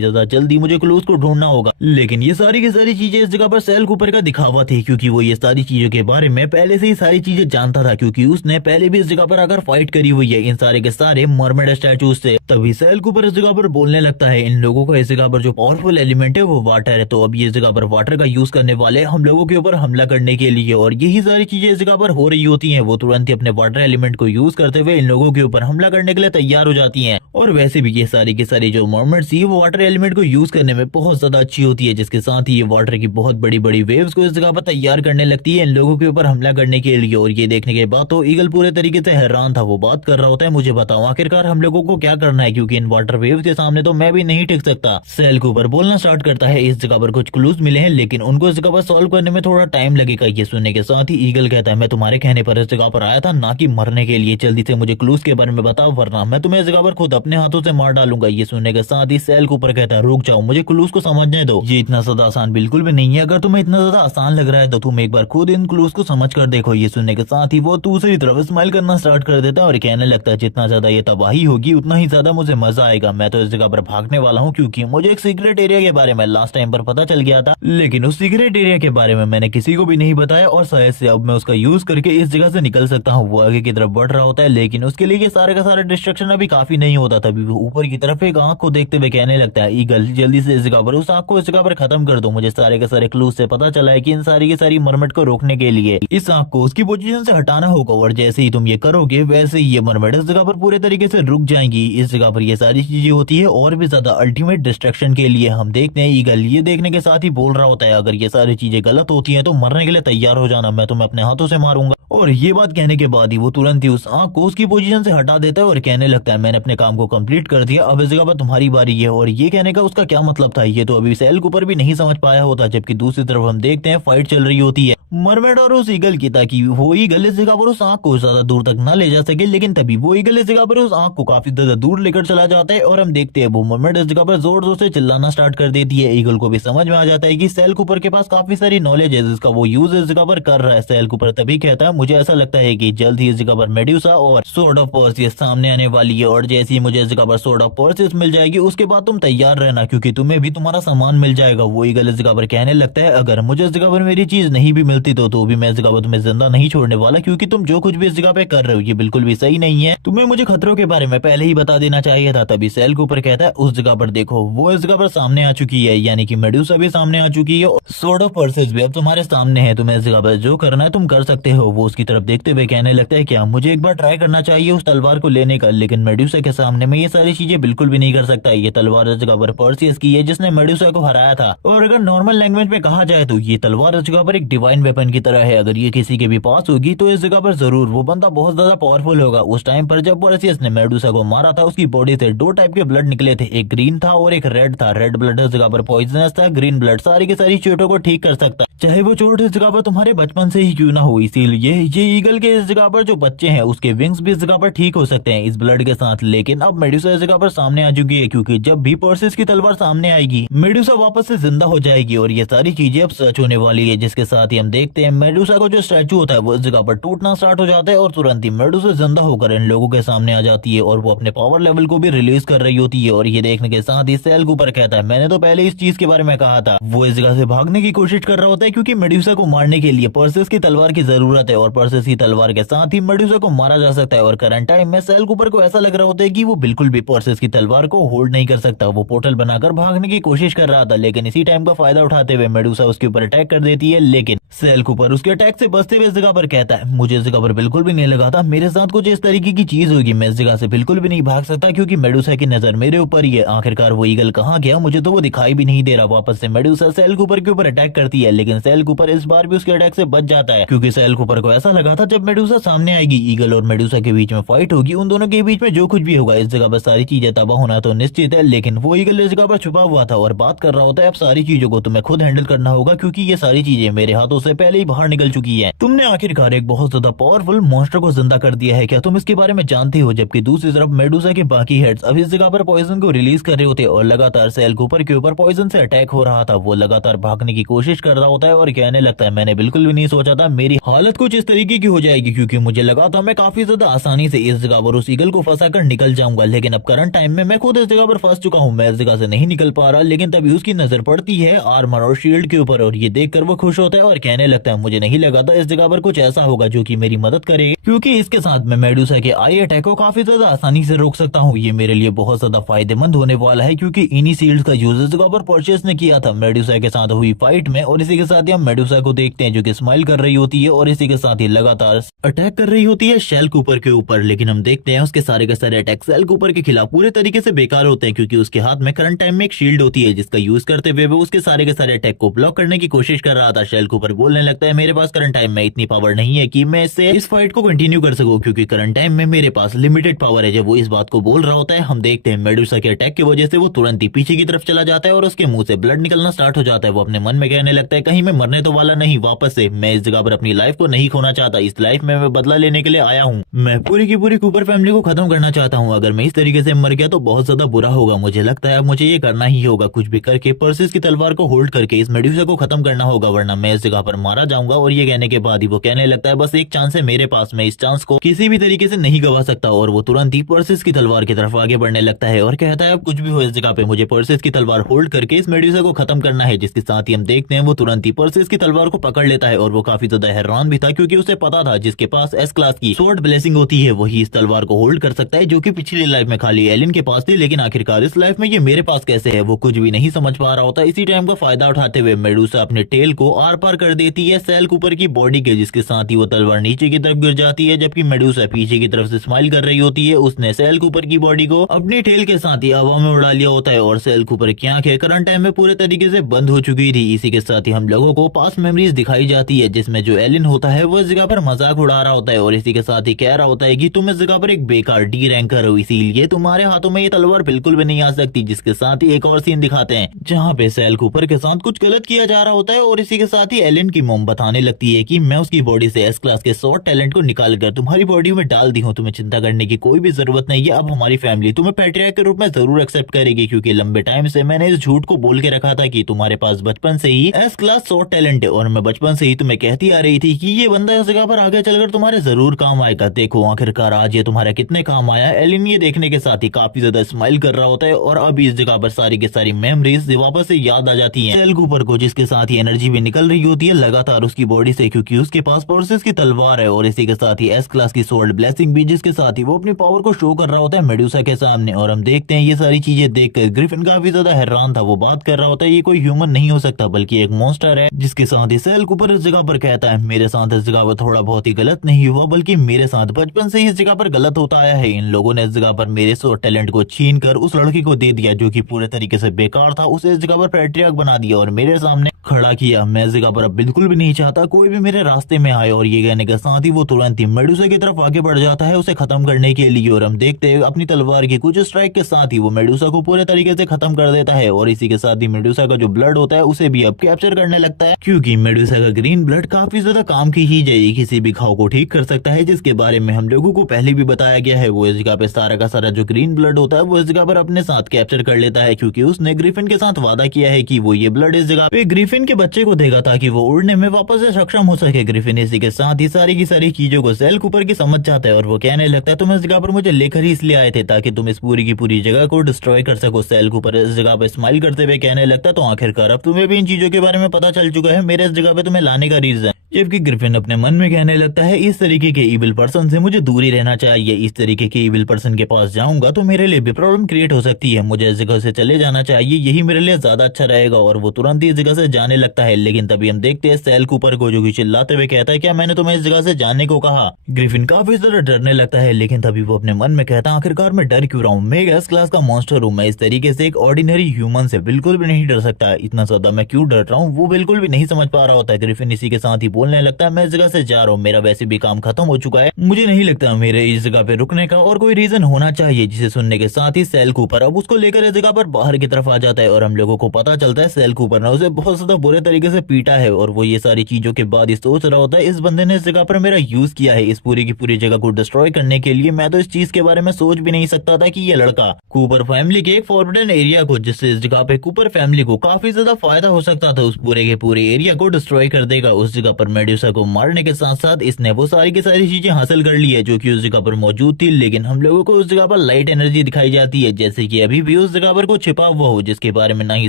ज्यादा जल्दी मुझे क्लूज को ढूंढना होगा। लेकिन ये सारी की सारी चीजें इस जगह पर सेल कूपर का दिखावा थी, क्योंकि वो ये सारी चीजों के बारे में पहले से ही सारी चीजें जानता था, क्योंकि उसने पहले भी इस जगह पर आकर फाइट करी हुई है इन सारे के सारे मरमेड स्टैचूज से। तभी सेल कूपर इस जगह पर बोलने लगता है इन लोगों का इस जगह पर जो पावरफुल एलिमेंट है वो वाटर है, तो अब ये जगह पर वाटर का यूज करने वाले हम लोगों के ऊपर हमला करने के लिए। और यही सारी चीजें इस जगह पर हो रही होती हैं। वो तुरंत ही अपने वाटर एलिमेंट को यूज करते हुए इन लोगों के ऊपर हमला करने के लिए तैयार हो जाती हैं। और वैसे भी ये सारी की सारी जो मर्मर्स थी वो वाटर एलिमेंट को यूज करने में बहुत ज्यादा अच्छी होती है, जिसके साथ ही ये वाटर की बहुत बड़ी बड़ी वेव्स को इस जगह पर तैयार करने लगती है इन लोगों के ऊपर हमला करने के लिए। और ये देखने के बाद तो ईगल पूरे तरीके से हैरान था। वो बात कर रहा होता है मुझे बताओ आखिरकार हम लोगों को क्या करना है, क्योंकि इन वाटर वेव्स के सामने तो मैं भी नहीं टिक सकता। सेल कूपर बोलना स्टार्ट करता है इस जगह पर कुछ क्लूज मिले हैं, लेकिन उनको इस जगह पर सॉल्व करने में थोड़ा टाइम लगेगा। ये सुनने के साथ ही ईगल कहता है मैं तुम्हारे कहने पर इस जगह पर आया था ना कि मरने के लिए, जल्दी से मुझे क्लूज के बारे में बताओ वरना मैं तुम्हें इस जगह पर खुद अपने हाथों से मार डालूंगा। ये सुनने के साथ ही सेल कूपर कहता है रुक जाओ, मुझे क्लूज को समझने दो, ये इतना ज्यादा आसान बिल्कुल भी नहीं है। अगर तुम्हें इतना ज्यादा आसान लग रहा है तो तुम एक बार खुद इन क्लूज को समझ कर देखो। ये सुनने के साथ ही वो दूसरी तरफ स्माइल करना स्टार्ट कर देता है और कहने लगता है जितना ज्यादा ये तबाही होगी उतना ही ज्यादा मुझे मजा आएगा। मैं तो इस जगह पर भागने वाला हूँ, क्योंकि मुझे एक सीक्रेट एरिया के बारे में लास्ट टाइम पर पता चल गया था, लेकिन उस सीक्रेट एरिया के बारे में मैंने किसी को भी नहीं बताया और शायद से अब मैं उसका यूज करके इस जगह से निकल सकता हूँ। वो आगे की तरफ बढ़ रहा होता है, लेकिन उसके लिए ये सारे का सारा डिस्ट्रक्शन अभी काफी नहीं होता। तभी वो ऊपर की तरफ एक आंख को देखते हुए कहने लगता है ईगल जल्दी से इस जगह पर उस आंख को इस जगह पर खत्म कर दो। मुझे सारे के सारे क्लूज से पता चला है कि इन सारी की सारी मरमेड को रोकने के लिए इस आंख को उसकी पोजीशन से हटाना होगा, और जैसे ही तुम ये करोगे वैसे ही ये मरमेड इस जगह पर पूरे तरीके से रुक जाएंगी। इस जगह पर ये सारी चीजें होती है और भी ज्यादा अल्टीमेट डिस्ट्रक्शन के लिए। हम देखते हैं ईगल ये देखने के साथ ही बोल रहा होता है अगर ये सारी चीजें गलत होती हैं तो मरने के लिए तैयार हो जाना, मैं तुम्हें अपने हाथों से मारूंगा। और ये बात कहने के बाद ही वो तुरंत ही उस आंख को उसकी पोजीशन से हटा देता है और कहने लगता है मैंने अपने काम को कंप्लीट कर दिया, अब इस जगह पर तुम्हारी बारी है। और ये कहने का उसका क्या मतलब था ये तो अभी सेल कूपर भी नहीं समझ पाया होता। जबकि दूसरी तरफ हम देखते हैं फाइट चल रही होती है मरमेड और उस ईगल की, ताकि वो ईगल इस जगह पर उस आंख को ज्यादा दूर तक ना ले जा सके। लेकिन तभी वो ईगल इस जगह पर उस आंख को काफी ज्यादा दूर लेकर चला जाता है और हम देखते हैं वो मरमेड इस जगह पर जोर जोर से चिल्लाना स्टार्ट कर देती है। ईगल को भी समझ में आ जाता है कि सेल कूपर के पास काफी सारी नॉलेज है जिसका वो यूज इस जगह पर कर रहा है। सेल कूपर तभी कहता है मुझे ऐसा लगता है कि जल्द ही इस जगह पर मेड्यूसा और स्वॉर्ड ऑफ पर्सियस सामने आने वाली है, और जैसे ही मुझे इस जगह पर स्वॉर्ड ऑफ पर्सियस मिल जाएगी उसके बाद तुम तैयार रहना, क्योंकि तुम्हें भी तुम्हारा सामान मिल जाएगा। वो ईगल इस जगह पर कहने लगता है अगर मुझे इस जगह पर मेरी चीज नहीं भी मिलती तो भी मैं इस जगह पर तुम्हें जिंदा नहीं छोड़ने वाला, क्योंकि तुम जो कुछ भी इस जगह पे कर रहे हो ये बिल्कुल भी सही नहीं है। तुम्हें मुझे खतरों के बारे में पहले ही बता देना चाहिए था। तभी सेल कूपर कहता है उस जगह पर देखो वो इस जगह पर सामने आ चुकी है, यानी कि मेड्यूसा भी सामने आ चुकी है, स्वॉर्ड ऑफ पर्सियस भी अब तुम्हारे सामने है। तुम्हें इस जगह पर जो करना है तुम कर सकते हो। वो उसकी तरफ देखते हुए कहने लगता है क्या मुझे एक बार ट्राई करना चाहिए उस तलवार को लेने का, लेकिन मेड्यूसा के सामने मैं ये सारी चीजें बिल्कुल भी नहीं कर सकता। ये तलवार इस जगह पर पर्सियस की है जिसने मेड्यूसा को हराया था, और अगर नॉर्मल लैंग्वेज में कहा जाए तो ये तलवार इस जगह पर एक डिवाइन वेपन की तरह है। अगर ये किसी के भी पास होगी तो इस जगह पर जरूर वो बंदा बहुत ज्यादा पावरफुल होगा। उस टाइम पर जब पर्सियस ने मेडुसा को मारा था उसकी बॉडी से 2 टाइप के ब्लड निकले थे, एक ग्रीन था और एक रेड था। रेड ब्लड इस जगह पर पॉइजनस था, ग्रीन ब्लड सारी की सारी चोटों को ठीक कर सकता है। चाहे वो चोट इस जगह पर तुम्हारे बचपन से ही क्यों ना हो। इसीलिए ये ईगल के इस जगह पर जो बच्चे हैं उसके विंग्स भी इस जगह पर ठीक हो सकते हैं इस ब्लड के साथ। लेकिन अब मेडुसा इस जगह पर सामने आ चुकी है, क्योंकि जब भी पर्सिस की तलवार सामने आएगी मेडुसा वापस से जिंदा हो जाएगी और ये सारी चीजें अब सच होने वाली है। जिसके साथ ही हम देखते हैं मेडुसा को जो स्टैचू होता है वो इस जगह पर टूटना स्टार्ट हो जाता है और तुरंत ही मेडुसा जिंदा होकर इन लोगों के सामने आ जाती है और वो अपने पावर लेवल को भी रिलीज कर रही होती है। और ये देखने के साथ ही सेल कूपर कहता है मैंने तो पहले इस चीज के बारे में कहा था। वो इस जगह से भागने की कोशिश कर रहा होता है क्योंकि मेडुसा को मारने के लिए पर्सिस की तलवार की जरूरत है और पर्सिस की तलवार के साथ ही मेडुसा को मारा जा सकता है। और करंट टाइम में सेल कूपर को ऐसा लग रहा होता है कि वो बिल्कुल भी पर्सिस की तलवार को होल्ड नहीं कर सकता। वो पोर्टल बनाकर भागने की कोशिश कर रहा था, लेकिन इसी टाइम का फायदा उठाते हुए मेडुसा उसके ऊपर अटैक कर देती है। लेकिन सेल कूपर उसके अटैक से बचते हुए इस जगह पर कहता है मुझे इस जगह पर बिल्कुल भी नहीं लगा था मेरे साथ कुछ इस तरीके की चीज होगी। मैं इस जगह से बिल्कुल भी नहीं भाग सकता क्योंकि मेडुसा की नजर मेरे ऊपर ही है। आखिरकार वो ईगल कहाँ गया, मुझे तो वो दिखाई भी नहीं दे रहा। वापस से मेडुसा सेल कूपर के ऊपर अटैक करती है, लेकिन सेल कूपर इस बार भी उसके अटैक से बच जाता है क्योंकि सेल कूपर को ऐसा लगा था जब मेडुसा सामने आएगी ईगल और मेडुसा के बीच में फाइट होगी, उन दोनों के बीच में जो कुछ भी होगा इस जगह पर सारी चीजें तबाह होना तो निश्चित है। लेकिन वो ईगल इस जगह पर छुपा हुआ था और बात कर रहा होता है अब सारी चीजों को तुम्हें खुद हैंडल करना होगा क्योंकि ये सारी चीजें मेरे हाथों से पहले ही बाहर निकल चुकी है। तुमने आखिरकार एक बहुत ज्यादा पावरफुल मॉन्स्टर को जिंदा कर दिया है, क्या तुम इसके बारे में जानते हो? जबकि दूसरी तरफ मेडुसा के बाकी हेड्स अब इस जगह पर पॉइजन को रिलीज कर रहे होते और लगातार सेल कूपर के ऊपर पॉइजन से अटैक हो रहा था। वो लगातार भागने की कोशिश कर रहा होता है और कहने लगता है मैंने बिल्कुल भी नहीं सोचा था मेरी हालत कुछ इस तरीके की हो जाएगी, क्योंकि मुझे लगा था मैं काफी ज्यादा आसानी से इस जगह पर उस ईगल को फंसा कर निकल जाऊंगा। लेकिन अब करंट टाइम में मैं खुद इस जगह पर फंस चुका हूँ, मैं इस जगह से नहीं निकल पा रहा। लेकिन तभी उसकी नजर पड़ती है आर्मर और शील्ड के ऊपर और ये देखकर वो खुश होता है और कहने लगता है मुझे नहीं लगा था इस जगह पर कुछ ऐसा होगा जो कि मेरी मदद करे, क्योंकि इसके साथ मैं मेडुसा के आई अटैक को काफी ज्यादा आसानी से रोक सकता हूँ। ये मेरे लिए बहुत ज्यादा फायदेमंद होने वाला है क्योंकि इन्हीं शील्ड का यूज इस जगह पर परचेस ने किया था मेडुसा के साथ हुई फाइट में। और इसी के साथ ही हम मेडुसा को देखते हैं जो कि स्माइल कर रही होती है और इसी के साथ ही लगातार अटैक कर रही होती है शेल कूपर के ऊपर। लेकिन हम देखते हैं उसके सारे के सारे अटैक सेल कूपर के खिलाफ पूरे तरीके से बेकार होते हैं क्योंकि उसके हाथ में करंट टाइम में एक शील्ड होती है जिसका यूज करते हुए वो उसके सारे के सारे अटैक को ब्लॉक करने की कोशिश कर रहा था। शेल कूपर बोलने लगता है मेरे पास करंट टाइम में इतनी पावर नहीं है कि मैं इससे इस फाइट को कंटिन्यू कर सकूं, क्योंकि करंट टाइम में मेरे पास लिमिटेड पावर है। जब वो इस बात को बोल रहा होता है हम देखते हैं मेडुसा के अटैक की वजह से वो तुरंत ही पीछे की तरफ चला जाता है और उसके मुंह से ब्लड निकलना स्टार्ट हो जाता है। वो अपने मन में कहने लगता है कहीं मैं मरने तो वाला नहीं, वापस से मैं इस जगह पर अपनी लाइफ को नहीं खोना चाहता, इस लाइफ में मैं बदला लेने के लिए आया हूँ, मैं पूरी की पूरी कूपर फैमिली को खत्म करना चाहता हूँ। अगर मैं इस तरीके से मर गया तो बहुत ज्यादा बुरा होगा, मुझे लगता है अब मुझे ये करना ही होगा, कुछ भी करके पर्सिस की तलवार को होल्ड करके इस मेडुसा को खत्म करना होगा वरना मैं इस जगह पर मारा जाऊंगा। और ये कहने के बाद ही वो कहने लगता है बस एक चांस है मेरे पास, मैं इस चांस को किसी भी तरीके से नहीं गवा सकता। और वो तुरंत ही पर्सिस की तलवार की तरफ आगे बढ़ने लगता है और कहता है अब कुछ भी हो इस जगह पे मुझे पर्सिस की तलवार होल्ड करके इस मेडुसा को खत्म करना है। जिसके साथ ही हम देखते हैं वो तुरंत ही पर्सिस की तलवार को पकड़ लेता है और वो काफी ज्यादा हैरान भी था क्योंकि उसे पता था जिसके पास एस क्लास की स्वॉर्ड ब्लेसिंग होती है वही इस तलवार को होल्ड कर सकता है, जो कि पिछली लाइफ में खाली एलिन के पास थी। लेकिन आखिरकार इस लाइफ में ये मेरे पास कैसे है वो कुछ भी नहीं समझ पा रहा होता। इसी टाइम का फायदा उठाते हुए मेडुसा अपने टेल को आर पार कर देती है सेल कूपर की बॉडी के, जिसके साथ ही वो तलवार नीचे की तरफ गिर जाती है। जबकि मेडुसा पीछे की तरफ से स्माइल कर रही होती है, उसने सेल कूपर की बॉडी को अपने टेल के साथ ही हवा में उड़ा लिया होता है और सेल कूपर की आंखें करंट टाइम में पूरे तरीके से बंद हो चुकी थी। इसी के साथ ही हम लोगों को पास्ट मेमोरीज दिखाई जाती है जिसमें जो एलिन होता है वो इस जगह पर मजाक उड़ा रहा होता है और इसी के साथ ही कह रहा होता है कि तुम इस जगह पर एक बेकार डी रैंकर हो, इसीलिए तुम्हारे हाथों में ये तलवार बिल्कुल भी नहीं आ सकती। जिसके साथ ही एक और सीन दिखाते हैं जहाँ पे सेल कूपर के साथ कुछ गलत किया जा रहा होता है और इसी के साथ ही एलिन की मोम बताने लगती है कि मैं उसकी बॉडी से एस क्लास के स्वॉर्ड टैलेंट को निकाल कर तुम्हारी बॉडी में डाल दी हूँ, तुम्हें चिंता करने की कोई भी जरूरत नहीं है। अब हमारी फैमिली तुम्हें पैट्रियार्क के रूप में जरूर एक्सेप्ट करेगी क्योंकि लंबे टाइम से मैंने इस झूठ को बोल के रखा था कि तुम्हारे पास बचपन से ही एस क्लास स्वॉर्ड टैलेंट है और मैं बचपन से ही तुम्हें कहती आ रही थी कि ये बंदा इस जगह पर आगे चलकर तुम्हारे जरूर काम आएगा। देखो आखिरकार आज ये तुम्हारा कितने काम आया। एलिन ये देखने के साथ ही काफी ज्यादा स्माइल कर रहा होता है और अभी इस जगह पर सारी की सारी मेमोरीज वापस से याद आ जाती हैं सेल कूपर को, जिसके साथ ही एनर्जी भी निकल रही होती है लगातार उसकी बॉडी से क्योंकि उसके पास पर्सिस की तलवार है और इसी के साथ ही एस क्लास की स्वॉर्ड ब्लेसिंग भी, जिसके साथ ही वो अपनी पावर को शो कर रहा होता है मेडुसा के सामने। और हम देखते हैं ये सारी चीजें देखकर ग्रिफिन काफी ज्यादा हैरान था, वो बात कर रहा होता है ये कोई ह्यूमन नहीं हो सकता बल्कि एक मॉन्स्टर है। जिसके साथ ही सेल कूपर इस जगह पर कहता है मेरे साथ इस जगह पर थोड़ा बहुत ही गलत नहीं हुआ बल्कि मेरे साथ बचपन से ही इस जगह पर गलत होता आया है। इन लोगों ने इस जगह पर मेरे स्वॉर्ड टैलेंट को छीन कर उस लड़की को दे दिया जो कि पूरे तरीके से बेकार था, उसे इस जगह पर पैट्रियार्क बना दिया और मेरे सामने खड़ा किया। मैं इस जगह पर अब बिल्कुल भी नहीं चाहता कोई भी मेरे रास्ते में आए, और ये कहने के साथ ही वो तुरंत ही मेडुसा की तरफ आगे बढ़ जाता है उसे खत्म करने के लिए, और हम देखते हैं अपनी तलवार की कुछ स्ट्राइक के साथ ही वो मेडुसा को पूरे तरीके से खत्म कर देता है। और इसी के साथ ही मेडुसा का जो ब्लड होता है उसे भी अब कैप्चर करने लगता है, क्योंकि मेडुसा का ग्रीन ब्लड काफी ज्यादा काम की ही जाए, किसी भी घाव को ठीक कर सकता है, जिसके बारे में हम लोगों को पहले भी बताया गया है। वो इस जगह पे सारा का सारा जो ग्रीन ब्लड होता है वो इस जगह पर अपने साथ कैप्चर कर लेता है, क्योंकि उसने ग्रिफिन के साथ वादा किया है कि वो ये ब्लड इस जगह पे ग्रिफिन के बच्चे को देगा ताकि वो उड़ने में वापस से सक्षम हो सके। ग्रिफिन इसी के साथ ही सारी की सारी चीजों को सेल कूपर की समझ जाता है, और वो कहने लगता है तुम इस जगह पर मुझे लेकर ही इसलिए आए थे ताकि तुम इस पूरी की पूरी जगह को डिस्ट्रॉय कर सको। सेल कूपर इस जगह पे स्माइल करते हुए कहने लगता है तो आखिरकार अब तुम्हें भी इन चीजों के बारे में पता चल चुका है मेरे इस जगह पे तुम्हें लाने का रीजन। जबकि ग्रिफिन अपने मन में कहने लगता है इस तरीके के इविल पर्सन से मुझे दूर ही रहना चाहिए, इस तरीके के इविल पर्सन के पास जाऊंगा तो मेरे लिए भी प्रॉब्लम क्रिएट हो सकती है, मुझे इस जगह से चले जाना चाहिए, यही मेरे लिए ज्यादा अच्छा रहेगा। और वो तुरंत ही इस जगह से जाने लगता है, लेकिन तभी हम देखते हैं सेल कूपर को जो कि चिल्लाते हुए कहता है क्या मैंने तुम्हें इस जगह से जाने को कहा। ग्रिफिन काफी ज्यादा डरने लगता है, लेकिन तभी वो अपने मन में कहता है आखिरकार मैं डर क्यों रहा हूँ, मैं एस क्लास का मॉन्स्टर हूँ, मैं इस तरीके से एक ऑर्डिनरी ह्यूमन से बिल्कुल भी नहीं डर सकता, इतना ज्यादा मैं क्यों डर रहा हूँ वो बिल्कुल भी नहीं समझ पा रहा होता है। ग्रिफिन इसी के साथ ही बोलने लगता है मैं इस जगह से जा रहा हूँ, मेरा वैसे भी काम खत्म हो चुका है, मुझे नहीं लगता मेरे इस जगह पे रुकने का और कोई रीजन होना चाहिए। जिसे सुनने के साथ ही सेल कूपर अब उसको लेकर इस जगह पर बाहर की तरफ आ जाता है, और हम लोगों को पता चलता है सेल कूपर ने उसे बहुत ज्यादा बुरे तरीके से पीटा है, और वो ये सारी चीजों के बाद ही सोच रहा होता है इस बंदे ने इस जगह पर मेरा यूज किया है इस पूरी की पूरी जगह को डिस्ट्रॉय करने के लिए, मैं तो इस चीज के बारे में सोच भी नहीं सकता था कि ये लड़का कूपर फैमिली के एक फॉरबिडन एरिया को, जिससे इस जगह पे कूपर फैमिली को काफी ज्यादा फायदा हो सकता था, उस पूरे के पूरे एरिया को डिस्ट्रॉय कर देगा। उस जगह पर मेडुसा को मारने के साथ साथ इसने वो सारी की सारी चीजें हासिल कर ली है जो कि उस जगह पर मौजूद थी, लेकिन हम लोगों को उस जगह पर लाइट एनर्जी दिखाई जाती है, जैसे कि अभी भी उस जगह पर को छिपा हुआ हो, जिसके बारे में ना ही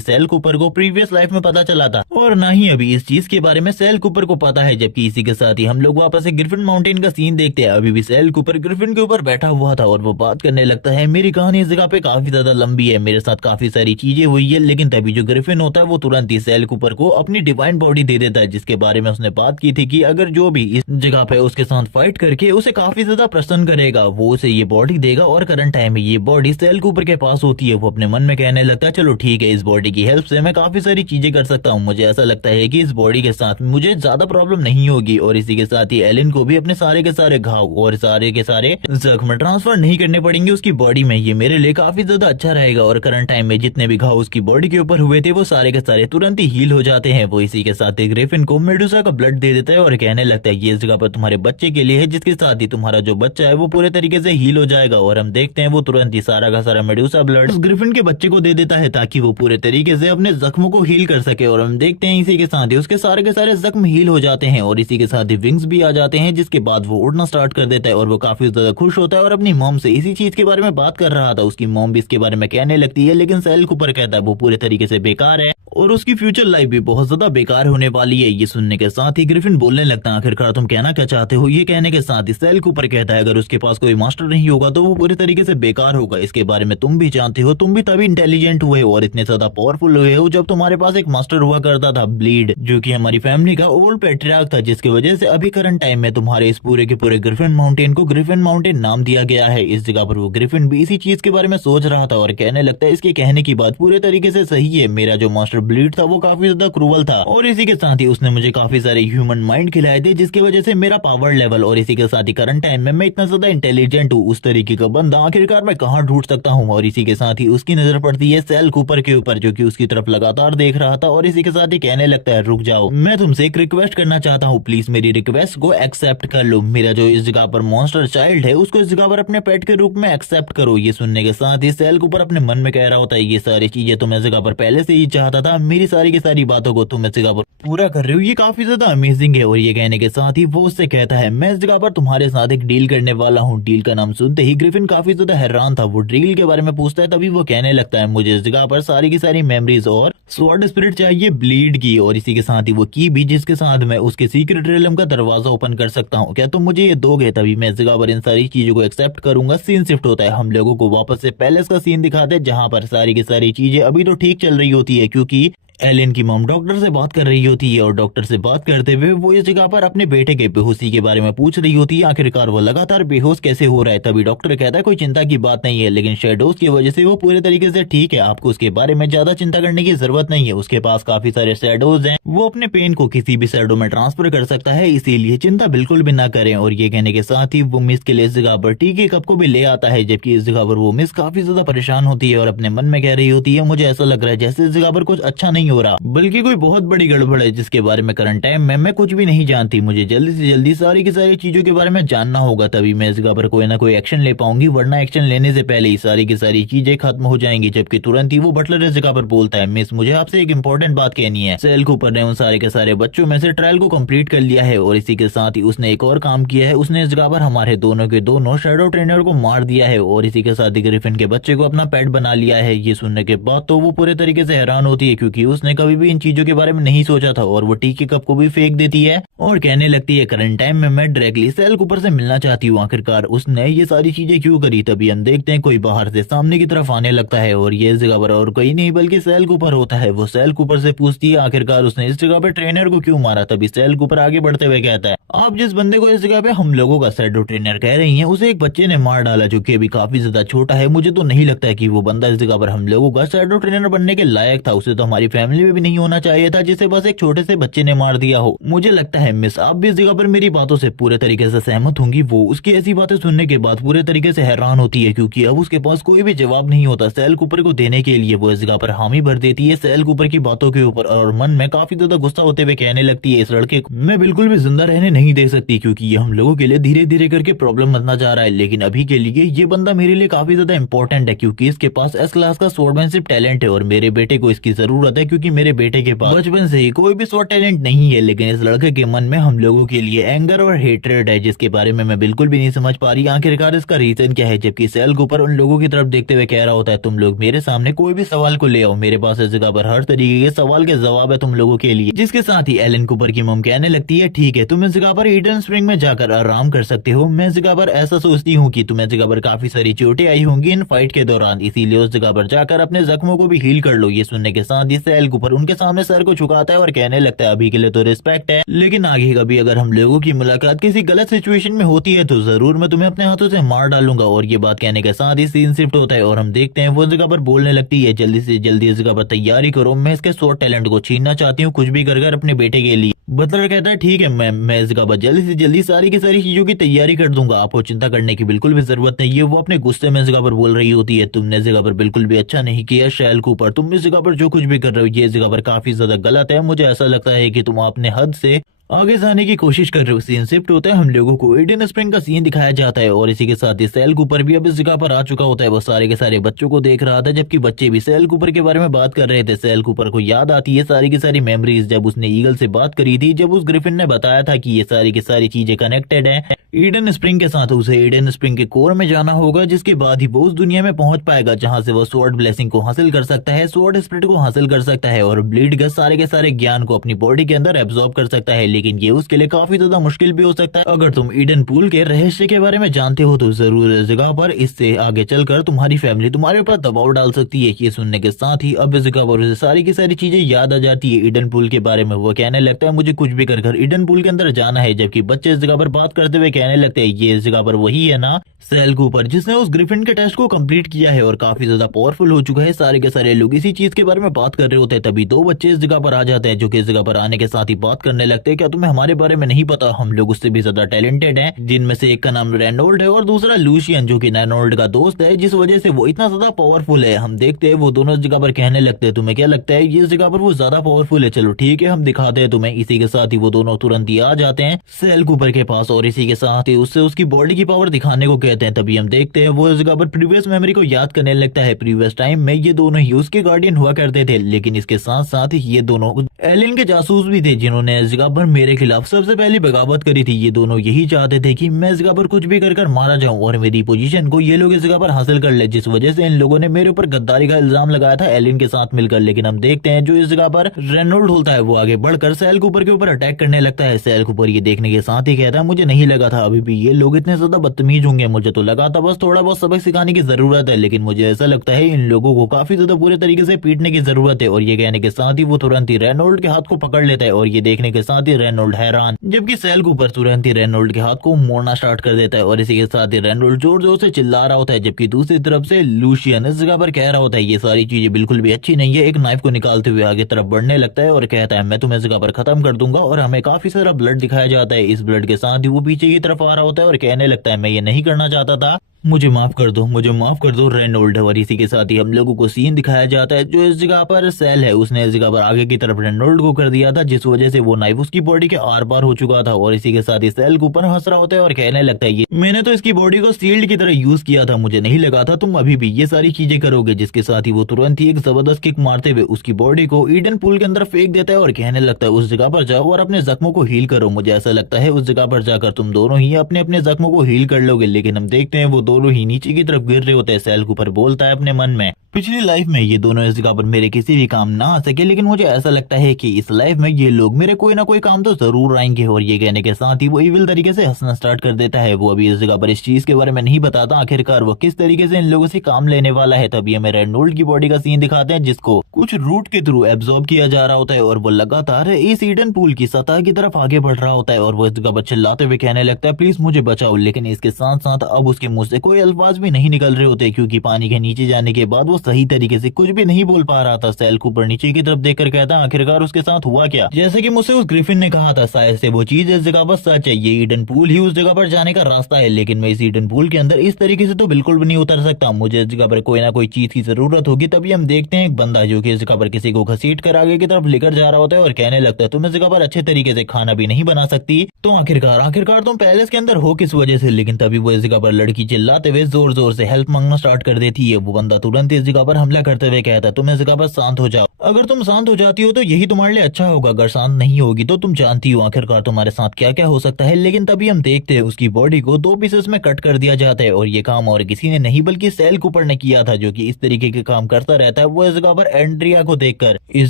सेल कूपर को प्रीवियस लाइफ में पता चला था और ना ही अभी इस चीज के बारे में सेल कूपर को पता है। जबकि इसी के साथ ही हम लोग वापस से ग्रिफिन माउंटेन का सीन देखते हैं। अभी भी सेल कूपर ग्रिफिन के ऊपर बैठा हुआ था और वो बात करने लगता है मेरी कहानी इस जगह पे काफी ज्यादा लंबी है, मेरे साथ काफी सारी चीजें हुई है, लेकिन तभी जो ग्रिफिन होता है वो तुरंत ही सेल कूपर को अपनी डिवाइन बॉडी दे देता है, जिसके बारे में उसने बात की थी कि अगर जो भी इस जगह पे उसके साथ फाइट करके उसे काफी ज्यादा प्रसन्न करेगा वो उसे ये बॉडी देगा, और करंट टाइम में ये बॉडी सेल कूपर के पास होती है। वो अपने मन में कहने लगता है चलो ठीक है, इस बॉडी की हेल्प से मैं काफी सारी चीजें कर सकता हूँ, मुझे ऐसा लगता है कि इस बॉडी के साथ मुझे ज्यादा प्रॉब्लम नहीं होगी, और इसी के साथ ही एलिन को भी अपने सारे के सारे घाव और सारे के सारे जख्म ट्रांसफर नहीं करने पड़ेंगे उसकी बॉडी में, ये मेरे लिए काफी ज्यादा अच्छा रहेगा। और करंट टाइम में जितने भी घाव उसकी बॉडी के ऊपर हुए थे वो सारे के सारे तुरंत ही हील हो जाते हैं। वो इसी के साथ ही ग्रिफिन को मेडुसा का ब्लड दे देता है और कहने लगता है ये इस जगह पर तुम्हारे बच्चे के लिए है, जिसके साथ ही तुम्हारा जो बच्चा है वो पूरे तरीके से हील हो जाएगा। और हम देखते हैं वो तुरंत ही सारा का सारा मेडुसा ब्लड उस ग्रिफिन के बच्चे को दे देता है ताकि वो पूरे तरीके से अपने जख्मों को हील कर सके। और हम देखते हैं इसी के साथ ही उसके सारे के सारे जख्म हील हो जाते हैं, और इसी के साथ ही विंग्स भी आ जाते हैं, जिसके बाद वो उड़ना स्टार्ट कर देता है और वो काफी ज्यादा खुश होता है और अपनी मॉम से इसी चीज के बारे में बात कर रहा था। उसकी मॉम भी इसके बारे में कहने लगती है, लेकिन सेल कूपर कहता है वो पूरे तरीके से बेकार है और उसकी फ्यूचर लाइफ भी बहुत ज्यादा बेकार होने वाली है। ये सुनने के साथ ही ग्रिफिन बोलने लगता है आखिरकार तुम कहना क्या चाहते हो। ये कहने के साथ ही सेल कूपर कहता है अगर उसके पास कोई मास्टर नहीं होगा तो वो पूरे तरीके से बेकार होगा, इसके बारे में तुम भी जानते हो, तुम भी तभी इंटेलिजेंट हुए हो और इतने ज्यादा पावरफुल हुए हो जब तुम्हारे पास एक मास्टर हुआ करता था ब्लीड, जो कि हमारी फैमिली का ओल्ड पैट्रियार्क था, जिसकी वजह से अभी करंट टाइम में तुम्हारे इस पूरे के पूरे ग्रिफिन माउंटेन को ग्रिफिन माउंटेन नाम दिया गया है। इस जगह पर वो ग्रिफिन भी इसी चीज के बारे में सोच रहा था और कहने लगता है इसके कहने की बात पूरे तरीके से सही है, मेरा जो मास्टर ब्लीड था वो काफी ज्यादा क्रूवल था और इसी के साथ ही उसने मुझे काफी सारे ह्यूमन माइंड खिलाए थे, जिसकी वजह से मेरा पावर लेवल और इसी के साथ ही करंट टाइम में मैं इतना ज्यादा इंटेलिजेंट हूँ, उस तरीके का बंदा आखिरकार मैं कहाँ ढूंढ सकता हूँ। और इसी के साथ ही उसकी नजर पड़ती है सेल कूपर के ऊपर, जो कि उसकी तरफ लगातार देख रहा था और इसी के साथ ही कहने लगता है रुक जाओ, मैं तुमसे एक रिक्वेस्ट करना चाहता हूँ, प्लीज मेरी रिक्वेस्ट को एक्सेप्ट कर लो, मेरा जो इस जगह पर मॉन्स्टर चाइल्ड है उसको इस जगह पर अपने पेट के रूप में एक्सेप्ट करो। ये सुनने के साथ ही सेल कूपर अपने मन में कह रहा होता है ये सारी चीजें तो मैं इस जगह पर पहले से ही चाहता था, मेरी सारी की सारी बातों को तुम इस जगह पर पूरा कर रहे हो, ये काफी ज्यादा अमेजिंग है। और ये कहने के साथ ही वो उससे कहता है मैं इस जगह पर तुम्हारे साथ एक डील करने वाला हूँ। डील का नाम सुनते ही ग्रिफिन काफी ज्यादा हैरान था, वो डील के बारे में पूछता है, तभी वो कहने लगता है मुझे इस जगह पर सारी की सारी मेमोरीज और स्वॉर्ड स्पिरिट चाहिए ब्लीड की, और इसी के साथ ही वो की भी जिसके साथ मैं उसके सीक्रेट रियलम का दरवाजा ओपन कर सकता हूँ, क्या तुम मुझे ये दोगे? तभी मैं इस जगह पर इन सारी चीजों को एक्सेप्ट करूंगा। सीन शिफ्ट होता है, हम लोगों को वापस से पैलेस का सीन दिखाते हैं जहाँ पर सारी की सारी चीजें अभी तो ठीक चल रही होती है, क्योंकि एलिन की मॉम डॉक्टर से बात कर रही होती है और डॉक्टर से बात करते हुए वो इस जगह पर अपने बेटे के बेहोशी के बारे में पूछ रही होती है। आखिरकार वो लगातार बेहोश कैसे हो रहा है। तभी डॉक्टर कहता है कोई चिंता की बात नहीं है, लेकिन शेडोज की वजह से वो पूरे तरीके से ठीक है, आपको उसके बारे में ज्यादा चिंता करने की जरूरत नहीं है। उसके पास काफी सारे शेडोज हैं, वो अपने पेन को किसी भी शेडो में ट्रांसफर कर सकता है, इसीलिए चिंता बिल्कुल भी ना करें। और ये कहने के साथ ही वो मिस के लिए इस जगह पर टी के कप को भी ले आता है, जबकि इस जगह पर वो मिस काफी ज्यादा परेशान होती है और अपने मन में कह रही होती है मुझे ऐसा लग रहा है जैसे इस जगह पर कुछ अच्छा नहीं हो रहा, बल्कि कोई बहुत बड़ी गड़बड़ है जिसके बारे में करंट टाइम में मैं कुछ भी नहीं जानती। मुझे जल्दी से जल्दी सारी की सारी चीजों के बारे में जानना होगा, तभी मैं इस जगह पर कोई ना कोई एक्शन ले पाऊंगी, वरना एक्शन लेने से पहले ही सारी की सारी चीजें खत्म हो जाएंगी। जबकि तुरंत ही वो बटलर इस जगह पर बोलता है मिस मुझे आपसे एक इम्पोर्टेंट बात कहनी है। सेल कूपर ने उन सारे के सारे बच्चों में से ट्रायल को कंप्लीट कर लिया है और इसी के साथ ही उसने एक और काम किया है, उसने इस जगह पर हमारे दोनों के दोनों शैडो ट्रेनर को मार दिया है और इसी के साथ ही ग्रिफिन के बच्चे को अपना पेट बना लिया है। ये सुनने के बाद तो वो पूरे तरीके से हैरान होती है, क्योंकि उसने कभी भी इन चीजों के बारे में नहीं सोचा था और वो टी के कप को भी फेंक देती है और कहने लगती है करंट टाइम में मैं डायरेक्टली सेल कूपर से मिलना चाहती हूँ, आखिरकार उसने ये सारी चीजें क्यों करी। तभी हम देखते हैं कोई बाहर से सामने की तरफ आने लगता है और ये इस जगह पर और कोई नहीं बल्कि सेल कूपर होता है। वो सेल कूपर से पूछती है आखिरकार उसने इस जगह पर ट्रेनर को क्यों मारा। तभी सेल कूपर आगे बढ़ते हुए कहता है आप जिस बंदे को इस जगह पे हम लोगों का शैडो ट्रेनर कह रही हैं उसे एक बच्चे ने मार डाला जो कि अभी काफी ज्यादा छोटा है। मुझे तो नहीं लगता है कि वो बंदा इस जगह पर हम लोगों का शैडो ट्रेनर बनने के लायक था, उसे तो हमारी फैमिली में भी नहीं होना चाहिए था जिसे बस एक छोटे से बच्चे ने मार दिया हो। मुझे लगता है मिस आप भी इस जगह पर मेरी बातों से पूरे तरीके से सहमत होंगी। वो उसकी ऐसी बातें सुनने के बाद पूरे तरीके से हैरान होती है, क्योंकि अब उसके पास कोई भी जवाब नहीं होता सेल कूपर को देने के लिए। वो इस जगह पर हामी भर देती है सेल कूपर की बातों के ऊपर और मन में काफी ज्यादा गुस्सा होते हुए कहने लगती है इस लड़के को मैं बिल्कुल भी जिंदा रहने नहीं दे सकती, क्योंकि ये हम लोगों के लिए धीरे धीरे करके प्रॉब्लम बनना जा रहा है। लेकिन अभी के लिए ये बंदा मेरे लिए काफी ज्यादा इंपॉर्टेंट है, क्योंकि इसके पास एस क्लास का स्वॉर्डमैनशिप टैलेंट है और मेरे बेटे को इसकी जरूरत है, क्योंकि मेरे बेटे के पास बचपन से ही कोई भी स्वॉर्ड टैलेंट नहीं है। लेकिन इस लड़के के मन में हम लोगों के लिए एंगर और हेट्रेड है, जिसके बारे में मैं बिल्कुल भी नहीं समझ पा रही आखिरकार इसका रीजन क्या है। जबकि सेल कूपर उन लोगों की तरफ देखते हुए कह रहा होता है तुम लोग मेरे सामने कोई भी सवाल को ले आओ, मेरे पास इस जगह पर हर तरीके के सवाल के जवाब है तुम लोगों के लिए। जिसके साथ ही एलन कूपर की मम कहने लगती है ठीक है तुम इस जगह पर ईडन स्प्रिंग में जाकर आराम कर सकते हो। मैं इस जगह पर ऐसा सोचती हूँ कि तुम्हें जगह पर काफी सारी चोटें आई होंगी इन फाइट के दौरान, इसीलिए उस जगह पर जाकर अपने जख्मों को भी हील कर लो। ये सुनने के साथ ही सेल कूपर उनके सामने सर को झुकाता है और कहने लगता है अभी के लिए तो रिस्पेक्ट है, लेकिन आगे कभी अगर हम लोगों की मुलाकात किसी गलत सिचुएशन में होती है तो जरूर मैं तुम्हें अपने हाथों से मार डालूंगा। और ये बात कहने के साथ ही सीन शिफ्ट होता है और हम देखते हैं वो जगह पर बोलने लगती है जल्दी से जल्दी इस जगह पर तैयारी करो, मैं इसके स्वॉर्ड टैलेंट को छीनना चाहती हूँ कुछ भी कर अपने बेटे के लिए। बटलर कहता है ठीक है मैं इस जगह पर जल्दी से जल्दी सारी की सारी चीजों की तैयारी कर दूंगा, आपको चिंता करने की बिल्कुल भी जरूरत नहीं है। वो अपने गुस्से में इस जगह पर बोल रही होती है तुमने इस जगह पर बिल्कुल भी अच्छा नहीं किया शैल कूपर, तुम इस जगह पर जो कुछ भी कर रहे हो ये इस जगह पर काफी ज्यादा गलत है। मुझे ऐसा लगता है कि तुम अपने हद से आगे जाने की कोशिश कर रहे हो। सीन शिफ्ट होता है, हम लोगों को ईडन स्प्रिंग का सीन दिखाया जाता है और इसी के साथ ही सेल कूपर भी अब इस जगह पर आ चुका होता है। वो सारे के सारे बच्चों को देख रहा था, जबकि बच्चे भी सेल कूपर के बारे में बात कर रहे थे। सेल कूपर को याद आती है सारी की सारी मेमोरीज जब उसने ईगल से बात करी थी, जब उस ग्रिफिन ने बताया था कि ये सारी की सारी चीजें कनेक्टेड है ईडन स्प्रिंग के साथ। उसे ईडन स्प्रिंग के कोर में जाना होगा, जिसके बाद ही वो उस दुनिया में पहुंच पाएगा जहां से वो स्वॉर्ड ब्लेसिंग को हासिल कर सकता है, स्वॉर्ड स्पिरिट को हासिल कर सकता है और ब्लीड का सारे के सारे ज्ञान को अपनी बॉडी के अंदर एब्जॉर्ब कर सकता है। लेकिन ये उसके लिए काफी ज्यादा मुश्किल भी हो सकता है। अगर तुम ईडन पूल के रहस्य के बारे में जानते हो तो जरूर इस जगह पर इससे आगे चलकर तुम्हारी फैमिली तुम्हारे ऊपर दबाव डाल सकती है। ये सुनने के साथ ही अब इस जगह पर उसे सारी की सारी चीजें याद आ जाती है ईडन पूल के बारे में। वो कहने लगता है मुझे कुछ भी कर ईडन पूल के अंदर जाना है, जबकि बच्चे इस जगह पर बात करते हुए कहने लगते हैं ये इस जगह पर वही है ना सेल कूपर जिसने उस ग्रिफिन के टेस्ट को कंप्लीट किया है और काफी ज्यादा पावरफुल हो चुका है। सारे के सारे लोग इसी चीज के बारे में बात कर रहे होते हैं, तभी दो बच्चे इस जगह पर आ जाते हैं जो कि इस जगह पर आने के साथ ही बात करने लगते हैं क्या तुम्हें हमारे बारे में नहीं पता, हम लोग उससे भी ज्यादा टैलेंटेड हैं। जिनमें से एक का नाम रेनोल्ड है और दूसरा लूशियन जो कि रेनोल्ड का दोस्त है, जिस वजह से वो इतना ज्यादा पावरफुल है। हम देखते हैं वो दोनों इस जगह पर कहने लगते हैं तुम्हें क्या लगता है ये जगह पर वो ज्यादा पावरफुल है, चलो ठीक है हम दिखाते हैं तुम्हें। इसी के साथ ही वो दोनों तुरंत ही आ जाते हैं सेल कूपर के पास और इसी के साथ ही उससे उसकी बॉडी की पावर दिखाने को कहते हैं। तभी हम देखते हैं वो इस जगह पर प्रीवियस मेमोरी को याद करने लगता है। प्रीवियस टाइम में ये दोनों ही उसके गार्डियन हुआ करते थे, लेकिन इसके साथ साथ ही ये दोनों एलिन के जासूस भी थे जिन्होंने इस जगह पर मेरे खिलाफ सबसे पहली बगावत करी थी। ये दोनों यही चाहते थे कि मैं इस जगह पर कुछ भी कर मारा जाऊं और मेरी पोजीशन को ये लोग इस जगह पर हासिल कर ले, जिस वजह से इन लोगों ने मेरे ऊपर गद्दारी का इल्जाम लगाया था एलिन के साथ मिलकर। लेकिन हम देखते हैं जो इस जगह पर रेनोल्ड होता है वो आगे बढ़कर सैल कूपर के ऊपर अटैक करने लगता है। सैल कूपर ये देखने के साथ ही कहता है मुझे नहीं लगा था अभी भी ये लोग इतने ज्यादा बदतमीज होंगे, मुझे तो लगा था बस थोड़ा बहुत सबक सिखाने की जरूरत है, लेकिन मुझे ऐसा लगता है इन लोगों को काफी ज्यादा बुरे तरीके से पीटने की जरूरत है। और ये कहने के साथ ही वो तुरंत ही रेनोल्ड के हाथ को पकड़ लेता है और ये देखने के साथ ही रेनोल्ड हैरान, जबकि सैल कूपर तुरंत ही रेनोल्ड के हाथ को मोड़ना स्टार्ट कर देता है और इसी के साथ ही रेनोल्ड जोर जोर से चिल्ला रहा होता है, जबकि दूसरी तरफ से लूशियन इस जगह पर कह रहा होता है ये सारी चीजें बिल्कुल भी अच्छी नहीं है। एक नाइफ को निकालते हुए आगे तरफ बढ़ने लगता है और कहता है मैं तुम्हें इस जगह पर खत्म कर दूंगा। और हमें काफी सारा ब्लड दिखाया जाता है। इस ब्लड के साथ ही वो पीछे की तरफ आ रहा होता है और कहने लगता है मैं ये नहीं करना चाहता था, मुझे माफ कर दो, मुझे माफ कर दो रेनोल्ड। और इसी के साथ ही हम लोगों को सीन दिखाया जाता है जो इस जगह पर सेल है उसने इस जगह पर आगे की तरफ रेनोल्ड को कर दिया था, जिस वजह से वो नाइफ उसकी बॉडी के आर पार हो चुका था। और इसी के साथ ही सेल के ऊपर हंस रहा होता है और कहने लगता है ये मैंने तो इसकी बॉडी को शील्ड की तरह यूज किया था, मुझे नहीं लगा था तुम अभी भी ये सारी चीजें करोगे। जिसके साथ ही वो तुरंत ही एक जबरदस्त किक मारते हुए उसकी बॉडी को ईडन पूल के अंदर फेंक देता है और कहने लगता है उस जगह पर जाओ और अपने जख्मों को हील करो, मुझे ऐसा लगता है उस जगह पर जाकर तुम दोनों ही अपने अपने जख्मों को हील कर लोगे। लेकिन हम देखते हैं वो दोनों ही नीचे की तरफ गिर रहे होते हैं। सैल कूपर बोलता है अपने मन में पिछली लाइफ में ये दोनों इस जगह पर मेरे किसी भी काम ना आ सके, लेकिन मुझे ऐसा लगता है कि इस लाइफ में ये लोग मेरे कोई ना कोई काम तो जरूर आएंगे। और ये कहने के साथ ही वो इविल तरीके से हंसना स्टार्ट कर देता है। वो अभी इस जगह पर इस चीज के बारे में नहीं बताता आखिरकार वो किस तरीके से इन लोगों से काम लेने वाला है। तभी हमें रेनोल्ड की बॉडी का सीन दिखाते हैं जिसको कुछ रूट के थ्रू एब्जॉर्ब किया जा रहा होता है और वो लगातार इस ईडन पूल की सतह की तरफ आगे बढ़ रहा होता है और वो इस जगह पर चिल्लाते हुए कहने लगता है प्लीज मुझे बचाओ। लेकिन इसके साथ साथ अब उसके मुंह से कोई अल्फाज भी नहीं निकल रहे होते क्योंकि पानी के नीचे जाने के बाद वो सही तरीके से कुछ भी नहीं बोल पा रहा था। सैल कूपर नीचे की तरफ देखकर कहता आखिरकार उसके साथ हुआ क्या। जैसे कि मुझसे उस ग्रिफिन ने कहा था शायद से वो चीज इस जगह पर सच है, ये ईडन पूल ही उस जगह पर जाने का रास्ता है, लेकिन मैं इस ईडन पूल के अंदर इस तरीके से तो बिल्कुल भी नहीं उतर सकता, मुझे इस जगह पर कोई ना कोई चीज की जरूरत होगी। तभी हम देखते हैं एक बंदा जो कि इस जगह पर किसी को घसीट कर आगे की तरफ लेकर जा रहा होता है और कहने लगता है तुम इस जगह पर अच्छे तरीके से खाना भी नहीं बना सकती, तो आखिरकार तुम पैलेस के अंदर हो किस वजह से। लेकिन तभी वो इस जगह पर लड़की चिल्लाते हुए जोर जोर से हेल्प मांगना स्टार्ट कर देती है। वो बंदा तुरंत इस जगह पर हमला करते हुए कहता है तुम इस जगह पर शांत हो जाओ, अगर तुम शांत हो जाती हो तो यही तुम्हारे लिए अच्छा होगा, अगर शांत नहीं होगी तो तुम जानती हो आखिरकार तुम्हारे साथ क्या क्या हो सकता है। लेकिन तभी हम देखते हैं उसकी बॉडी को 2 पीसेस में कट कर दिया जाता है और ये काम और किसी ने नहीं बल्कि सैल कूपर ने किया था जो कि इस तरीके के काम करता रहता है। वो इस जगह पर एंड्रिया को देखकर इस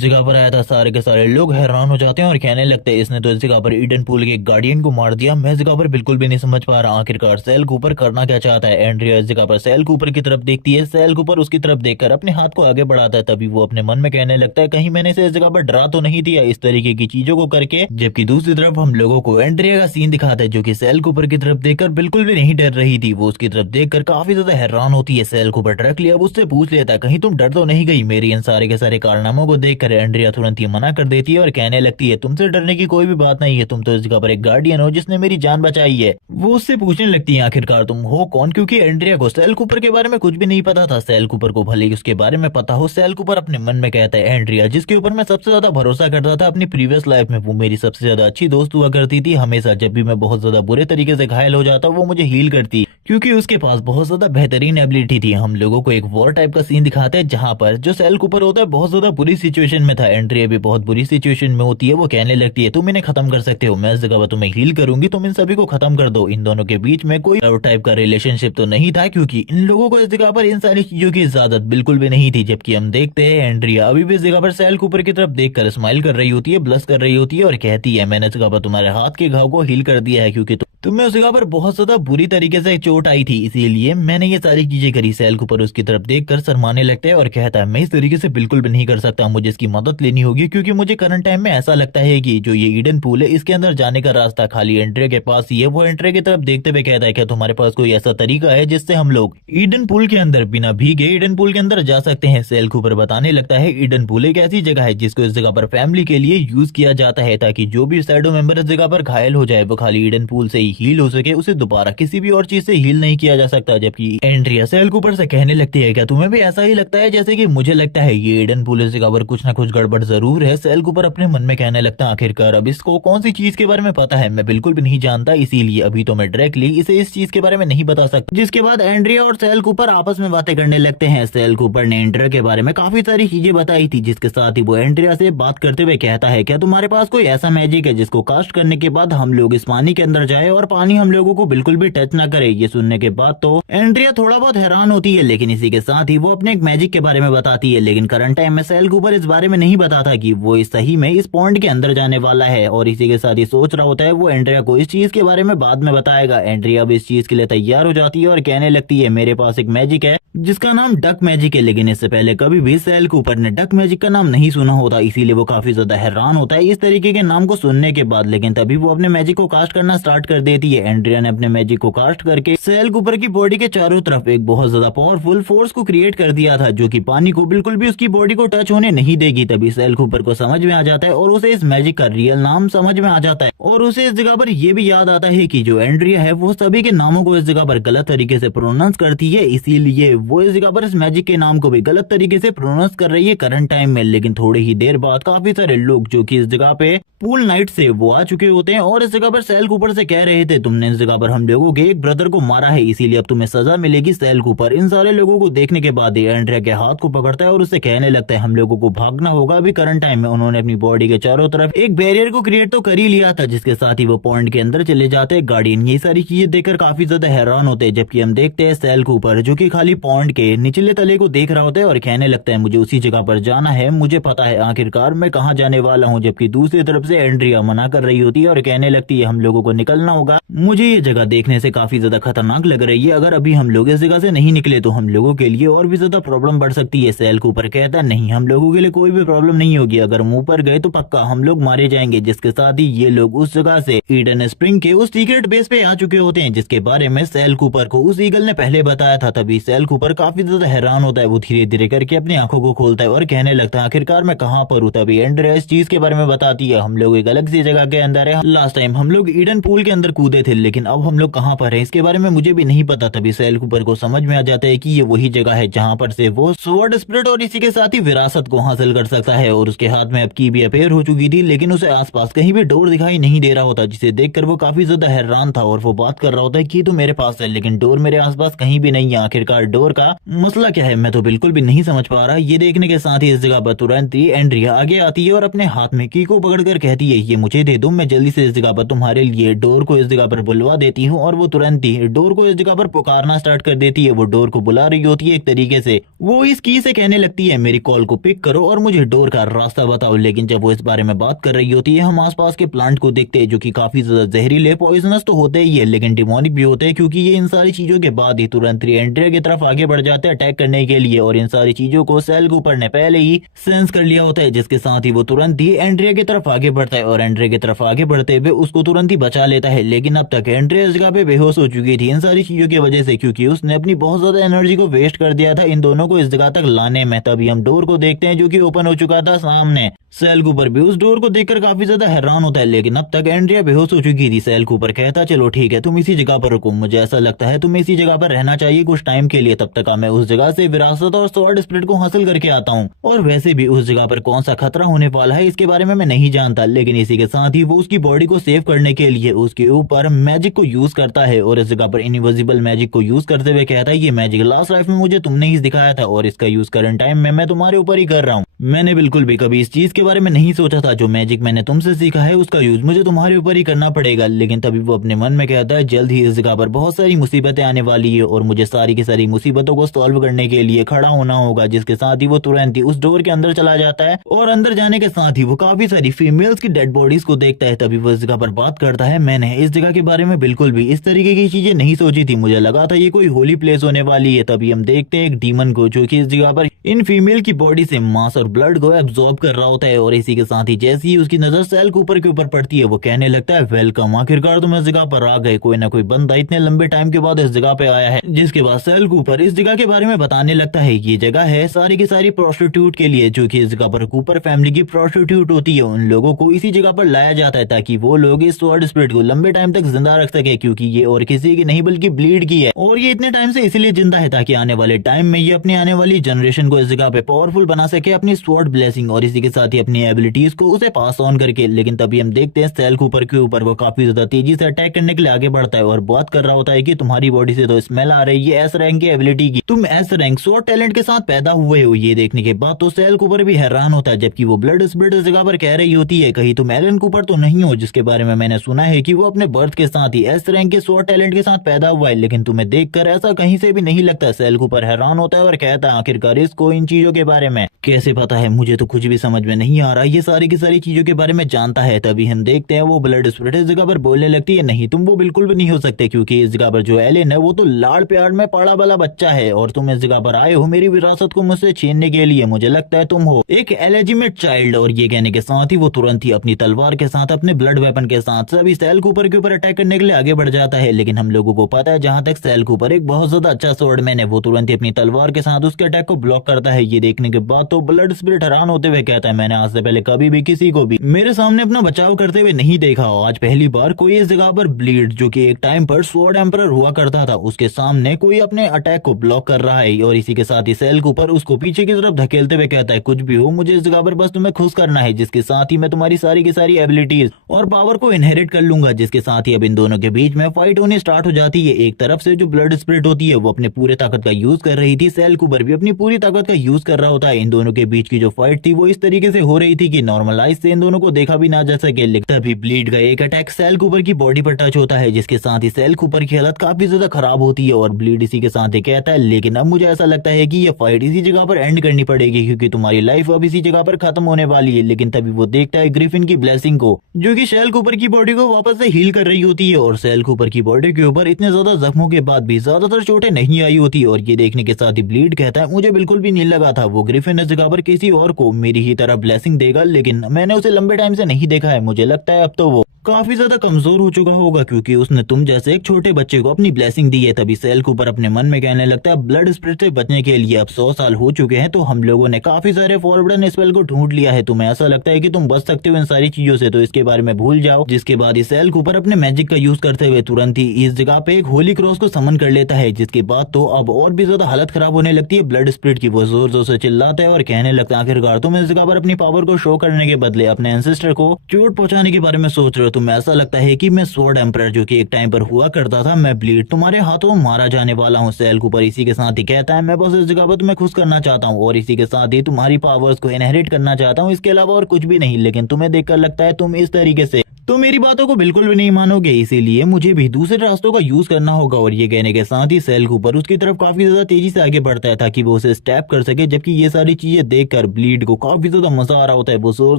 जगह पर आया था, सारे के सारे लोग हैरान हो जाते हैं और कहने लगते हैं इसने तो इस जगह पर ईडन पूल के गार्डियन को मार दिया, मैं इस जगह पर बिल्कुल भी नहीं समझ पा रहा आखिरकार सैल कूपर करना क्या चाहता है। एंड्रिया इस जगह पर सैल कूपर की तरफ देखती है, सैल कूपर उसकी तरफ देखकर अपने हाथ को आगे बढ़ाता है। तभी वो अपने मन में कहने लगता है कहीं मैंने इसे इस जगह पर डरा तो नहीं दिया इस तरीके की चीजों को करके। जबकि दूसरी तरफ हम लोगों को एंड्रिया का सीन दिखाता है जो कि सैल कूपर की तरफ देखकर बिल्कुल भी नहीं डर रही थी, वो उसकी तरफ देखकर काफी ज्यादा हैरान होती है। सैल कूपर डायरेक्टली अब उससे पूछ लेता है कहीं तुम डर तो नहीं गई। मेरी इन सारे के सारे कारनामों को देखकर एंड्रिया तुरंत ही मना कर देती है और कहने लगती है तुमसे डरने की कोई भी बात नहीं है, तुम तो इस जगह पर एक गार्डियन हो जिसने मेरी जान बचाई है। वो उससे पूछने लगती है आखिरकार तुम हो कौन, क्योंकि एंड्रिया को सैल कूपर के बारे में कुछ भी नहीं पता था। सैल कूपर को भले ही उसके बारे में पता हो, सैल कूपर अपने मन में कहता है एंड्रिया जिसके ऊपर मैं सबसे ज्यादा भरोसा करता था अपनी प्रीवियस लाइफ में, वो मेरी सबसे ज्यादा अच्छी दोस्त हुआ करती थी। हमेशा जब भी मैं बहुत ज्यादा बुरे तरीके से घायल हो जाता वो मुझे हील करती क्योंकि उसके पास बहुत ज्यादा बेहतरीन एबिलिटी थी। हम लोगों को एक वॉर टाइप का सीन दिखाते हैं जहाँ पर जो सैल कूपर होता है बहुत ज्यादा बुरी सिचुएशन में था, एंड्रिया भी बहुत बुरी सिचुएशन में होती है। वो कहने लगती है तुम इन्हें खत्म कर सकते हो, मैं इस जगह पर तुम्हें हील करूंगी, तुम इन सभी को खत्म कर दो। इन दोनों के बीच में कोई टाइप का रिलेशनशिप तो नहीं था क्योंकि इन लोगों को इस जगह पर इन सारी चीजों की इजाजत बिल्कुल भी नहीं थी। जबकि हम देखते हैं एंड्रिया अभी भी इस जगह पर सैल कूपर की तरफ देखकर स्माइल कर रही होती है, ब्लश कर रही होती है और कहती है मैंने इस जगह पर तुम्हारे हाथ के घाव को हील कर दिया है क्योंकि तुम्हें उस जगह पर बहुत ज्यादा बुरी तरीके से चोट आई थी, इसीलिए मैंने ये सारी चीजें करी। सैल कूपर उसकी तरफ देखकर शर्माने लगता है और कहता है मैं इस तरीके से बिल्कुल भी नहीं कर सकता, मुझे इसकी मदद लेनी होगी क्योंकि मुझे करंट टाइम में ऐसा लगता है कि जो ये ईडन पूल है इसके अंदर जाने का रास्ता खाली एंड्रिया के पास ही है। वो एंड्रिया की तरफ देखते हुए कहता है क्या तुम्हारे पास कोई ऐसा तरीका है जिससे हम लोग ईडन पूल के अंदर बिना भीगे ईडन पूल के अंदर जा सकते हैं। सैल कूपर बताने लगता है ईडन पूल एक ऐसी जगह है जिसको इस जगह पर फैमिली के लिए यूज किया जाता है ताकि जो भी शैडो मेंबर इस जगह पर घायल हो जाए वो खाली ईडन पूल से ही हील हो सके उसे दोबारा किसी भी और चीज से हील नहीं किया जा सकता। जबकि एंड्रिया सैल कूपर से कहने लगती है क्या तुम्हें भी ऐसा ही लगता है जैसे कि मुझे लगता है। ये ईडन पूल इस जगह पर कुछ ना कुछ गड़बड़ जरूर है। सैल कूपर अपने मन में कहने लगता है आखिरकार अब इसको कौन सी चीज के बारे में पता है, मैं बिल्कुल भी नहीं जानता, इसीलिए अभी तो मैं डायरेक्टली इसे इस चीज के बारे में नहीं बता सकता। जिसके बाद एंड्रिया और सैल कूपर आपस में बातें करने लगते हैं। सैल कूपर ने एंड्रिया के बारे में काफी सारी चीजें बताई थी, जिसके साथ ही वो एंड्रिया से बात करते हुए कहता है क्या तुम्हारे पास कोई ऐसा मैजिक है जिसको कास्ट करने के बाद हम लोग इस पानी के अंदर जाए और पानी हम लोगों को बिल्कुल भी टच ना करे। ये सुनने के बाद तो एंड्रिया थोड़ा बहुत हैरान होती है, लेकिन इसी के साथ ही वो अपने एक मैजिक के बारे में बताती है। लेकिन करंट टाइम में सैल कूपर इस बारे में नहीं बताता कि वो इस सही में इस पॉन्ड के अंदर जाने वाला है, और इसी के साथ ही सोच रहा होता है वो एंड्रिया को इस चीज के बारे में बाद में बताएगा। एंड्रिया अब इस चीज के लिए तैयार हो जाती है और कहने लगती है मेरे पास एक मैजिक है जिसका नाम डक मैजिक है। लेकिन इससे पहले कभी भी सैल कूपर ने डक मैजिक का नाम नहीं सुना होता, इसीलिए वो काफी ज्यादा हैरान होता है इस तरीके के नाम को सुनने के बाद। लेकिन तभी वो अपने मैजिक को कास्ट करना स्टार्ट कर देती है। एंड्रिया ने अपने मैजिक को कास्ट करके सैल कूपर की बॉडी के चारों तरफ एक बहुत ज्यादा पावरफुल फोर्स को क्रिएट कर दिया था, जो कि पानी को बिल्कुल भी उसकी बॉडी को टच होने नहीं देगी। तभी सैल कूपर को समझ में आ जाता है और उसे इस मैजिक का रियल नाम समझ में आ जाता है, और उसे इस जगह पर यह भी याद आता है कि जो एंड्रिया है वो सभी के नामों को इस जगह पर गलत तरीके से प्रोनाउंस करती है, इसीलिए वो इस जगह पर इस मैजिक के नाम को भी गलत तरीके से प्रोनाउंस कर रही है करंट टाइम में। लेकिन थोड़ी ही देर बाद काफी सारे लोग जो कि इस जगह पे पूल नाइट से वो आ चुके होते हैं और इस जगह पर सैल कूपर से कह रहे थे तुमने इस जगह पर हम लोगों के एक ब्रदर को मारा है, इसीलिए अब तुम्हें सजा मिलेगी। सैल कूपर इन सारे लोगों को देखने के बाद एंड्रिया के हाथ को पकड़ता है और उससे कहने लगता है हम लोगों को भागना होगा। अभी करंट टाइम में उन्होंने अपनी बॉडी के चारों तरफ एक बैरियर को क्रिएट तो कर ही लिया था, जिसके साथ ही वो पॉइंट के अंदर चले जाते हैं। गार्डियन ये सारी चीजें देखकर काफी ज्यादा हैरान होते हैं, जबकि हम देखते हैं सैल कूपर जो कि खाली पॉइंट के निचले तले को देख रहा होता है और कहने लगता है मुझे उसी जगह पर जाना है, मुझे पता है आखिरकार मैं कहाँ जाने वाला हूँ। जबकि दूसरी तरफ से एंड्रिया मना कर रही होती है और कहने लगती है हम लोगों को निकलना होगा, मुझे ये जगह देखने से काफी ज्यादा खतरनाक लग रही है, अगर अभी हम लोग इस जगह से नहीं निकले तो हम लोगों के लिए और भी ज्यादा प्रॉब्लम बढ़ सकती है। सैल कूपर कहता है नहीं हम लोगों के लिए कोई भी प्रॉब्लम नहीं होगी, अगर मुंह पर गए तो पक्का हम लोग मारे जाएंगे। जिसके साथ ही ये लोग उस जगह से ईडन स्प्रिंग के उस सीक्रेट बेस पे आ चुके होते हैं, जिसके बारे में सैल कूपर को उस ईगल ने पहले बताया था। तभी सैल कूपर काफी ज्यादा हैरान होता है, वो धीरे धीरे करके अपनी आंखों को खोलता है और कहने लगता है आखिरकार मैं कहाँ पर हूँ। तभी एंड्रिया इस चीज के बारे में बताती है हम लोग एक अलग सी जगह के अंदर है, लास्ट टाइम हम लोग ईडन पूल के अंदर कूदे थे, लेकिन अब हम लोग कहाँ पर है इसके बारे में मुझे भी नहीं पता। तभी सैल कूपर को समझ में आ जाता है कि ये वही जगह है जहाँ पर से वो स्वॉर्ड स्पिरिट और इसी के साथ ही विरासत को हासिल कर सकता है, और उसके हाथ में अब की भी अपेयर हो चुकी थी, लेकिन उसे आसपास कहीं भी डोर दिखाई नहीं दे रहा होता, जिसे देखकर वो काफी ज्यादा हैरान था और वो बात कर रहा होता है कि तो मेरे पास है लेकिन डोर मेरे आसपास कहीं भी नहीं है, आखिरकार डोर का मसला क्या है मैं तो बिल्कुल भी नहीं समझ पा रहा। ये देखने के साथ ही इस जगह पर तुरंत ही एंड्रिया आगे आती है और अपने हाथ में की को पकड़कर कहती है ये मुझे दे दो, मैं जल्दी से इस जगह पर तुम्हारे लिए डोर को इस जगह पर बुलवा देती हूँ। और वो तुरंत ही डोर को इस जगह पर पुकारना स्टार्ट कर देती है, वो डोर को बुला रही होती है एक तरीके से, वो इस की से कहने लगती है मेरी कॉल को पिक करो और मुझे डोर का रास्ता बताओ। लेकिन जब वो इस बारे में बात कर रही होती है हम आसपास के प्लांट को देखते हैं जो कि काफी ज्यादा जहरीले पॉइजनस तो होते ही है लेकिन डिमोनिक भी होते हैं, क्योंकि ये इन सारी चीजों के बाद ही तुरंत ही एंड्रिया की तरफ आगे बढ़ जाते हैं अटैक करने के लिए, और इन सारी चीजों को सैल कूपर ने पहले ही सेंस कर लिया होता है, जिसके साथ ही वो तुरंत ही एंड्रिया की तरफ आगे बढ़ता है और एंड्रिया की तरफ आगे बढ़ते हुए उसको तुरंत ही बचा लेता है। लेकिन अब तक एंड्रिया इस जगह पे बेहोश हो चुकी थी इन सारी चीजों की वजह से, क्योंकि उसने अपनी बहुत ज्यादा एनर्जी को वेस्ट कर दिया था इन दोनों को इस जगह तक लाने में। तभी हम डोर को देखते हैं जो कि ओपन हो चुका था सामने। सैल कूपर भी उस डोर को देखकर काफी ज्यादा हैरान होता है, लेकिन अब तक एंड्रिया बेहोश हो चुकी थी। सैल कूपर कहता चलो ठीक है तुम इसी जगह पर रुको, मुझे ऐसा लगता है तुम्हें इसी जगह पर रहना चाहिए कुछ टाइम के लिए, तब तक मैं उस जगह से विरासत और स्वॉर्ड स्पिरिट को हासिल करके आता हूँ। और वैसे भी उस जगह पर कौन सा खतरा होने वाला है इसके बारे में मैं नहीं जानता, लेकिन इसी के साथ ही वो उसकी बॉडी को सेव करने के लिए उसके ऊपर मैजिक को यूज करता है और इस जगह पर इनविजिबल मैजिक को यूज करते हुए कहता है ये मैजिक लास्ट लाइफ में मुझे तुमने ही दिखाया था और इसका यूज करंट टाइम में मैं तुम्हारे ऊपर ही कर रहा हूँ। मैंने बिल्कुल भी कभी इस चीज के बारे में नहीं सोचा था, जो मैजिक मैंने तुमसे सीखा है उसका यूज मुझे तुम्हारे ऊपर ही करना पड़ेगा। लेकिन तभी वो अपने मन में कहता है जल्द ही इस जगह पर बहुत सारी मुसीबतें आने वाली है और मुझे सारी की सारी मुसीबतों को सॉल्व करने के लिए खड़ा होना होगा। जिसके साथ ही वो तुरंत ही उस डोर के अंदर चला जाता है और अंदर जाने के साथ ही वो काफी सारी फीमेल्स की डेड बॉडीज को देखता है। तभी वो इस जगह पर बात करता है मैंने इस जगह के बारे में बिल्कुल भी इस तरीके की चीजें नहीं सोची थी, मुझे लगा था ये कोई होली प्लेस होने वाली है। तभी हम देखते हैं एक डीमन को जो कि इस जगह पर इन फीमेल की बॉडी से मांस और ब्लड को एब्जॉर्ब कर रहा होता है और इसी के साथ ही जैसे ही उसकी नजर सेल कूपर के ऊपर पड़ती है वो कहने लगता है वेलकम, आखिरकार तुम इस जगह पर आ गए। कोई ना कोई बंदा इतने लंबे टाइम के बाद इस जगह पे आया है। जिसके बाद सेल कूपर इस जगह के बारे में बताने लगता है। ये जगह है सारी की सारी प्रोस्टिट्यूट के लिए, जो कि इस जगह पर कूपर फैमिली की प्रोस्टिट्यूट होती है। उन लोगों को इसी जगह पर लाया जाता है ताकि वो लोग इस स्वॉर्ड स्पिरिट को लंबे टाइम तक जिंदा रख सके, क्योंकि ये और किसी की नहीं बल्कि ब्लीड की है। और ये इतने टाइम से इसीलिए जिंदा है ताकि आने वाले टाइम में ये अपने आने वाली जनरेशन को इस जगह पे पावरफुल बना सके अपनी स्वॉर्ड ब्लेसिंग और इसी के साथ ही अपनी एबिलिटीज को उसे पास ऑन करके। लेकिन तभी हम देखते हैं सेल कूपर के ऊपर वो काफी ज्यादा तेजी से अटैक करने के लिए आगे बढ़ता है और बात कर रहा होता है कि तुम्हारी बॉडी से तो स्मेल आ रही है एस रैंक की एबिलिटी की, तुम एस रैंक स्वॉर्ड टैलेंट के साथ पैदा हुए हो। ये देखने के बाद तो सेल कूपर भी हैरान होता है, जबकि वो ब्लड स्पिरिट इस जगह पर कह रही होती है कहीं तुम एलन कूपर तो नहीं हो, जिसके बारे में मैंने सुना है कि वो अपने बर्थ के साथ ही एस रैंक के स्वॉर्ड टैलेंट के साथ पैदा हुआ है, लेकिन तुम्हें देखकर ऐसा कहीं से भी नहीं लगता। सेल कूपर हैरान होता है और कहता है आखिरकार इसको इन चीजों के बारे में कैसे पता है, मुझे तो कुछ भी समझ में नहीं आ रहा। ये सारी की सारी चीजों के बारे में जानता है। तभी हम देखते हैं वो ब्लड स्पिरिट इस जगह पर बोलने लगती है नहीं तुम वो बिल्कुल भी नहीं हो सकते, क्योंकि इस जगह पर जो एलन है वो तो लाड़ प्यार में पड़ा वाला बच्चा है और तुम इस जगह पर आए हो मेरी विरासत को मुझसे छीनने के लिए। मुझे लगता है तुम हो एक एलिजिमेट चाइल्ड। और ये कहने के साथ ही वो तुरंत ही अपनी तलवार के साथ अपने ब्लड वेपन के साथ सभी सेल कूपर के ऊपर अटैक करने के लिए आगे बढ़ जाता है। लेकिन हम लोगों को पता है जहां तक सेल कूपर एक बहुत ज्यादा अच्छा स्वॉर्डमैन है, वो तुरंत ही अपनी तलवार के साथ उसके अटैक को ब्लॉक करता है। ये देखने के बाद तो ब्लड स्पिरिट हैरान होते हुए कहता है मैंने आज से पहले कभी भी किसी को भी मेरे सामने अपना बचाव करते हुए नहीं देखा। आज पहली बार कोई इस जगह पर ब्लीड, जो कि एक टाइम पर स्वॉर्ड एम्परर हुआ करता था, उसके सामने कोई अपने अटैक को ब्लॉक कर रहा है। और इसी के साथ ही सेल कूपर उसको पीछे की तरफ धकेलते हुए कहता है कुछ भी हो मुझे इस जगह पर बस तुम्हें खुश करना है, जिसके साथ ही मैं तुम्हारी सारी की सारी एबिलिटीज और पावर को इनहेरिट कर लूंगा। जिसके साथ ही अब इन दोनों के बीच में फाइट होनी स्टार्ट हो जाती है। एक तरफ से जो ब्लड स्पिरिट होती है वो अपने पूरे ताकत का यूज कर रही थी, सेल कूपर भी अपनी पूरी ताकत का यूज कर रहा होता है। इन दोनों के बीच की जो फाइट थी वो इस तरीके से हो रही थी कि नॉर्मल आइज से इन दोनों को देखा भी ना जा सके। लेकिन तभी ब्लीड का एक अटैक सेल कूपर की बॉडी पर टच होता है, जिसके साथ ही सेल कूपर की हालत काफी ज्यादा खराब होती है। और ब्लीड इसी के साथ ही कहता है लेकिन अब मुझे ऐसा लगता है कि ये फाइट इसी जगह पर एंड करनी पड़ेगी, क्योंकि तुम्हारी लाइफ अब इसी जगह पर खत्म होने वाली है। लेकिन तभी वो देखता है ग्रिफिन की ब्लेसिंग को, जो कि सेल कूपर की बॉडी को वापस से हील कर रही होती है। और सेल कूपर की बॉडी के ऊपर इतने ज्यादा जख्मों के बाद भी ज्यादातर चोटें नहीं आई होती। और ये देखने के साथ ही ब्लीड कहता है मुझे बिल्कुल भी नहीं लगा था वो ग्रिफिन इस जगह पर किसी और को मेरी ही तरह ब्लेसिंग देगा, लेकिन मैंने उसे लंबे टाइम से नहीं देखा है। मुझे लगता है अब तो वो काफी ज्यादा कमजोर हो चुका होगा, क्योंकि उसने तुम जैसे एक छोटे बच्चे को अपनी ब्लेसिंग दी है। तभी सेल कूपर अपने मन में कहने लगता है ब्लड स्पिरिट से बचने के लिए अब 100 साल हो चुके हैं, तो हम लोगों ने काफी सारे फॉरबिडन स्पेल को ढूंढ लिया है। तुम्हें ऐसा लगता है कि तुम बच सकते हो इन सारी चीजों से, तो इसके बारे में भूल जाओ। जिसके बाद सेल कूपर अपने मैजिक का यूज करते हुए तुरंत ही इस जगह पे एक होली क्रॉस को समन कर लेता है। जिसके बाद तो अब और भी ज्यादा हालत खराब होने लगती है ब्लड स्पिरिट की। वो जोर जोर से चिल्लाता है और कहने लगता है आखिरकार तुम इस जगह पर अपनी पावर को शो करने के बदले अपने एंसेस्टर को चोट पहुंचाने के बारे में सोच रहे हो। तुम्हें ऐसा लगता है कि मैं स्वॉर्ड एम्परर, जो कि एक टाइम पर हुआ करता था, मैं ब्लीड तुम्हारे हाथों मारा जाने वाला हूँ। सेल कूपर इसी के साथ ही कहता है मैं बस इस जगह पर तुम्हें खुश करना चाहता हूँ और इसी के साथ ही तुम्हारी पावर्स को इनहेरिट करना चाहता हूँ, इसके अलावा और कुछ भी नहीं। लेकिन तुम्हें देखकर लगता है तुम इस तरीके से तो मेरी बातों को बिल्कुल भी नहीं मानोगे, इसीलिए मुझे भी दूसरे रास्तों का यूज करना होगा। और ये कहने के साथ ही सेल कूपर उसकी तरफ काफी ज्यादा तेजी से आगे बढ़ता है ताकि वो उसे स्टैप कर सके। जबकि ये सारी चीजें देखकर ब्लीड को काफी ज्यादा मजा आ रहा होता है। वो जोर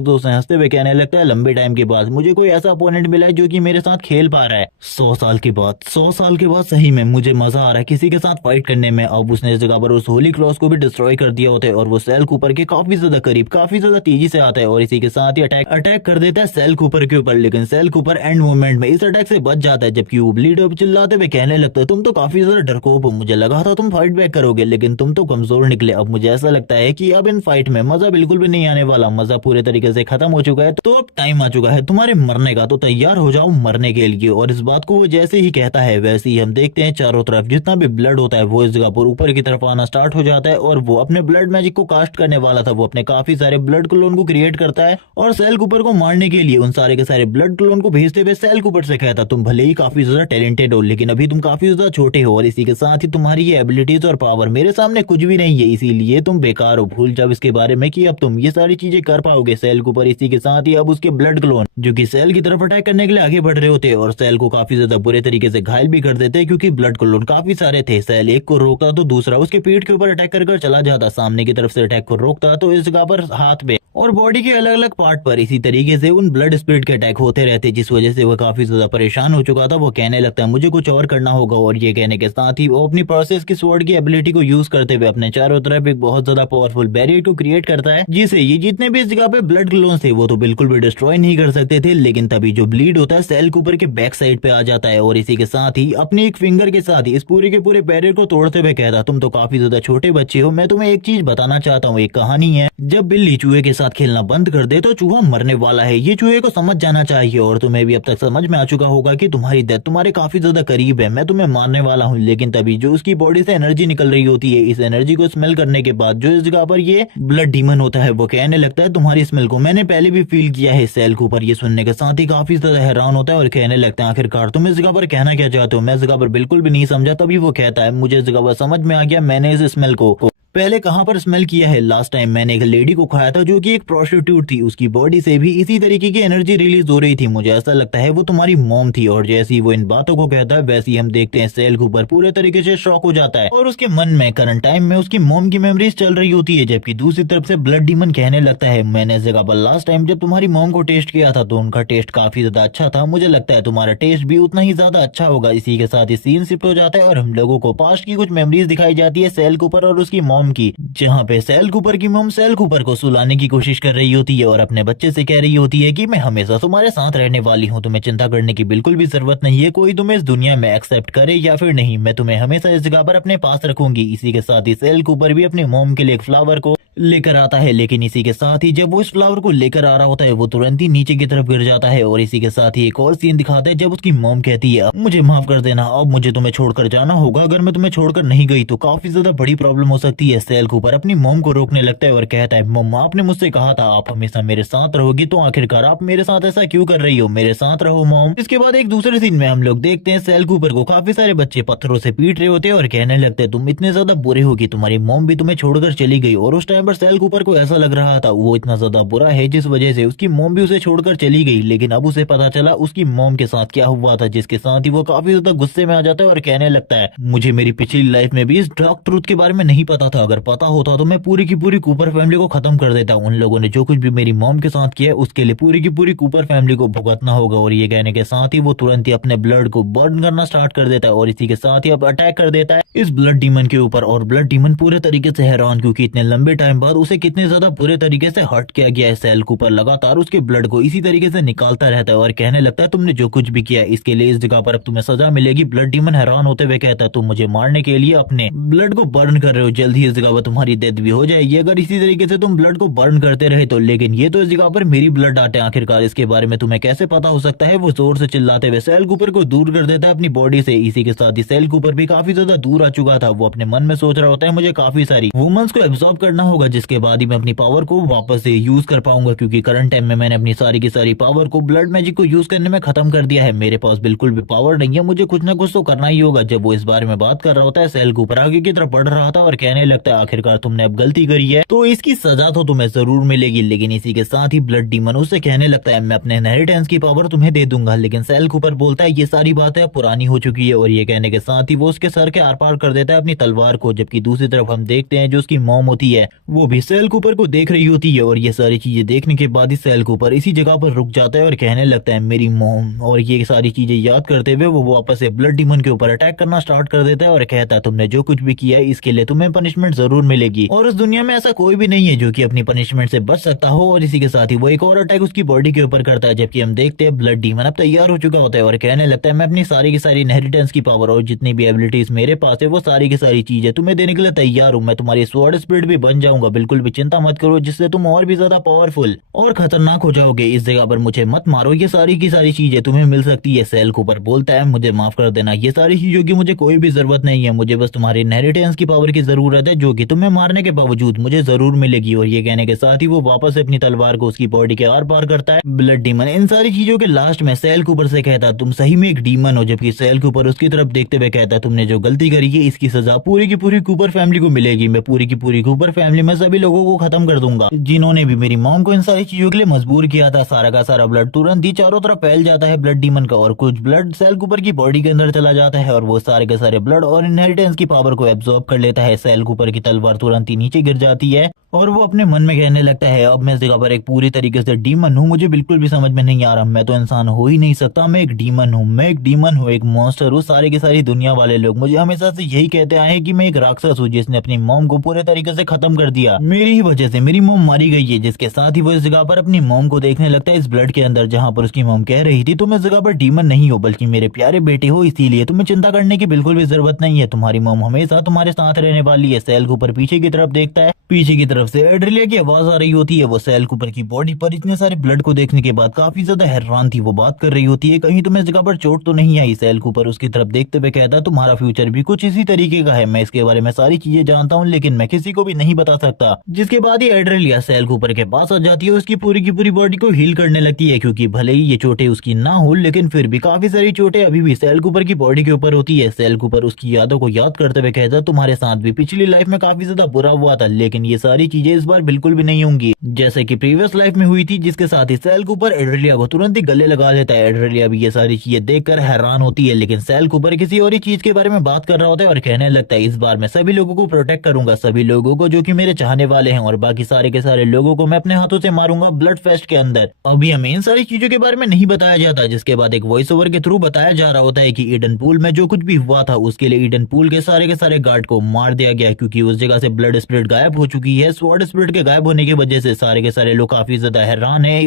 जोर से हंसते हुए कहने लगता है लंबे टाइम के बाद मुझे कोई ऐसा अपोनेंट मिला है जो कि मेरे साथ खेल पा रहा है। 100 साल के बाद, 100 साल के बाद सही में मुझे मजा आ रहा है किसी के साथ फाइट करने में। अब उसने इस जगह पर उस होली क्रॉस को भी डिस्ट्रॉय कर दिया होता है और वो सेल कूपर के काफी ज्यादा करीब काफी ज्यादा तेजी से आता है और इसी के साथ ही अटैक कर देता है सेल कूपर के ऊपर। लेकिन सेल कूपर एंड मोमेंट में इस अटैक से बच जाता है। जबकि वो ब्लीड अब चिल्लाते हुए कहने लगता है तुम तो काफी ज्यादा डरपोक हो, मुझे लगा था तुम फाइट बैक करोगे, लेकिन तुम तो कमजोर निकले। अब मुझे ऐसा लगता है कि अब इन फाइट में मजा बिल्कुल भी नहीं आने वाला, मजा पूरे तरीके से खत्म हो चुका है। तो अब टाइम आ चुका है तुम्हारे मरने का, तो तैयार हो जाओ मरने के लिए। और इस बात को वो जैसे ही कहता है वैसे ही हम देखते हैं चारों तरफ जितना भी ब्लड होता है वो इस जगह पर ऊपर की तरफ आना स्टार्ट हो जाता है। और वो अपने ब्लड मैजिक को कास्ट करने वाला था, वो अपने काफी सारे ब्लड क्लोन को क्रिएट करता है और सेल कूपर को मारने के लिए उन सारे के सारे ब्लड क्लोन को भेजते हुए सेल कूपर से कहता तुम भले ही काफी ज्यादा टैलेंटेड हो, लेकिन अभी तुम काफी ज्यादा छोटे हो और इसी के साथ ही तुम्हारी ये एबिलिटीज और पावर मेरे सामने कुछ भी नहीं है, इसीलिए तुम बेकार हो। भूल जाओ इसके बारे में कि अब तुम ये सारी चीजें कर पाओगे। सेल कूपर इसी के साथ ही अब उसके ब्लड क्लोन जो कि सेल की तरफ अटैक करने के लिए आगे बढ़ रहे होते हैं और सेल को काफी ज्यादा बुरे तरीके से घायल भी कर देते हैं, क्योंकि ब्लड क्लोन काफी सारे थे। सेल एक को रोकता तो दूसरा उसके पीठ के ऊपर अटैक कर चला जाता, सामने की तरफ से अटैक को रोकता तो इस जगह पर हाथ पे और बॉडी के अलग अलग पार्ट पर इसी तरीके से उन ब्लड स्पिरिट के अटैक होते होते रहते, जिस वजह से वो काफी ज्यादा परेशान हो चुका था। वो कहने लगता है मुझे कुछ और करना होगा, और ये कहने के साथ ही वो अपनी प्रोसेस की स्वॉर्ड की एबिलिटी को यूज करते हुए अपने चारों तरफ एक बहुत ज्यादा पावरफुल बैरियर को क्रिएट करता है, जिसे ये जितने भी इस जगह पे ब्लड क्लोन्स थे वो तो बिल्कुल भी डिस्ट्रॉय नहीं कर सकते थे। लेकिन तभी जो ब्लीड होता है सेल कूपर के बैक साइड पे आ जाता है, और इसी के साथ ही अपनी एक फिंगर के साथ ही इस पूरे के पूरे बैरियर को तोड़ते हुए कहता, तुम तो काफी ज्यादा छोटे बच्चे हो, मैं तुम्हें एक चीज बताना चाहता हूँ। एक कहानी है, जब बिल्ली चूहे के साथ खेलना बंद कर दे तो चूहा मरने वाला है। ये चूहे को समझ जाना चाहिए, और तुम्हें भी अब तक समझ में आ चुका होगा कि तुम्हारी डेथ तुम्हारे काफी ज्यादा करीब है, मैं तुम्हें मारने वाला हूँ। लेकिन तभी जो उसकी बॉडी से एनर्जी निकल रही होती है, इस एनर्जी को स्मेल करने के बाद जो इस जगह पर ये ब्लड डीमन होता है वो कहने लगता है तुम्हारी स्मेल को मैंने पहले भी फील किया है। सेल कूपर ये सुनने के साथ ही काफी ज्यादा हैरान होता है और कहने लगता है आखिरकार तुम इस जगह पर कहना क्या चाहते हो। मैं इस जगह पर बिल्कुल भी नहीं समझा। तभी वो कहता है मुझे इस जगह पर समझ में आ गया, मैंने इस स्मेल को पहले कहां पर स्मेल किया है। लास्ट टाइम मैंने एक लेडी को खाया था जो कि एक प्रोस्टिट्यूट थी, उसकी बॉडी से भी इसी तरीके की एनर्जी रिलीज हो रही थी। मुझे ऐसा लगता है वो तुम्हारी मॉम थी। और जैसे ही वो इन बातों को कहता है वैसे ही हम देखते हैं सेल कूपर पूरे तरीके से शॉक हो जाता है, और उसके मन में करंट टाइम में उसकी मॉम की मेमोरीज चल रही होती है। जबकि दूसरी तरफ से ब्लड डीमन कहने लगता है मैंने इस जगह पर लास्ट टाइम जब तुम्हारी मॉम को टेस्ट किया था तो उनका टेस्ट काफी ज्यादा अच्छा था, मुझे लगता है तुम्हारा टेस्ट भी उतना ही ज्यादा अच्छा होगा। इसी के साथ ही सीन शिफ्ट हो जाता है और हम लोगों को पास्ट की कुछ मेमोरीज दिखाई जाती है सेल कूपर और उसकी मॉम की, जहाँ पे सेल कूपर की मॉम सेल कूपर को सुलाने की कोशिश कर रही होती है और अपने बच्चे से कह रही होती है कि मैं हमेशा तुम्हारे साथ रहने वाली हूँ, तुम्हें चिंता करने की बिल्कुल भी जरूरत नहीं है, कोई तुम्हें इस दुनिया में एक्सेप्ट करे या फिर नहीं, मैं तुम्हें हमेशा इस जगह पर अपने पास रखूंगी। इसी के साथ ही सेल कूपर भी अपनी मॉम के लिए एक फ्लावर को लेकर आता है, लेकिन इसी के साथ ही जब वो इस फ्लावर को लेकर आ रहा होता है वो तुरंत ही नीचे की तरफ गिर जाता है। और इसी के साथ ही एक और सीन दिखाता है जब उसकी मॉम कहती है मुझे माफ कर देना, अब मुझे तुम्हें छोड़कर जाना होगा, अगर मैं तुम्हें छोड़कर नहीं गई तो काफी ज्यादा बड़ी प्रॉब्लम हो सकती है। सेल कूपर अपनी मॉम को रोकने लगता है और कहता है मम्मा आपने मुझसे कहा था आप हमेशा मेरे साथ रहोगी, तो आखिरकार आप मेरे साथ ऐसा क्यों कर रही हो, मेरे साथ रहो मॉम। इसके बाद एक दूसरे सीन में हम लोग देखते हैं सेल कूपर को काफी सारे बच्चे पत्थरों से पीट रहे होते हैं और कहने लगते हैं तुम इतने ज्यादा बुरे हो कि तुम्हारी मॉम भी तुम्हें छोड़कर चली गई। और उस टाइम पर सेल कूपर को ऐसा लग रहा था वो इतना ज्यादा बुरा है जिस वजह से उसकी मॉम भी उसे छोड़कर चली गई, लेकिन अब उसे पता चला उसकी मॉम के साथ क्या हुआ था, जिसके साथ ही वो काफी ज्यादा गुस्से में आ जाता है और कहने लगता है मुझे मेरी पिछली लाइफ में भी इस डार्क ट्रूथ के बारे में नहीं पता था, अगर पता होता तो मैं पूरी की पूरी कूपर फैमिली को खत्म कर देता। उन लोगों ने जो कुछ भी मेरी मॉम के साथ किया उसके लिए पूरी की पूरी कूपर फैमिली को भुगतना होगा। और ये कहने के साथ ही वो तुरंत ही अपने ब्लड को बर्न करना स्टार्ट कर देता है और इसी के साथ ही अब अटैक कर देता है इस ब्लड डीमन के ऊपर। और ब्लड डीमन पूरे तरीके से हैरान, क्योंकि इतने लंबे टाइम बाद उसे कितने ज्यादा बुरे तरीके से हर्ट किया गया है। सेल कूपर लगातार उसके ब्लड को इसी तरीके से निकालता रहता है और कहने लगता है तुमने जो कुछ भी किया इसके लिए इस जगह पर अब तुम्हें सजा मिलेगी। ब्लड डीमन हैरान होते हुए कहता है तुम मुझे मारने के लिए अपने ब्लड को बर्न कर रहे हो, जल्द ही इस जगह पर तुम्हारी डेथ भी हो जाएगी अगर इसी तरीके से तुम ब्लड को बर्न करते रहे तो। लेकिन ये तो इस जगह पर मेरी ब्लड आटे, आखिरकार इसके बारे में तुम्हें कैसे पता हो सकता है। वो जोर से चिल्लाते हुए सेल कूपर को दूर कर देता है अपनी बॉडी से। इसी के साथ ही सेल कूपर भी काफी ज्यादा दूर आ चुका था। वो अपने मन में सोच रहा होता है मुझे काफी सारी वुमेन्स को एब्सॉर्ब करना होगा, जिसके बाद ही मैं अपनी पावर को वापस से यूज कर पाऊंगा, क्योंकि करंट टाइम में मैंने अपनी सारी की सारी पावर को ब्लड मैजिक को यूज करने में खत्म कर दिया है। मेरे पास बिल्कुल भी पावर नहीं है, मुझे कुछ ना कुछ तो करना ही होगा। जब वो इस बारे में बात कर रहा होता है सेल कूपर आगे की तरफ बढ़ रहा था और कहने लगता है आखिरकार तुमने अब गलती करी है तो इसकी सजा तो तुम्हें जरूर मिलेगी। लेकिन इसी के साथ ही ब्लड डीमन उससे कहने लगता है मैं अपने इनहेरिटेंस की पावर तुम्हें दे दूंगा। लेकिन सेल कूपर बोलता है ये सारी बातें पुरानी हो चुकी है। और ये कहने के साथ ही वो उसके सर के आर पार कर देता है अपनी तलवार को। जबकि दूसरी तरफ हम देखते हैं जो उसकी मॉम होती है वो भी सेल कूपर को देख रही होती है। और ये सारी चीजें देखने के बाद ही सेल कूपर इसी जगह पर रुक जाता है और कहने लगता है मेरी मॉम। और ये सारी चीजें याद करते हुए वो वापस से ब्लड डीमन के ऊपर अटैक करना स्टार्ट कर देता है और कहता है तुमने जो कुछ भी किया है इसके लिए तुम्हें पनिशमेंट जरूर मिलेगी, और इस दुनिया में ऐसा कोई भी नहीं है जो कि अपनी पनिशमेंट से बच सकता हो। और इसी के साथ ही वो एक और अटैक उसकी बॉडी के ऊपर करता है। जबकि हम देखते हैं ब्लड डीमन अब तैयार हो चुका होता है और कहने लगता है मैं अपनी सारी की सारी इनहेरिटेंस की पावर और जितनी भी एबिलिटीज मेरे पास है वो सारी की सारी चीजें तुम्हें देने के लिए तैयार हूँ। मैं तुम्हारी स्वॉर्ड स्पिरिट भी बन जाऊंगा, बिल्कुल भी चिंता मत करो, जिससे तुम और भी ज्यादा पावरफुल और खतरनाक हो जाओगे। इस जगह पर मुझे मत मारो, ये सारी की सारी चीजें तुम्हें मिल सकती है। सेल कूपर बोलता है मुझे माफ कर देना, ये सारी चीजों की मुझे कोई भी जरूरत नहीं है, मुझे बस तुम्हारी इनहेरिटेंस की पावर की जरूरत है जो कि तुम्हें मारने के बावजूद मुझे जरूर मिलेगी। और ये कहने के साथ ही वो वापस अपनी तलवार को उसकी बॉडी के आर पार करता है ब्लड डीमन इन सारी चीजों के लास्ट में सेल कूपर से कहता तुम सही में एक डीमन हो। जबकि सेल कूपर उसकी तरफ देखते हुए कहता तुमने जो गलती करी है इसकी सजा पूरी की पूरी कूपर फैमिली को मिलेगी, मैं पूरी की पूरी कूपर फैमिली मैं सभी लोगों को खत्म कर दूंगा जिन्होंने भी मेरी मॉम को इन सारी चीजों के लिए मजबूर किया था। सारा का सारा ब्लड तुरंत ही चारों तरफ फैल जाता है ब्लड डीमन का, और कुछ ब्लड सेल कूपर की बॉडी के अंदर चला जाता है और वो सारे के सारे ब्लड और इनहेरिटेंस की पावर को एब्जॉर्ब कर लेता है। सेल कूपर की तलवार तुरंत ही नीचे गिर जाती है और वो अपने मन में कहने लगता है, अब मैं इस जगह पर एक पूरी तरीके से डीमन हूँ, मुझे बिल्कुल भी समझ में नहीं आ रहा, मैं तो इंसान हो ही नहीं सकता, मैं एक डीमन हूँ, मैं एक डीमन हूँ, एक मॉन्स्टर हूँ। सारे की सारी दुनिया वाले लोग मुझे हमेशा से यही कहते आए हैं कि मैं एक राक्षस हूँ जिसने अपनी मॉम को पूरे तरीके से खत्म कर दिया। मेरी ही वजह से मेरी मॉम मारी गई है। जिसके साथ ही वो इस जगह पर अपनी मॉम को देखने लगता है इस ब्लड के अंदर, जहाँ पर उसकी मॉम कह रही थी, तुम इस जगह पर डीमन नहीं हो बल्कि मेरे प्यारे बेटे हो, इसीलिए तुम्हें चिंता करने की बिल्कुल भी जरूरत नहीं है, तुम्हारी मॉम हमेशा तुम्हारे साथ रहने वाली है। सेल कूपर पीछे की तरफ देखता है, पीछे की तरफ से एड्रिलिया की आवाज आ रही होती है। वो सेल कूपर की बॉडी पर इतने सारे ब्लड को देखने के बाद काफी ज्यादा हैरान थी। वो बात कर रही होती है, कहीं तुम्हें इस जगह पर चोट तो नहीं आई? सेल कूपर उसकी तरफ देखते हुए कहता है, तुम्हारा फ्यूचर भी कुछ इसी तरीके का है, मैं इसके बारे में सारी चीजें जानता हूँ लेकिन मैं किसी को भी नहीं बता सकता। जिसके बाद ही एड्रिलिया सेल कूपर के पास आ जाती है, उसकी पूरी की पूरी बॉडी को हील करने लगती है, क्योंकि भले ही ये चोटें उसकी ना हो लेकिन फिर भी काफी सारी चोटें अभी भी सेल कूपर की बॉडी के ऊपर होती है। सेल कूपर उसकी यादों को याद करते हुए कहता है, तुम्हारे साथ भी पिछली लाइफ में काफी ज्यादा बुरा हुआ था लेकिन ये सारी चीजें इस बार बिल्कुल भी नहीं होंगी जैसे कि प्रीवियस लाइफ में हुई थी। जिसके साथ ही सेल कूपर एड्रिलिया को तुरंत ही गले लगा लेता है। एड्रिलिया भी ये सारी चीजें देखकर हैरान होती है, लेकिन सेल कूपर किसी और ही चीज के बारे में बात कर रहा होता है और कहने लगता है, इस बार मैं सभी लोगों को प्रोटेक्ट करूंगा, सभी लोगों को जो कि मेरे चाहने वाले हैं, और बाकी सारे के सारे लोगों को मैं अपने हाथों से मारूंगा ब्लड फेस्ट के अंदर। अभी हमें इन सारी चीजों के बारे में नहीं बताया जाता। जिसके बाद एक वॉइस ओवर के थ्रू बताया जा रहा होता है कि ईडन पूल में जो कुछ भी हुआ था उसके लिए ईडन पूल के सारे गार्ड को मार दिया गया, क्योंकि उस जगह से ब्लड स्पिरिट गायब हो चुकी है। स्वॉर्ड स्पिरिट के गायब होने की वजह से सारे के सारे लोग काफी ज्यादा हैरान है।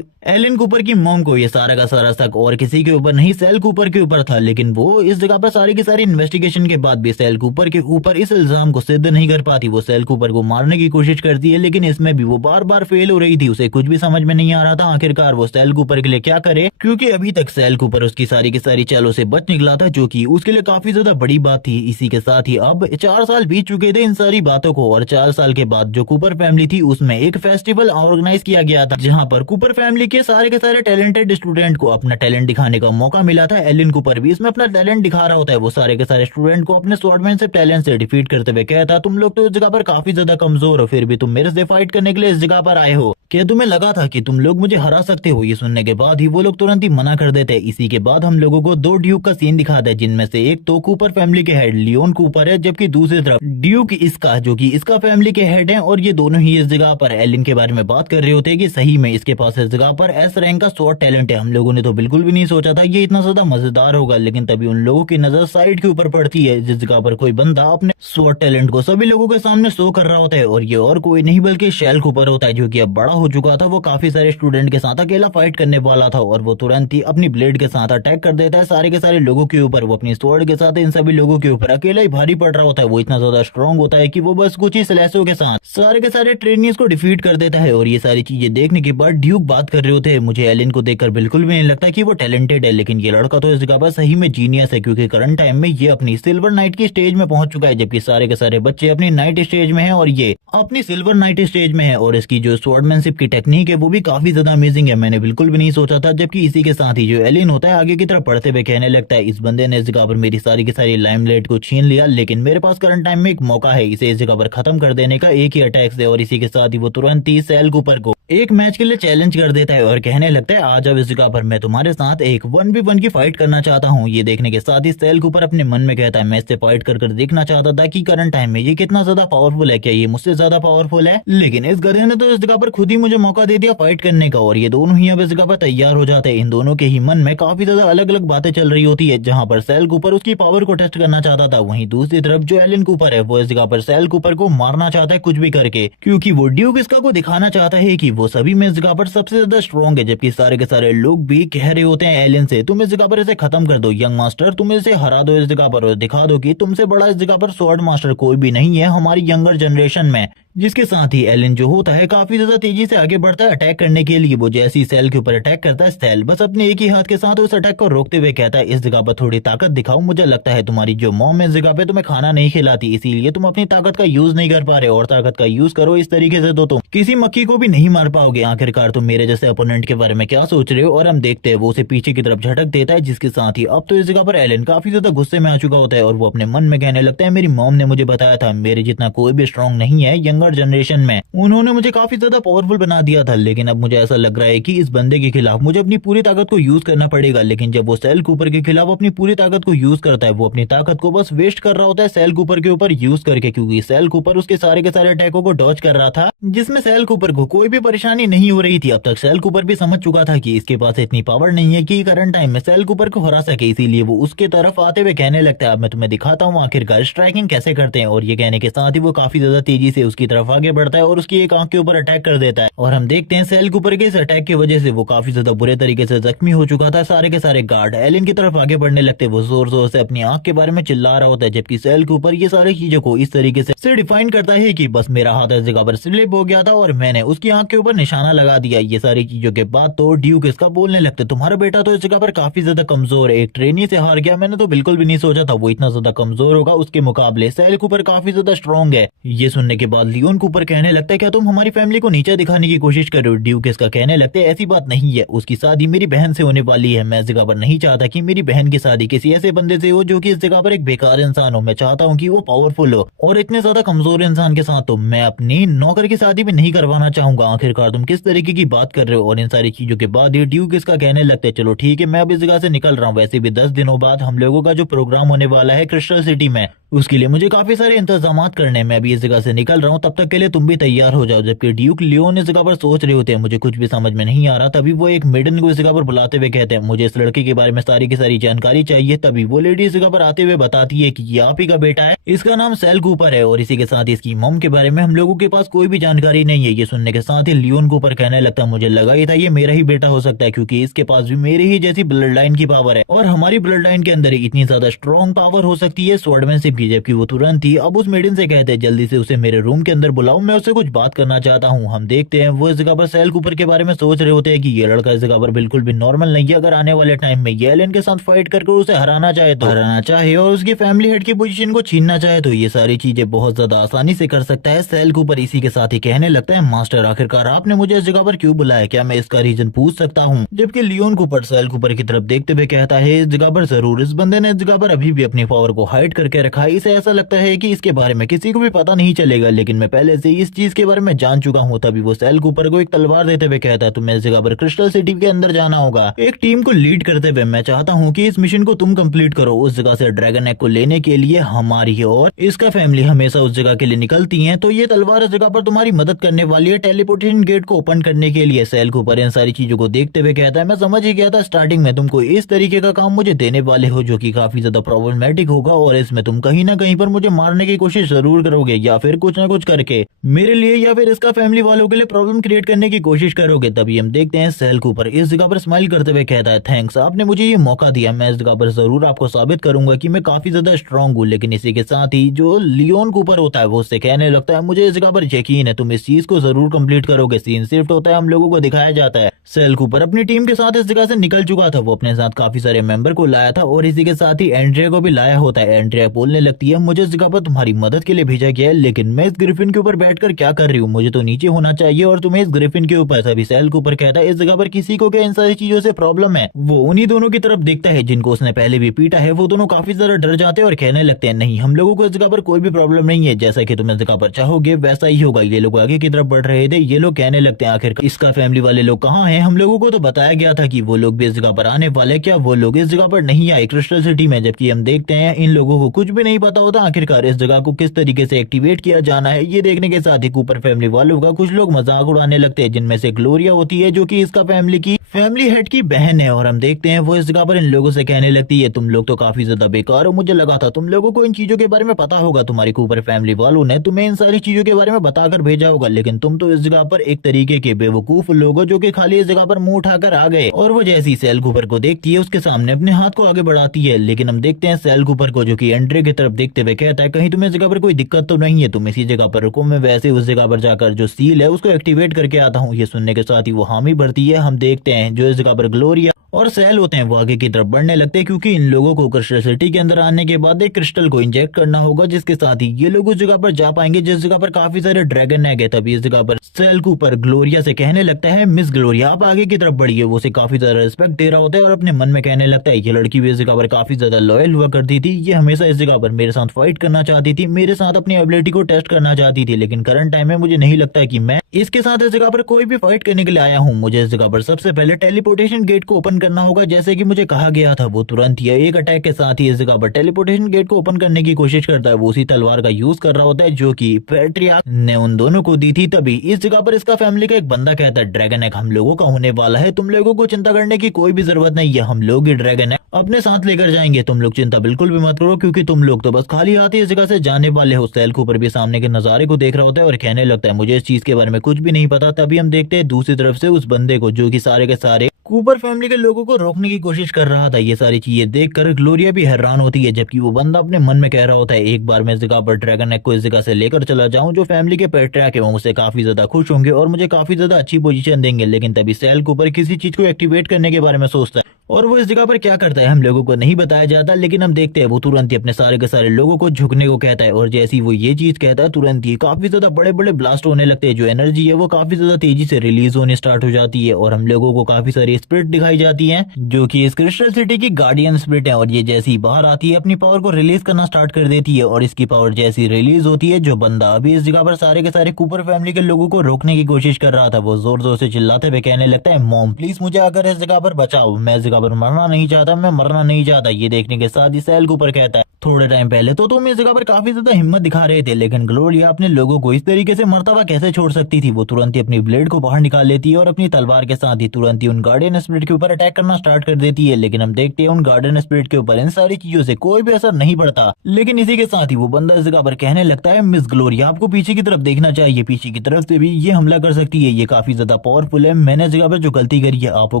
एलिन कूपर की मॉम को ये सारा का सारा शक और किसी के ऊपर नहीं सेल कूपर के ऊपर था, लेकिन वो इस जगह पर सारी की सारी इन्वेस्टिगेशन के बाद भी सेल कूपर के ऊपर इस इल्जाम को सिद्ध नहीं कर पाती। वो सेल कूपर को मारने की कोशिश करती है लेकिन इसमें भी वो बार बार फेल हो रही थी। उसे कुछ भी समझ में नहीं आ रहा था आखिरकार वो सेल कूपर के लिए क्या करे, क्योंकि अभी तक सेल कूपर उसकी सारी की सारी चालों से बच निकला था, जो कि उसके लिए काफी ज्यादा बड़ी बात थी। इसी के साथ ही अब 4 साल बीत चुके थे इन सारी बातों को, और 4 साल के बाद जो कूपर फैमिली थी उसमें एक फेस्टिवल ऑर्गेनाइज किया गया था, जहाँ पर कूपर फैमिली के सारे टैलेंटेड स्टूडेंट को अपना टैलेंट दिखाने का मौका मिला था। एलिन कूपर भी इसमें अपना टैलेंट दिखा रहा होता है। वो सारे के सारे स्टूडेंट को अपने स्वॉर्डमैनशिप टैलेंट से डिफीट करते हुए कहता, तुम लोग तो इस जगह पर काफी ज्यादा कमजोर हो, फिर भी तुम मेरे से फाइट करने के लिए इस जगह पर आए हो, क्या तुम्हें लगा था कि तुम लोग मुझे हरा सकते हो? ये सुनने के बाद ही वो लोग तुरंत ही मना कर देते हैं। इसी के बाद हम लोगों को 2 ड्यूक का सीन दिखाता है, जिनमें से एक तो कूपर फैमिली के हेड लियोन कूपर है, जबकि दूसरी तरफ ड्यूक इसका, जो कि इसका फैमिली के हेड है, और ये दोनों ही इस जगह पर एलिन के बारे में बात कर रहे होते हैं कि सही में इसके पास इस जगह पर एस रैंक का स्वॉर्ड टैलेंट है। हम लोगों ने तो बिल्कुल भी नहीं सोचा था ये इतना ज्यादा मजेदार होगा, लेकिन तभी उन लोगों की नजर साइड के ऊपर पड़ती है, जिस जगह पर कोई बंदा अपने स्वॉर्ड टैलेंट को सभी लोगों के सामने शो कर रहा होता है, और ये और कोई नहीं बल्कि शेल कूपर होता है, जो कि अब बड़ा हो चुका था। वो काफी सारे स्टूडेंट के साथ अकेला फाइट करने वाला था, और वो तुरंत ही अपनी ब्लेड के साथ अटैक कर देता है सारे के सारे लोगों के ऊपर। वो अपनी स्वॉर्ड के साथ इन सभी लोगों के ऊपर अकेला ही भारी पड़ रहा होता है। वो इतना ज्यादा स्ट्रॉन्ग होता है कि वो बस कुछ ही स्लैशों के साथ सारे के सारे ट्रेनियों को डिफीट कर देता है। और ये सारी चीजें देखने के बाद ड्यूक बात कर रहे होते हैं, मुझे एलिन को देखकर बिल्कुल भी नहीं लगता कि वो टैलेंटेड है, लेकिन ये लड़का तो इस जगह पर सही में जीनियस है, क्योंकि करंट टाइम में ये अपनी सिल्वर नाइट की स्टेज में पहुंच चुका है, जबकि सारे के सारे बच्चे अपनी नाइट स्टेज में है और ये अपनी सिल्वर नाइट स्टेज में है। और इसकी जो स्वॉर्डमैनशिप की टेक्निक है वो भी काफी ज्यादा अमेजिंग है, मैंने बिल्कुल भी नहीं सोचा था। जबकि इसी के साथ ही जो एलिन होता है आगे की तरफ पढ़ते हुए कहने लगता है, इस बंदे ने इस जगह पर मेरी सारी की सारी लाइमलाइट को छीन लिया, लेकिन मेरे पास करंट टाइम में एक मौका है इसे इस जगह पर खत्म कर देने का, एक ही अटैक से। और इसी के साथ ही वो तुरंत ही सेल कूपर को एक मैच के लिए चैलेंज कर देता है और कहने लगता है, आज अब इस जगह पर मैं तुम्हारे साथ एक 1v1 की फाइट करना चाहता हूँ। ये देखने के साथ ही सेल कूपर अपने मन में कहता है, मैं इससे फाइट कर देखना चाहता था कि करंट टाइम में ये कितना ज्यादा पावरफुल है, क्या ये मुझसे ज्यादा पावरफुल है? लेकिन इस गधे ने तो इस जगह पर खुद ही मुझे मौका दे दिया फाइट करने का। और ये दोनों ही अब इस जगह पर तैयार हो जाते हैं। इन दोनों के ही मन में काफी ज्यादा अलग अलग बातें चल रही होती है, जहाँ पर सेल कूपर उसकी पावर को टेस्ट करना चाहता था, वहीं दूसरी तरफ जो एलिन कूपर है वो इस जगह पर सेल कूपर को मारना चाहता है कुछ भी करके, क्योंकि वो ड्यूक इसका को दिखाना चाहता है कि वो सभी में इस जगह पर सबसे ज्यादा स्ट्रॉन्ग है। जबकि सारे के सारे लोग भी कह रहे होते हैं एलिन से, तुम इस जगह पर इसे खत्म कर दो यंग मास्टर, तुम इसे हरा दो इस जगह पर और दिखा दो कि तुमसे बड़ा इस जगह पर स्वॉर्ड मास्टर कोई भी नहीं है हमारी यंगर जनरेशन में। जिसके साथ ही एलिन जो होता है काफी ज्यादा तेजी से आगे बढ़ता है अटैक करने के लिए। वो जैसे ही सेल के ऊपर अटैक करता है, सेल बस अपने एक ही हाथ के साथ उस अटैक को रोकते हुए कहता है, इस जगह पर थोड़ी ताकत दिखाओ, मुझे लगता है तुम्हारी जो मॉम है इस जगह पे तुम्हें खाना नहीं खिलाती, इसीलिए तुम अपनी ताकत का यूज नहीं कर पा रहे, और ताकत का यूज करो इस तरीके से तो तुम किसी मक्खी को भी नहीं मार मार पाओगे, आखिरकार तुम मेरे जैसे अपोनेंट के बारे में क्या सोच रहे हो। और हम देखते हैं वो उसे पीछे की तरफ झटक देता है, जिसके साथ ही अब तो इस जगह पर एलन काफी ज्यादा गुस्से में आ चुका होता है और वो अपने मन में कहने लगता है मेरी मॉम ने मुझे बताया था मेरे जितना कोई भी स्ट्रांग नहीं है यंगर जनरेशन में, उन्होंने मुझे काफी ज्यादा पावरफुल बना दिया था, लेकिन अब मुझे ऐसा लग रहा है कि इस बंदे के खिलाफ मुझे अपनी पूरी ताकत को यूज करना पड़ेगा। लेकिन जब वो सेल कूपर के खिलाफ अपनी पूरी ताकत को यूज करता है, वो अपनी ताकत को बस वेस्ट कर रहा होता है सेल कूपर के ऊपर यूज करके, क्योंकि सेल कूपर उसके सारे के सारे अटैकों को डॉज कर रहा था, जिसमें सेल कूपर को कोई भी परेशानी नहीं हो रही थी। अब तक सेल कूपर भी समझ चुका था कि इसके पास इतनी पावर नहीं है कि करंट टाइम में सेल कूपर को हरा सके, इसीलिए वो उसके तरफ आते हुए कहने लगता है अब मैं तुम्हें दिखाता हूँ आखिरकार स्ट्राइकिंग कैसे करते हैं। और ये कहने के साथ ही वो काफी ज्यादा तेजी से उसकी तरफ आगे बढ़ता है और उसकी एक आंख के ऊपर अटैक कर देता है। और हम देखते हैं सेल कूपर के इस अटैक की वजह से वो काफी ज्यादा बुरे तरीके से जख्मी हो चुका था। सारे के सारे गार्ड एलन की तरफ आगे बढ़ने लगते, वो जोर जोर से अपनी आंख के बारे में चिल्ला रहा होता है, जबकि सेल कूपर ये सारी चीजों को इस तरीके से डिफाइन करता है कि बस मेरा हाथ इस जगह पर स्लिप हो गया था और मैंने उसकी आंख के ऊपर निशाना लगा दिया। ये सारी चीजों के बाद तो ड्यूक इसका बोलने लगते तुम्हारा बेटा तो इस जगह पर काफी ज्यादा कमजोर है, एक ट्रेनी से हार गया, मैंने तो बिल्कुल भी नहीं सोचा था वो इतना ज्यादा कमजोर होगा, उसके मुकाबले सेल कूपर काफी ज्यादा स्ट्रॉन्ग है। ये सुनने के बाद लियोन कूपर कहने लगता है क्या तुम हमारी फैमिली को नीचे दिखाने की कोशिश कर रहे हो। ड्यूक इसका कहने लगते हैं ऐसी बात नहीं है, उसकी शादी मेरी बहन से होने वाली है, मैं इस जगह पर नहीं चाहता कि मेरी बहन की शादी किसी ऐसे बंदे से हो जो कि इस जगह पर एक बेकार इंसान हो, मैं चाहता हूँ कि वो पावरफुल हो, और इतने ज्यादा कमजोर इंसान के साथ तो मैं अपनी नौकर की शादी भी नहीं करवाना चाहूंगा, आखिरकार तुम किस तरीके की बात कर रहे हो। और इन सारी चीजों के बाद ये ड्यूक इसका कहने लगते हैं चलो ठीक है मैं अब इस जगह से निकल रहा हूँ, वैसे भी 10 दिनों बाद हम लोगों का जो प्रोग्राम होने वाला है क्रिस्टल सिटी में, उसके लिए मुझे काफी सारे इंतजाम करने में अभी इस जगह से निकल रहा हूँ, तब तक के लिए तुम भी तैयार हो जाओ। जबकि ड्यूक लियोन इस जगह पर सोच रहे होते हैं मुझे कुछ भी समझ में नहीं आ रहा, तभी वो एक मेडन को इस जगह पर बुलाते हुए कहते हैं मुझे इस लड़के के बारे में सारी की सारी जानकारी चाहिए। तभी वो लेडी इस जगह पर आते हुए बताती है कि ये आप ही का बेटा है, इसका नाम सेल कूपर है और इसी के साथ इसकी मॉम के बारे में हम लोगों के पास कोई भी जानकारी नहीं है। ये सुनने के साथ ही लियोन कूपर कहने लगता है मुझे लगा ही था ये मेरा ही बेटा हो सकता है, क्योंकि इसके पास भी मेरे ही जैसी ब्लड लाइन की पावर है और हमारी ब्लड लाइन के अंदर इतनी ज्यादा स्ट्रॉन्ग पावर हो सकती है स्वॉर्डमैनशिप की। जबकि वो तुरंत ही अब उस मेडन से कहते हैं जल्दी से उसे मेरे रूम के अंदर बुलाओ, मैं उससे कुछ बात करना चाहता हूँ। हम देखते हैं वो इस जगह पर सेल कूपर के बारे में सोच रहे होते हैं कि ये लड़का इस जगह पर बिल्कुल भी नॉर्मल नहीं है, अगर आने वाले टाइम में ये एलन के साथ फाइट करके उसे हराना चाहे तो हराना चाहे और उसकी फैमिली हेड की पोजीशन को छीनना चाहे तो ये सारी चीजें बहुत ज्यादा आसानी से कर सकता है सेल कूपर। इसी के साथ ही कहने लगता है मास्टर आखिरकार आपने मुझे इस जगह पर क्यों बुलाया, क्या मैं इसका रीजन पूछ सकता हूँ। जबकि लियोन कूपर सेल कूपर की तरफ देखते हुए कहता है इस जगह पर जरूर, इस बंदे ने इस जगह पर अभी भी अपनी पावर को हाइड करके रखा है, इसे ऐसा लगता है कि इसके बारे में किसी को भी पता नहीं चलेगा, लेकिन मैं पहले से इस चीज के बारे में जान चुका हूँ। तभी वो सेल कूपर को एक तलवार देते हुए कहता है तुम्हें इस जगह पर क्रिस्टल सिटी के अंदर जाना होगा, एक टीम को लीड करते हुए मैं चाहता हूँ कि इस मिशन को तुम कंप्लीट करो। उस जगह से ड्रैगन एग को लेने के लिए हमारी और इसका फैमिली हमेशा उस जगह के लिए निकलती है, तो ये तलवार इस जगह पर तुम्हारी मदद करने वाली है टेलीपोर्टेशन गेट को ओपन करने के लिए। सेल कूपर इन सारी चीजों को देखते हुए कहता है मैं समझ ही गया था स्टार्टिंग में तुमको इस तरीके का काम मुझे देने वाले हो जो कि काफी ज्यादा प्रॉब्लमेटिक होगा और इसमें तुम कहीं ना कहीं पर मुझे मारने की कोशिश जरूर करोगे या फिर कुछ ना कुछ करके मेरे लिए या फिर इसका फैमिली वालों के लिए प्रॉब्लम क्रिएट करने की कोशिश करोगे। तभी हम देखते हैं सेल कूपर इस जगह पर स्माइल करते हुए कहता है थैंक्स, आपने मुझे ये मौका दिया, मैं इस जगह पर जरूर आपको साबित करूंगा कि मैं काफी ज्यादा स्ट्रांग हूँ। लेकिन इसी के साथ ही जो लियोन कूपर होता है वो उससे कहने लगता है मुझे इस जगह पर यकीन है तुम इस चीज को जरूर कंप्लीट करोगे। सीन शिफ्ट होता है, हम लोगों को दिखाया जाता है सेल कूपर अपनी टीम के साथ इस जगह से निकल चुका था, वो अपने साथ काफी सारे मेंबर को लाया था और इसी के साथ ही एंड्रिया को भी लाया होता है। एंड्रिया बोलने लगती है मुझे इस जगह पर तुम्हारी मदद के लिए भेजा गया है, लेकिन मैं इस ग्रिफिन के ऊपर बैठकर क्या कर रही हूँ, मुझे तो नीचे होना चाहिए और तुम्हें इस ग्रिफिन के ऊपर। सभी सेल कूपर कहता है इस जगह पर किसी को क्या इन सारी चीजों से प्रॉब्लम है। वो उन्हीं दोनों की तरफ देखता है जिनको उसने पहले भी पीटा है, वो दोनों काफी ज्यादा डर जाते हैं और कहने लगते हैं नहीं हम लोगों को इस जगह पर कोई भी प्रॉब्लम नहीं है, जैसा कि तुम इस जगह पर चाहोगे वैसा ही होगा। ये लोग आगे की तरफ बढ़ रहे थे, ये लोग कहने लगते हैं आखिर इसका फैमिली वाले लोग कहाँ हैं, हम लोगों को तो बताया गया था कि वो लोग भी इस जगह पर आने वाले, क्या वो लोग इस जगह पर नहीं आए क्रिस्टल सिटी में। जबकि हम देखते हैं इन लोगों को कुछ भी नहीं पता होता आखिरकार इस जगह को किस तरीके से एक्टिवेट किया जाना है। ये देखने के साथ ही कूपर फैमिली वालों का कुछ लोग मजाक उड़ाने लगते हैं, जिनमें से ग्लोरिया होती है जो कि इसका फैमिली हेड की बहन है। और हम देखते हैं वो इस जगह पर इन लोगों से कहने लगती है तुम लोग तो काफी ज्यादा बेकार हो, मुझे लगा था तुम लोगों को इन चीजों के बारे में पता होगा, तुम्हारी कूपर फैमिली वालों ने तुम्हें इन सारी चीजों के बारे में बताकर भेजा होगा, लेकिन तुम तो इस जगह पर एक तरीके के बेवकूफ लोग हो जो कि खाली इस जगह पर मुंह उठाकर आ गए। और वो जैसी सेल कूपर को देखती है उसके सामने अपने हाथ को आगे बढ़ाती है, लेकिन हम देखते हैं सेल कूपर को जो कि एंड्रे की तरफ देखते हुए कहता है कहीं तुम्हें इस जगह पर कोई दिक्कत तो नहीं है, तुम इसी जगह पर रुको, मैं वैसे उस जगह पर जाकर जो सील है उसको एक्टिवेट करके आता हूँ। ये सुनने के साथ ही वो हामी भरती है। हम देखते हैं जो इस जगह पर ग्लोरिया और सेल होते हैं वो आगे की तरफ बढ़ने लगते हैं, क्योंकि इन लोगों को क्रिस्टल सिटी के अंदर आने के बाद एक क्रिस्टल को इंजेक्ट करना होगा, जिसके साथ ही ये लोग उस जगह पर जा पाएंगे जिस जगह पर काफी सारे ड्रैगन एग है। तभी इस जगह पर सेल कूपर ग्लोरिया से कहने लगता है, मिस ग्लोरिया आप आगे की तरफ बढ़िए। वो उसे काफी ज्यादा रिस्पेक्ट दे रहा होता है और अपने मन में कहने लगता है, ये लड़की भी इस जगह पर काफी ज्यादा लॉयल हुआ करती थी, ये हमेशा इस जगह पर मेरे साथ फाइट करना चाहती थी, मेरे साथ अपनी एबिलिटी को टेस्ट करना चाहती थी, लेकिन करंट टाइम में मुझे नहीं लगता है कि मैं इसके साथ इस जगह पर कोई भी फाइट करने के लिए आया हूँ। मुझे इस जगह पर सबसे पहले टेलीपोर्टेशन गेट को ओपन करना होगा, जैसे कि मुझे कहा गया था। वो तुरंत ही एक अटैक के साथ ही इस जगह पर टेलीपोर्टेशन गेट को ओपन करने की कोशिश करता है। वो उसी तलवार का यूज कर रहा होता है जो कि पैट्रियार्क ने उन दोनों को दी थी। तभी इस जगह पर इसका फैमिली का एक बंदा कहता है, ड्रैगन एग हम लोगों का होने वाला है, तुम लोगों को चिंता करने की कोई भी जरूरत नहीं है, हम लोग ही ड्रैगन एग अपने साथ लेकर जाएंगे, तुम लोग चिंता बिल्कुल भी मत करो, क्योंकि तुम लोग तो बस खाली हाथ ही इस जगह से जाने वाले हो। सेल कूपर भी सामने के नजारे को देख रहा होता है और कहने लगता है, मुझे इस चीज के बारे में कुछ भी नहीं पता। तभी हम देखते हैं दूसरी तरफ से उस बंदे को जो कि सारे के सारे कूपर फैमिली के लोगों को रोकने की कोशिश कर रहा था। ये सारी चीजें देखकर ग्लोरिया भी हैरान होती है, जबकि वो बंदा अपने मन में कह रहा होता है, एक बार मैं इस जगह पर ड्रैगन एग को इस जगह से लेकर चला जाऊं, जो फैमिली के पैट्रियार्क है वो मुझसे काफी ज्यादा खुश होंगे और मुझे काफी ज्यादा अच्छी पोजीशन देंगे। लेकिन तभी सेल कूपर किसी चीज को एक्टिवेट करने के बारे में सोचता है और वो इस जगह पर क्या करता है हम लोगों को नहीं बताया जाता, लेकिन हम देखते हैं वो तुरंत ही अपने सारे के सारे लोगों को झुकने को कहता है। और जैसे ही वो ये चीज कहता है, तुरंत ही काफी ज्यादा बड़े बड़े ब्लास्ट होने लगते हैं। जो एनर्जी है वो काफी ज्यादा तेजी से रिलीज होने स्टार्ट हो जाती है और हम लोगों को काफी सारी स्पिरिट दिखाई जाती है, जो कि इस क्रिस्टल सिटी की गार्डियन स्पिरिट है। और ये जैसे ही बाहर आती है अपनी पावर को रिलीज करना स्टार्ट कर देती है, और इसकी पावर जैसी रिलीज होती है, जो बंदा अभी इस जगह पर सारे के सारे कूपर फैमिली के लोगों को रोकने की कोशिश कर रहा था, वो जोर जोर से चिल्लाते हुए कहने लगता है, मॉम प्लीज मुझे अगर इस जगह पर बचाओ, मैं इस जगह पर मरना नहीं चाहता, मैं मरना नहीं चाहता। ये देखने के साथ ही सेल कूपर कहता है, थोड़े टाइम पहले तो तुम इस जगह पर काफी ज्यादा हिम्मत दिखा रहे थे, लेकिन ग्लोरिया अपने लोगों को इस तरीके से मरता हुआ कैसे छोड़ सकती थी। वो तुरंत ही अपनी ब्लेड को बाहर निकाल लेती है और अपनी तलवार के साथ ही तुरंत ही उन गार्डियन स्पिरिट के ऊपर अटैक करना स्टार्ट कर देती है। लेकिन हम देखते हैं उन गार्डियन स्पिरिट के ऊपर इन सारी चीजों से कोई भी असर नहीं पड़ता। लेकिन इसी के साथ ही वो बंदा इस जगह पर कहने लगता है, मिस ग्लोरिया आपको पीछे की तरफ देखना चाहिए, पीछे की तरफ से भी ये हमला कर सकती है, ये काफी ज्यादा पावरफुल है, मैंने इस जगह पर जो गलती करी है आप वो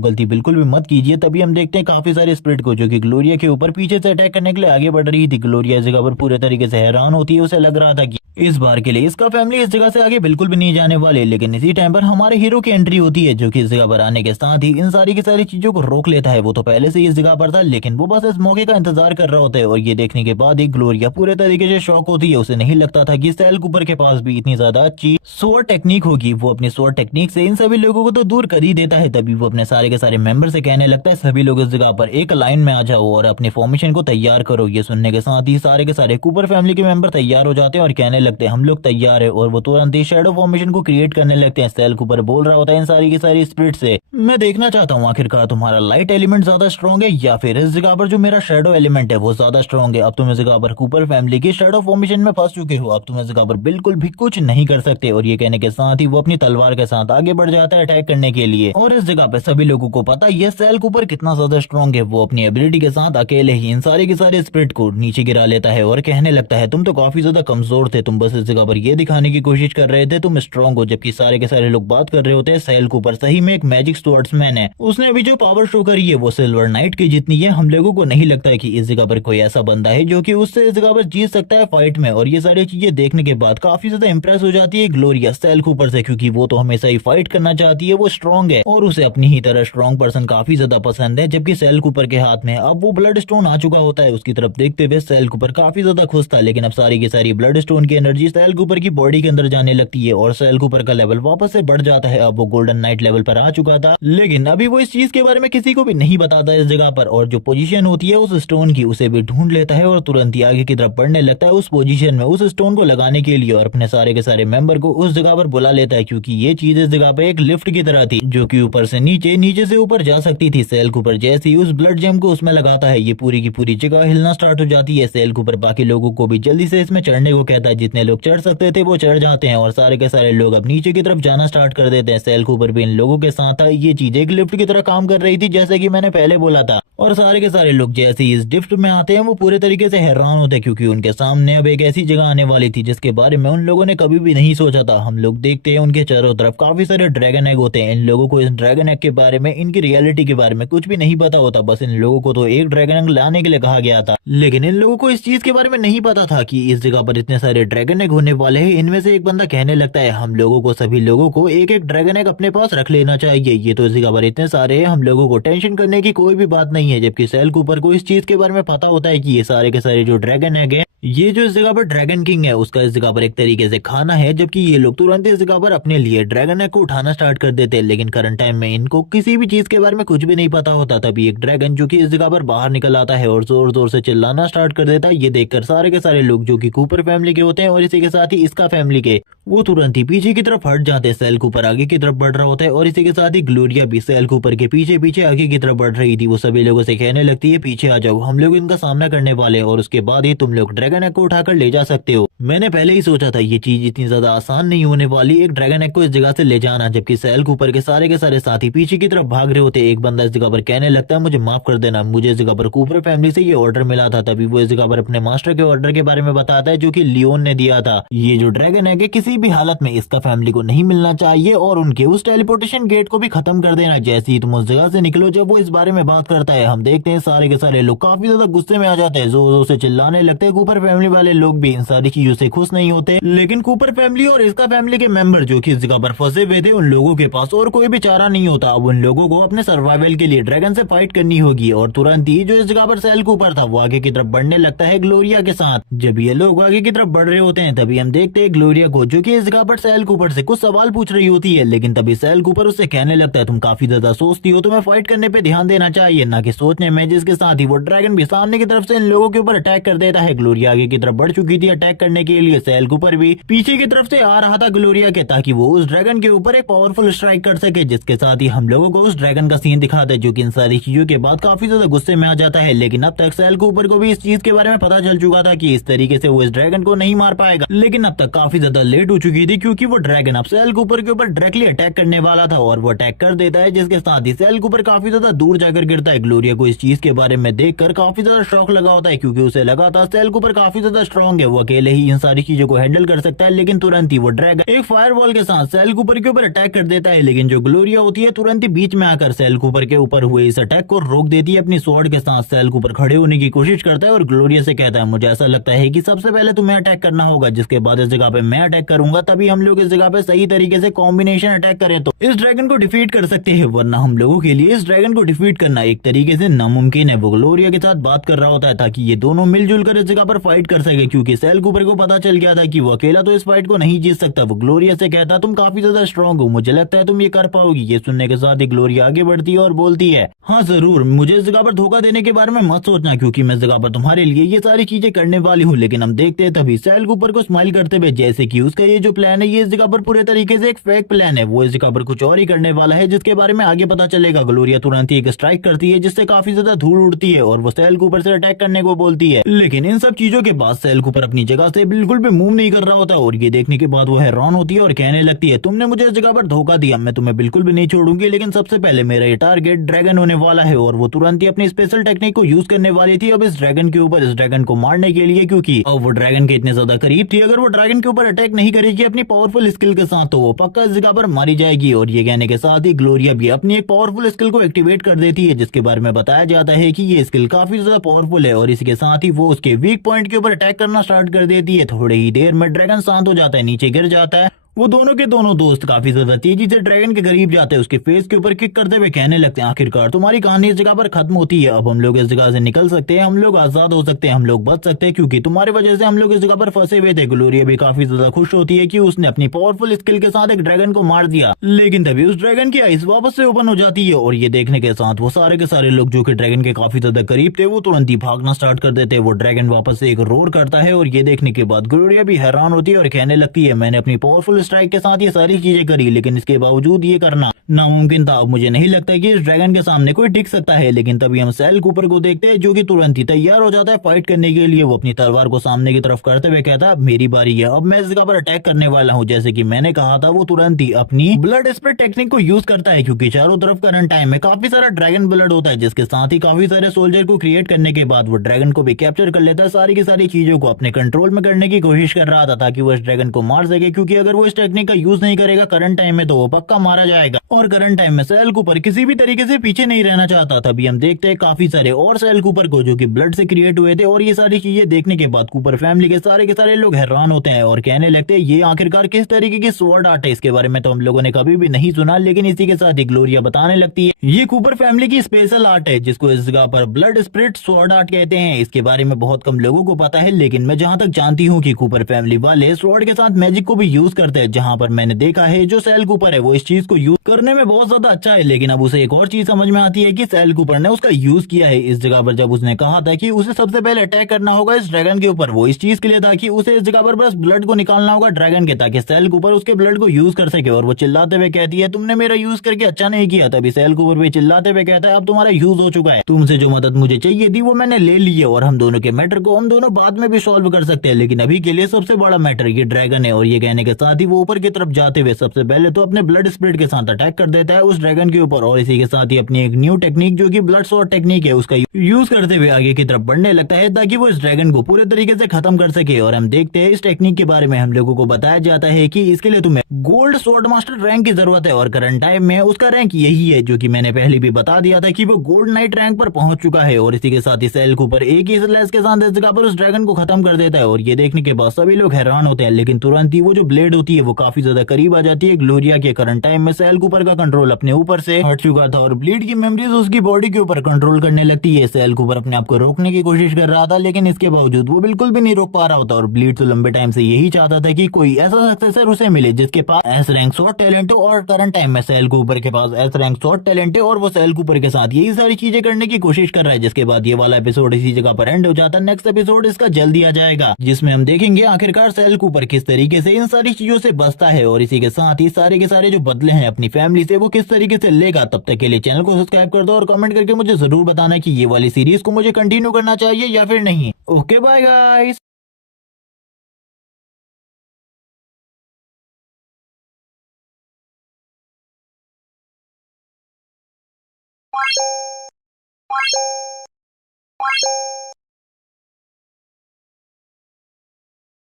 गलती बिल्कुल भी मत कीजिए। तभी हम देखते हैं काफी सारे स्पिरिट को जो कि ग्लोरिया के ऊपर पीछे से अटैक करने के लिए आगे बढ़ रही थी। ग्लोरिया इस जगह पर पूरे तरीके से हैरान होती है, उसे लग रहा था कि इस बार के लिए इसका फैमिली इस जगह से आगे बिल्कुल भी नहीं जाने वाले। लेकिन इसी टाइम पर हमारे हीरो की एंट्री होती है, जो कि इस जगह पर आने के साथ ही इन सारी की सारी चीजों को रोक लेता है। वो तो पहले से ही इस जगह पर था, लेकिन वो बस इस मौके का इंतजार कर रहा होता है। और ये देखने के बाद ही ग्लोरिया पूरे तरीके से शॉक होती है, उसे नहीं लगता था कि सेल कूपर के पास भी इतनी ज्यादा अच्छी स्वॉर्ड टेक्निक होगी। वो अपनी स्वॉर्ड टेक्निक से इन सभी लोगों को तो दूर कर ही देता है। तभी वो अपने सारे के सारे मेंबर से कहने लगता है, सभी लोग इस जगह पर एक लाइन में आ जाओ और अपनी फॉर्मेशन को तैयार करो। ये सुनने के साथ ही सारे के सारे कूपर फैमिली के मेंबर तैयार हो जाते हैं और कहने लगते हैं, हम लोग तैयार है। और वो तुरंत ही शैडो फॉर्मेशन को क्रिएट करने लगते हैं। सेल कूपर बोल रहा होता है इन सारी की सारी स्पिरिट से, मैं देखना चाहता हूँ आखिरकार तुम्हारा लाइट एलिमेंट ज्यादा स्ट्रॉन्ग है या फिर इस जगह पर जो मेरा शैडो एलिमेंट है वो ज्यादा स्ट्रॉन्ग है। अब तुम इस जगह पर कूपर फैमिली की शैडो फॉर्मेशन में फंस चुके हो, अब तुम इस जगह पर बिल्कुल भी कुछ नहीं कर सकते। और ये कहने के साथ ही वो अपनी तलवार के साथ आगे बढ़ जाता है अटैक करने के लिए। और इस जगह पे सभी लोगों को पता है सेल कूपर कितना ज्यादा स्ट्रॉन्ग है। वो अपनी एबिलिटी के साथ अकेले ही इन सारे के सारे स्पिरिट को नीचे गिरा लेता है और कहने लगता है, तुम तो काफी ज्यादा कमजोर थे, तुम बस इस जगह पर ये दिखाने की कोशिश कर रहे थे तुम स्ट्रॉन्ग हो, जबकि सारे के सारे लोग बात कर रहे होते हैं सेल कूपर सही में एक मैजिक स्वर्ड्समैन है। उसने अभी जो पावर शो करी है वो सिल्वर नाइट की जितनी है। हम लोगों को नहीं लगता है कि इस जगह पर कोई ऐसा बंदा है जो कि उससे इस जगह पर जीत सकता है फाइट में। और ये सारी चीजें देखने के बाद काफी ज्यादा इंप्रेस हो जाती है ग्लोरिया सेल कूपर से, क्योंकि वो तो हमेशा ही फाइट करना चाहती है, वो स्ट्रॉन्ग है और उसे अपनी ही तरह स्ट्रॉन्ग पर्सन काफी ज्यादा पसंद है। जबकि सेल कूपर के हाथ में अब वो ब्लड स्टोन आ चुका होता है। उसकी तरफ देखते हुए सेल कूपर काफी ज्यादा खुश था, लेकिन अब सारी की सारी ब्लड स्टोन की एनर्जी सेल कूपर की बॉडी के अंदर जाने लगती है और सेल कूपर का लेवल वापस से बढ़ जाता है। अब वो गोल्डन नाइट लेवल पर आ चुका था, लेकिन अभी वो इस चीज के बारे में किसी को भी नहीं बताता इस जगह पर। और जो पोजीशन होती है उस स्टोन की उसे भी ढूंढ लेता है और तुरंत ही आगे की तरफ बढ़ने लगता है उस पोजीशन में उस स्टोन को लगाने के लिए और अपने सारे के सारे मेंबर को उस जगह पर बुला लेता है, क्योंकि ये चीज इस जगह पर एक लिफ्ट की तरह थी जो कि ऊपर से नीचे, नीचे से ऊपर जा सकती थी। सेल कूपर जैसे ही उस ब्लड जेम को उसमें लगाता है ये पूरी की पूरी जगह हिलना स्टार्ट हो जाती है। सेल कूपर बाकी लोगों को भी जल्दी से इसमें चढ़ने को कहता है, जितने लोग चढ़ सकते थे वो चढ़ जाते हैं और सारे के सारे लोग अब नीचे की तरफ जाना स्टार्ट कर देते हैं। सेल कूपर भी इन लोगों के साथ था। ये चीज एक लिफ्ट की तरह काम कर रही थी जैसे कि मैंने पहले बोला था। और सारे के सारे लोग जैसे ही इस लिफ्ट में आते हैं वो पूरे तरीके से हैरान होते हैं, क्योंकि उनके सामने अब एक ऐसी जगह आने वाली थी जिसके बारे में उन लोगों ने कभी भी नहीं सोचा था। हम लोग देखते हैं उनके चारों तरफ काफी सारे ड्रैगन एग होते हैं। इन लोगों को इस ड्रैगन एग के बारे में, इनकी रियलिटी के बारे में कुछ भी नहीं पता होता, बस इन लोगों को तो एक ड्रैगन एग लाने के लिए कहा गया था। लेकिन इन लोगों को इस चीज के बारे में नहीं पता था कि इस जगह पर इतने सारे ड्रैगन एग होने वाले हैं। इनमें से एक बंदा कहने लगता है हम लोगों को, सभी लोगों को एक एक ड्रैगन एग अपने पास रख लेना चाहिए। ये तो इस जगह पर इतने सारे हैं, हम लोगों को टेंशन करने की कोई भी बात नहीं है। जबकि सेल कूपर को इस चीज के बारे में पता होता है कि ये सारे के सारे जो ड्रैगन एग है, ये जो इस जगह पर ड्रैगन किंग है उसका इस जगह पर एक तरीके से खाना है। जबकि ये लोग तुरंत इस जगह पर अपने लिए ड्रैगन एग को उठाना स्टार्ट कर देते हैं। लेकिन करंट टाइम में इनको किसी भी चीज के बारे में कुछ भी नहीं पता होता। तभी एक ड्रैगन जो कि इस जगह पर बाहर निकल आता है और जोर जोर से चिल्लाना स्टार्ट कर देता है। ये देखकर सारे के सारे लोग जो कि कूपर फैमिली के होते हैं और इसी के साथ ही इसका फैमिली के, वो तुरंत ही पीछे की तरफ हट जाते हैं। सेल कूपर आगे की तरफ बढ़ रहा होता है और इसी के साथ ही ग्लोरिया भी सेल कूपर के पीछे पीछे आगे की तरफ बढ़ रही थी। वो सभी लोगों से कहने लगती है पीछे आ जाओ, हम लोग इनका सामना करने वाले हैं और उसके बाद ही तुम लोग ड्रैगन एग को उठाकर ले जा सकते हो। मैंने पहले ही सोचा था ये चीज इतनी ज्यादा आसान नहीं होने वाली, एक ड्रैगन एग को इस जगह से ले जाना। जबकि सेल कूपर के सारे साथी पीछे की तरफ भाग रहे होते। एक बंदा इस जगह पर कहने लगता है मुझे माफ कर देना, मुझे इस जगह पर कूपर फैमिली से ये ऑर्डर मिला था। तभी वो इस जगह पर अपने मास्टर के ऑर्डर के बारे में बताता है जो कि लियोन ने दिया था। ये जो ड्रैगन एग है किसी भी हालत में इसका फैमिली को नहीं मिलना चाहिए और उनके उस टेलीपोर्टेशन गेट को भी खत्म कर देना। जैसे ही तुम उस जगह से निकलो, जब वो इस बारे में बात करता है, हम देखते हैं सारे के सारे लोग काफी ज्यादा गुस्से में आ जाते हैं, जोर जोर से चिल्लाने लगते हैं। कूपर फैमिली वाले लोग भी इन सारी चीजों से खुश नहीं होते। लेकिन कूपर फैमिली और इसका फैमिली के मेंबर जो कि इस जगह पर फंसे हुए थे, उन लोगों के पास और कोई भी चारा नहीं होता। अब उन लोगों को अपने सर्वाइवल के लिए ड्रैगन से फाइट करनी होगी। और तुरंत ही जो इस जगह पर सेल कूपर था वो आगे की तरफ बढ़ने लगता है ग्लोरिया के साथ। जब ये लोग आगे की तरफ बढ़ रहे होते हैं तभी हम देखते हैं ग्लोरिया को जो कि इस जगह पर सेल कूपर से कुछ सवाल पूछ रही होती है। लेकिन तभी सेल कूपर उससे कहने लगता है तुम काफी ज्यादा सोचती हो, तुम्हें फाइट करने पे ध्यान देना चाहिए ना कि सोचने में। जिसके साथ ही वो ड्रैगन भी सामने की तरफ से इन लोगों के ऊपर अटैक कर देता है। ग्लोरिया आगे की तरफ बढ़ चुकी थी अटैक करने के लिए, सेल कूपर भी पीछे की तरफ से आ रहा था ग्लोरिया के, ताकि वो उस ड्रैगन के ऊपर एक पावरफुल स्ट्राइक कर सके। जिसके साथ ही हम लोगों को उस ड्रैगन का सीन दिखाते हैं जो कि इन सारी चीजों के बाद काफी ज्यादा गुस्से में आ जाता है। लेकिन अब तक सेल कूपर को भी इस चीज के बारे में पता चल चुका था कि इस तरीके से वो इस ड्रैगन को नहीं मार पाएगा। लेकिन अब तक काफी ज्यादा लेट हो चुकी थी क्योंकि वो ड्रैगन अब सेल कूपर के ऊपर डायरेक्टली अटैक करने वाला था और वो अटैक कर देता है। जिसके साथ ही सेल कूपर काफी ज्यादा दूर जाकर गिरता है। ग्लोरिया को इस चीज के बारे में देखकर काफी ज्यादा शौक लगा होता है क्योंकि उसे लगा था सेल कूपर काफी ज्यादा स्ट्रॉन्ग है, वो अकेले ही इन सारी चीजों को हैंडल कर सकता है। लेकिन तुरंत ही वो ड्रैगन एक फायरबॉल के साथ सेल कूपर के ऊपर अटैक कर देता है। लेकिन जो ग्लोरिया होती है तुरंत ही बीच में आकर सेल कूपर के ऊपर हुए इस अटैक को रोक देती है। अपनी स्वॉर्ड के साथ सेल कूपर खड़े होने की कोशिश करता है और ग्लोरिया से कहता है मुझे ऐसा लगता है कि सबसे पहले तुम्हें अटैक करना होगा, जिसके बाद इस जगह पे मैं अटैक करूंगा, तभी हम लोग इस जगह पे सही तरीके से कॉम्बिनेशन अटैक करें तो इस ड्रैगन को डिफीट कर सकते हैं। वरना हम लोगों के लिए इस ड्रैगन को डिफीट करना एक तरीके से नामुमकिन है। वो ग्लोरिया के साथ बात कर रहा होता है ताकि ये दोनों मिलजुल कर इस जगह पर फाइट कर सके क्योंकि सेल कूपर को पता चल गया था कि वो अकेला तो इस फाइट को नहीं जीत सकता। वो ग्लोरिया से कहता तुम काफी ज्यादा स्ट्रॉन्ग हो, मुझे लगता है तुम ये कर पाओगी। ये सुनने के साथ ही ग्लोरिया आगे बढ़ती है और बोलती है हाँ जरूर, मुझे इस जगह पर धोखा देने के बारे में मत सोचना क्योंकि मैं इस जगह पर तुम्हारे लिए ये सारी चीजें करने वाली हूँ। लेकिन हम देखते हैं तभी सेल कूपर को स्माइल करते हुए जैसे कि उसका ये जो प्लान है ये इस जगह पर पूरे तरीके से एक फेक प्लान है, वो इस जगह पर कुछ और ही करने वाला है जिसके बारे में आगे पता चलेगा। ग्लोरिया तुरंत ही एक स्ट्राइक करती है जिससे काफी ज्यादा धूल उड़ती है और वो सेल कूपर से अटैक करने को बोलती है। लेकिन इन सब चीजों के बाद सेल कूपर अपनी जगह से बिल्कुल भी मूव नहीं कर रहा होता और ये देखने के बाद वो हैरान होती है और कहने लगती है तुमने मुझे इस जगह पर धोखा दिया, मैं तुम्हें बिल्कुल भी नहीं छोड़ूंगी। लेकिन सबसे पहले मेरा ये टारगेट ड्रैगन होने वाला है और वो तुरंत ही अपनी स्पेशल टेक्निक को यूज करने वाली थी अब इस ड्रैगन के ऊपर, इस ड्रैगन को मारने के लिए क्योंकि अब वो ड्रैगन के इतने ज्यादा करीब थी। अगर वो ड्रैगन के ऊपर अटैक नहीं करेगी अपनी पावरफुल स्किल के साथ तो वो पक्का इस जगह पर मारी जाएगी। और ये कहने के साथ ही ग्लोरिया भी अपनी एक पावरफुल स्किल को एक्टिवेट कर देती है जिसके बारे में बताया जाता है कि ये स्किल काफी ज्यादा पावरफुल है और इसके साथ ही वो उसके वीक पॉइंट के ऊपर अटैक करना स्टार्ट कर देती है। थोड़ी ही देर में ड्रैगन शांत हो जाता है, नीचे गिर जाता है। वो दोनों के दोनों दोस्त काफी ज्यादा तेजी से ड्रैगन के करीब जाते हैं, उसके फेस के ऊपर किक करते हुए कहने लगते हैं आखिरकार तुम्हारी कहानी इस जगह पर खत्म होती है, अब हम लोग इस जगह से निकल सकते हैं, हम लोग आजाद हो सकते हैं, हम लोग बच सकते हैं क्योंकि तुम्हारी वजह से हम लोग इस जगह पर फंसे हुए थे। ग्लोरिया भी काफी ज्यादा खुश होती है कि उसने अपनी पावरफुल स्किल के साथ एक ड्रैगन को मार दिया। लेकिन तभी उस ड्रैगन की आइज वापस से ओपन हो जाती है और ये देखने के साथ वो सारे के सारे लोग जो कि ड्रैगन के काफी ज्यादा करीब थे वो तुरंत ही भागना स्टार्ट कर देते हैं। वो ड्रैगन वापस से एक रोर करता है और ये देखने के बाद ग्लोरिया भी हैरान होती है और कहने लगती है मैंने अपनी पावरफुल स्ट्राइक के साथ ये सारी चीजें करी लेकिन इसके बावजूद ये करना नामुमकिन था। अब मुझे नहीं लगता कि इस ड्रैगन के सामने कोई टिक सकता है। लेकिन तभी हम सेल कूपर को देखते हैं जो कि तुरंत ही तैयार हो जाता है फाइट करने के लिए। वो अपनी तलवार को सामने की तरफ करते हुए कहता है मेरी बारी है, अब मैं इस जगह पर अटैक करने वाला हूँ। जैसे कि मैंने कहा था वो तुरंत ही अपनी ब्लड स्प्रे टेक्निक को यूज करता है क्योंकि चारों तरफ करंट टाइम में काफी सारा ड्रैगन ब्लड होता है जिसके साथ ही काफी सारे सोल्जर को क्रिएट करने के बाद वो ड्रैगन को भी कैप्चर कर लेता है। सारी की सारी चीजों को अपने कंट्रोल में करने की कोशिश कर रहा था ताकि वो इस ड्रैगन को मार सके क्योंकि अगर वो इस टेक्निक का यूज नहीं करेगा करंट टाइम में तो वो पक्का मारा जाएगा। और करंट टाइम में सेल कूपर किसी भी तरीके से पीछे नहीं रहना चाहता। तभी हम देखते हैं काफी सारे और सेल कूपर को जो कि ब्लड से क्रिएट हुए थे। और ये सारी चीजें देखने के बाद कूपर फैमिली के सारे लोग हैरान होते हैं और कहने लगते हैं ये आखिरकार किस तरीके की स्वॉर्ड आर्ट है। इसके बारे में तो हम लोगों ने कभी भी नहीं सुना, लेकिन इसी के साथ ही ग्लोरिया बताने लगती है ये कूपर फैमिली की स्पेशल आर्ट है जिसको इस जगह पर ब्लड स्प्रिट स्वॉर्ड आर्ट कहते हैं। इसके बारे में बहुत कम लोगों को पता है, लेकिन मैं जहां तक जानती हूँ कि कूपर फैमिली वाले स्वॉर्ड के साथ मैजिक को भी यूज करते हैं। जहां पर मैंने देखा है जो सेल कूपर है वो इस चीज को यूज करने में बहुत ज्यादा अच्छा है, लेकिन अब उसे एक और चीज समझ में आती है कि सेल कूपर ने उसका यूज किया है इस जगह पर। जब उसने कहा था कि उसे सबसे पहले अटैक करना होगा इस ड्रैगन के ऊपर, वो इस चीज के लिए था कि उसे इस जगह पर बस ब्लड को निकालना होगा ड्रैगन के, ताकि सेल कूपर उसके ब्लड को यूज कर सके। और वो चिल्लाते हुए कहती है तुमने मेरा यूज करके अच्छा नहीं किया। तभी सेल कूपर भी चिल्लाते हुए कहता है अब तुम्हारा यूज हो चुका है, तुमसे जो मदद मुझे चाहिए थी वो मैंने ले ली है और हम दोनों के मैटर को हम दोनों बाद में भी सॉल्व कर सकते हैं, लेकिन अभी के लिए सबसे बड़ा मैटर ये ड्रैगन है। और ये कहने के साथ ही वो ऊपर की तरफ जाते हुए सबसे पहले तो अपने ब्लड स्प्रिट के साथ अटैक कर देता है उस ड्रैगन के ऊपर। और इसी के साथ ही अपनी एक न्यू टेक्निक जो कि ब्लड स्वॉर्ड टेक्निक है उसका यूज करते हुए आगे की तरफ बढ़ने लगता है ताकि वो इस ड्रैगन को पूरे तरीके से खत्म कर सके। और हम देखते हैं इस टेक्निक के बारे में हम लोगों को बताया जाता है कि इसके लिए तुम्हें गोल्ड स्वॉर्ड मास्टर रैंक की जरूरत है और करंट टाइम में उसका रैंक यही है, जो कि मैंने पहले भी बता दिया था कि वो गोल्ड नाइट रैंक पर पहुंच चुका है। और इसी के साथ ही सेल कूपर एक ही स्लैश के साथ इस जगह पर उस ड्रैगन को खत्म कर देता है। और ये देखने के बाद सभी लोग हैरान होते हैं, लेकिन तुरंत ही वो जो ब्लेड होती है वो काफी ज्यादा करीब आ जाती है ग्लोरिया के। करंट टाइम में सेल कूपर का कंट्रोल अपने ऊपर से हट चुका था और ब्लीड की मेमोरीज उसकी बॉडी के ऊपर कंट्रोल करने लगती है। सेल कूपर अपने आप को रोकने की कोशिश कर रहा था, लेकिन इसके बावजूद वो बिल्कुल भी नहीं रोक पा रहा होता। और ब्लीड तो लंबे टाइम से यही चाहता था कि कोई ऐसा सक्सेसर उसे मिले जिसके पास एस रैंक स्वॉर्ड टैलेंट हो। और करंट टाइम में सेल कूपर के पास एस रैंक स्वॉर्ड टैलेंट है और वो सेल कूपर के साथ यही सारी चीजें करने की कोशिश कर रहा है। जिसके बाद ये वाला एपिसोड इसी जगह पर एंड हो जाता है। नेक्स्ट एपिसोड इसका जल्दी आ जाएगा जिसमें हम देखेंगे आखिरकार सेल कूपर किस तरीके से इन सारी चीजों से बचता है और इसी के साथ ही सारे के सारे जो बदले हैं अपनी फैमिली से वो किस तरीके से लेगा। तब तक के लिए चैनल को सब्सक्राइब कर दो और कमेंट करके मुझे जरूर बताना कि ये वाली सीरीज को मुझे कंटिन्यू करना चाहिए या फिर नहीं। Okay bye guys.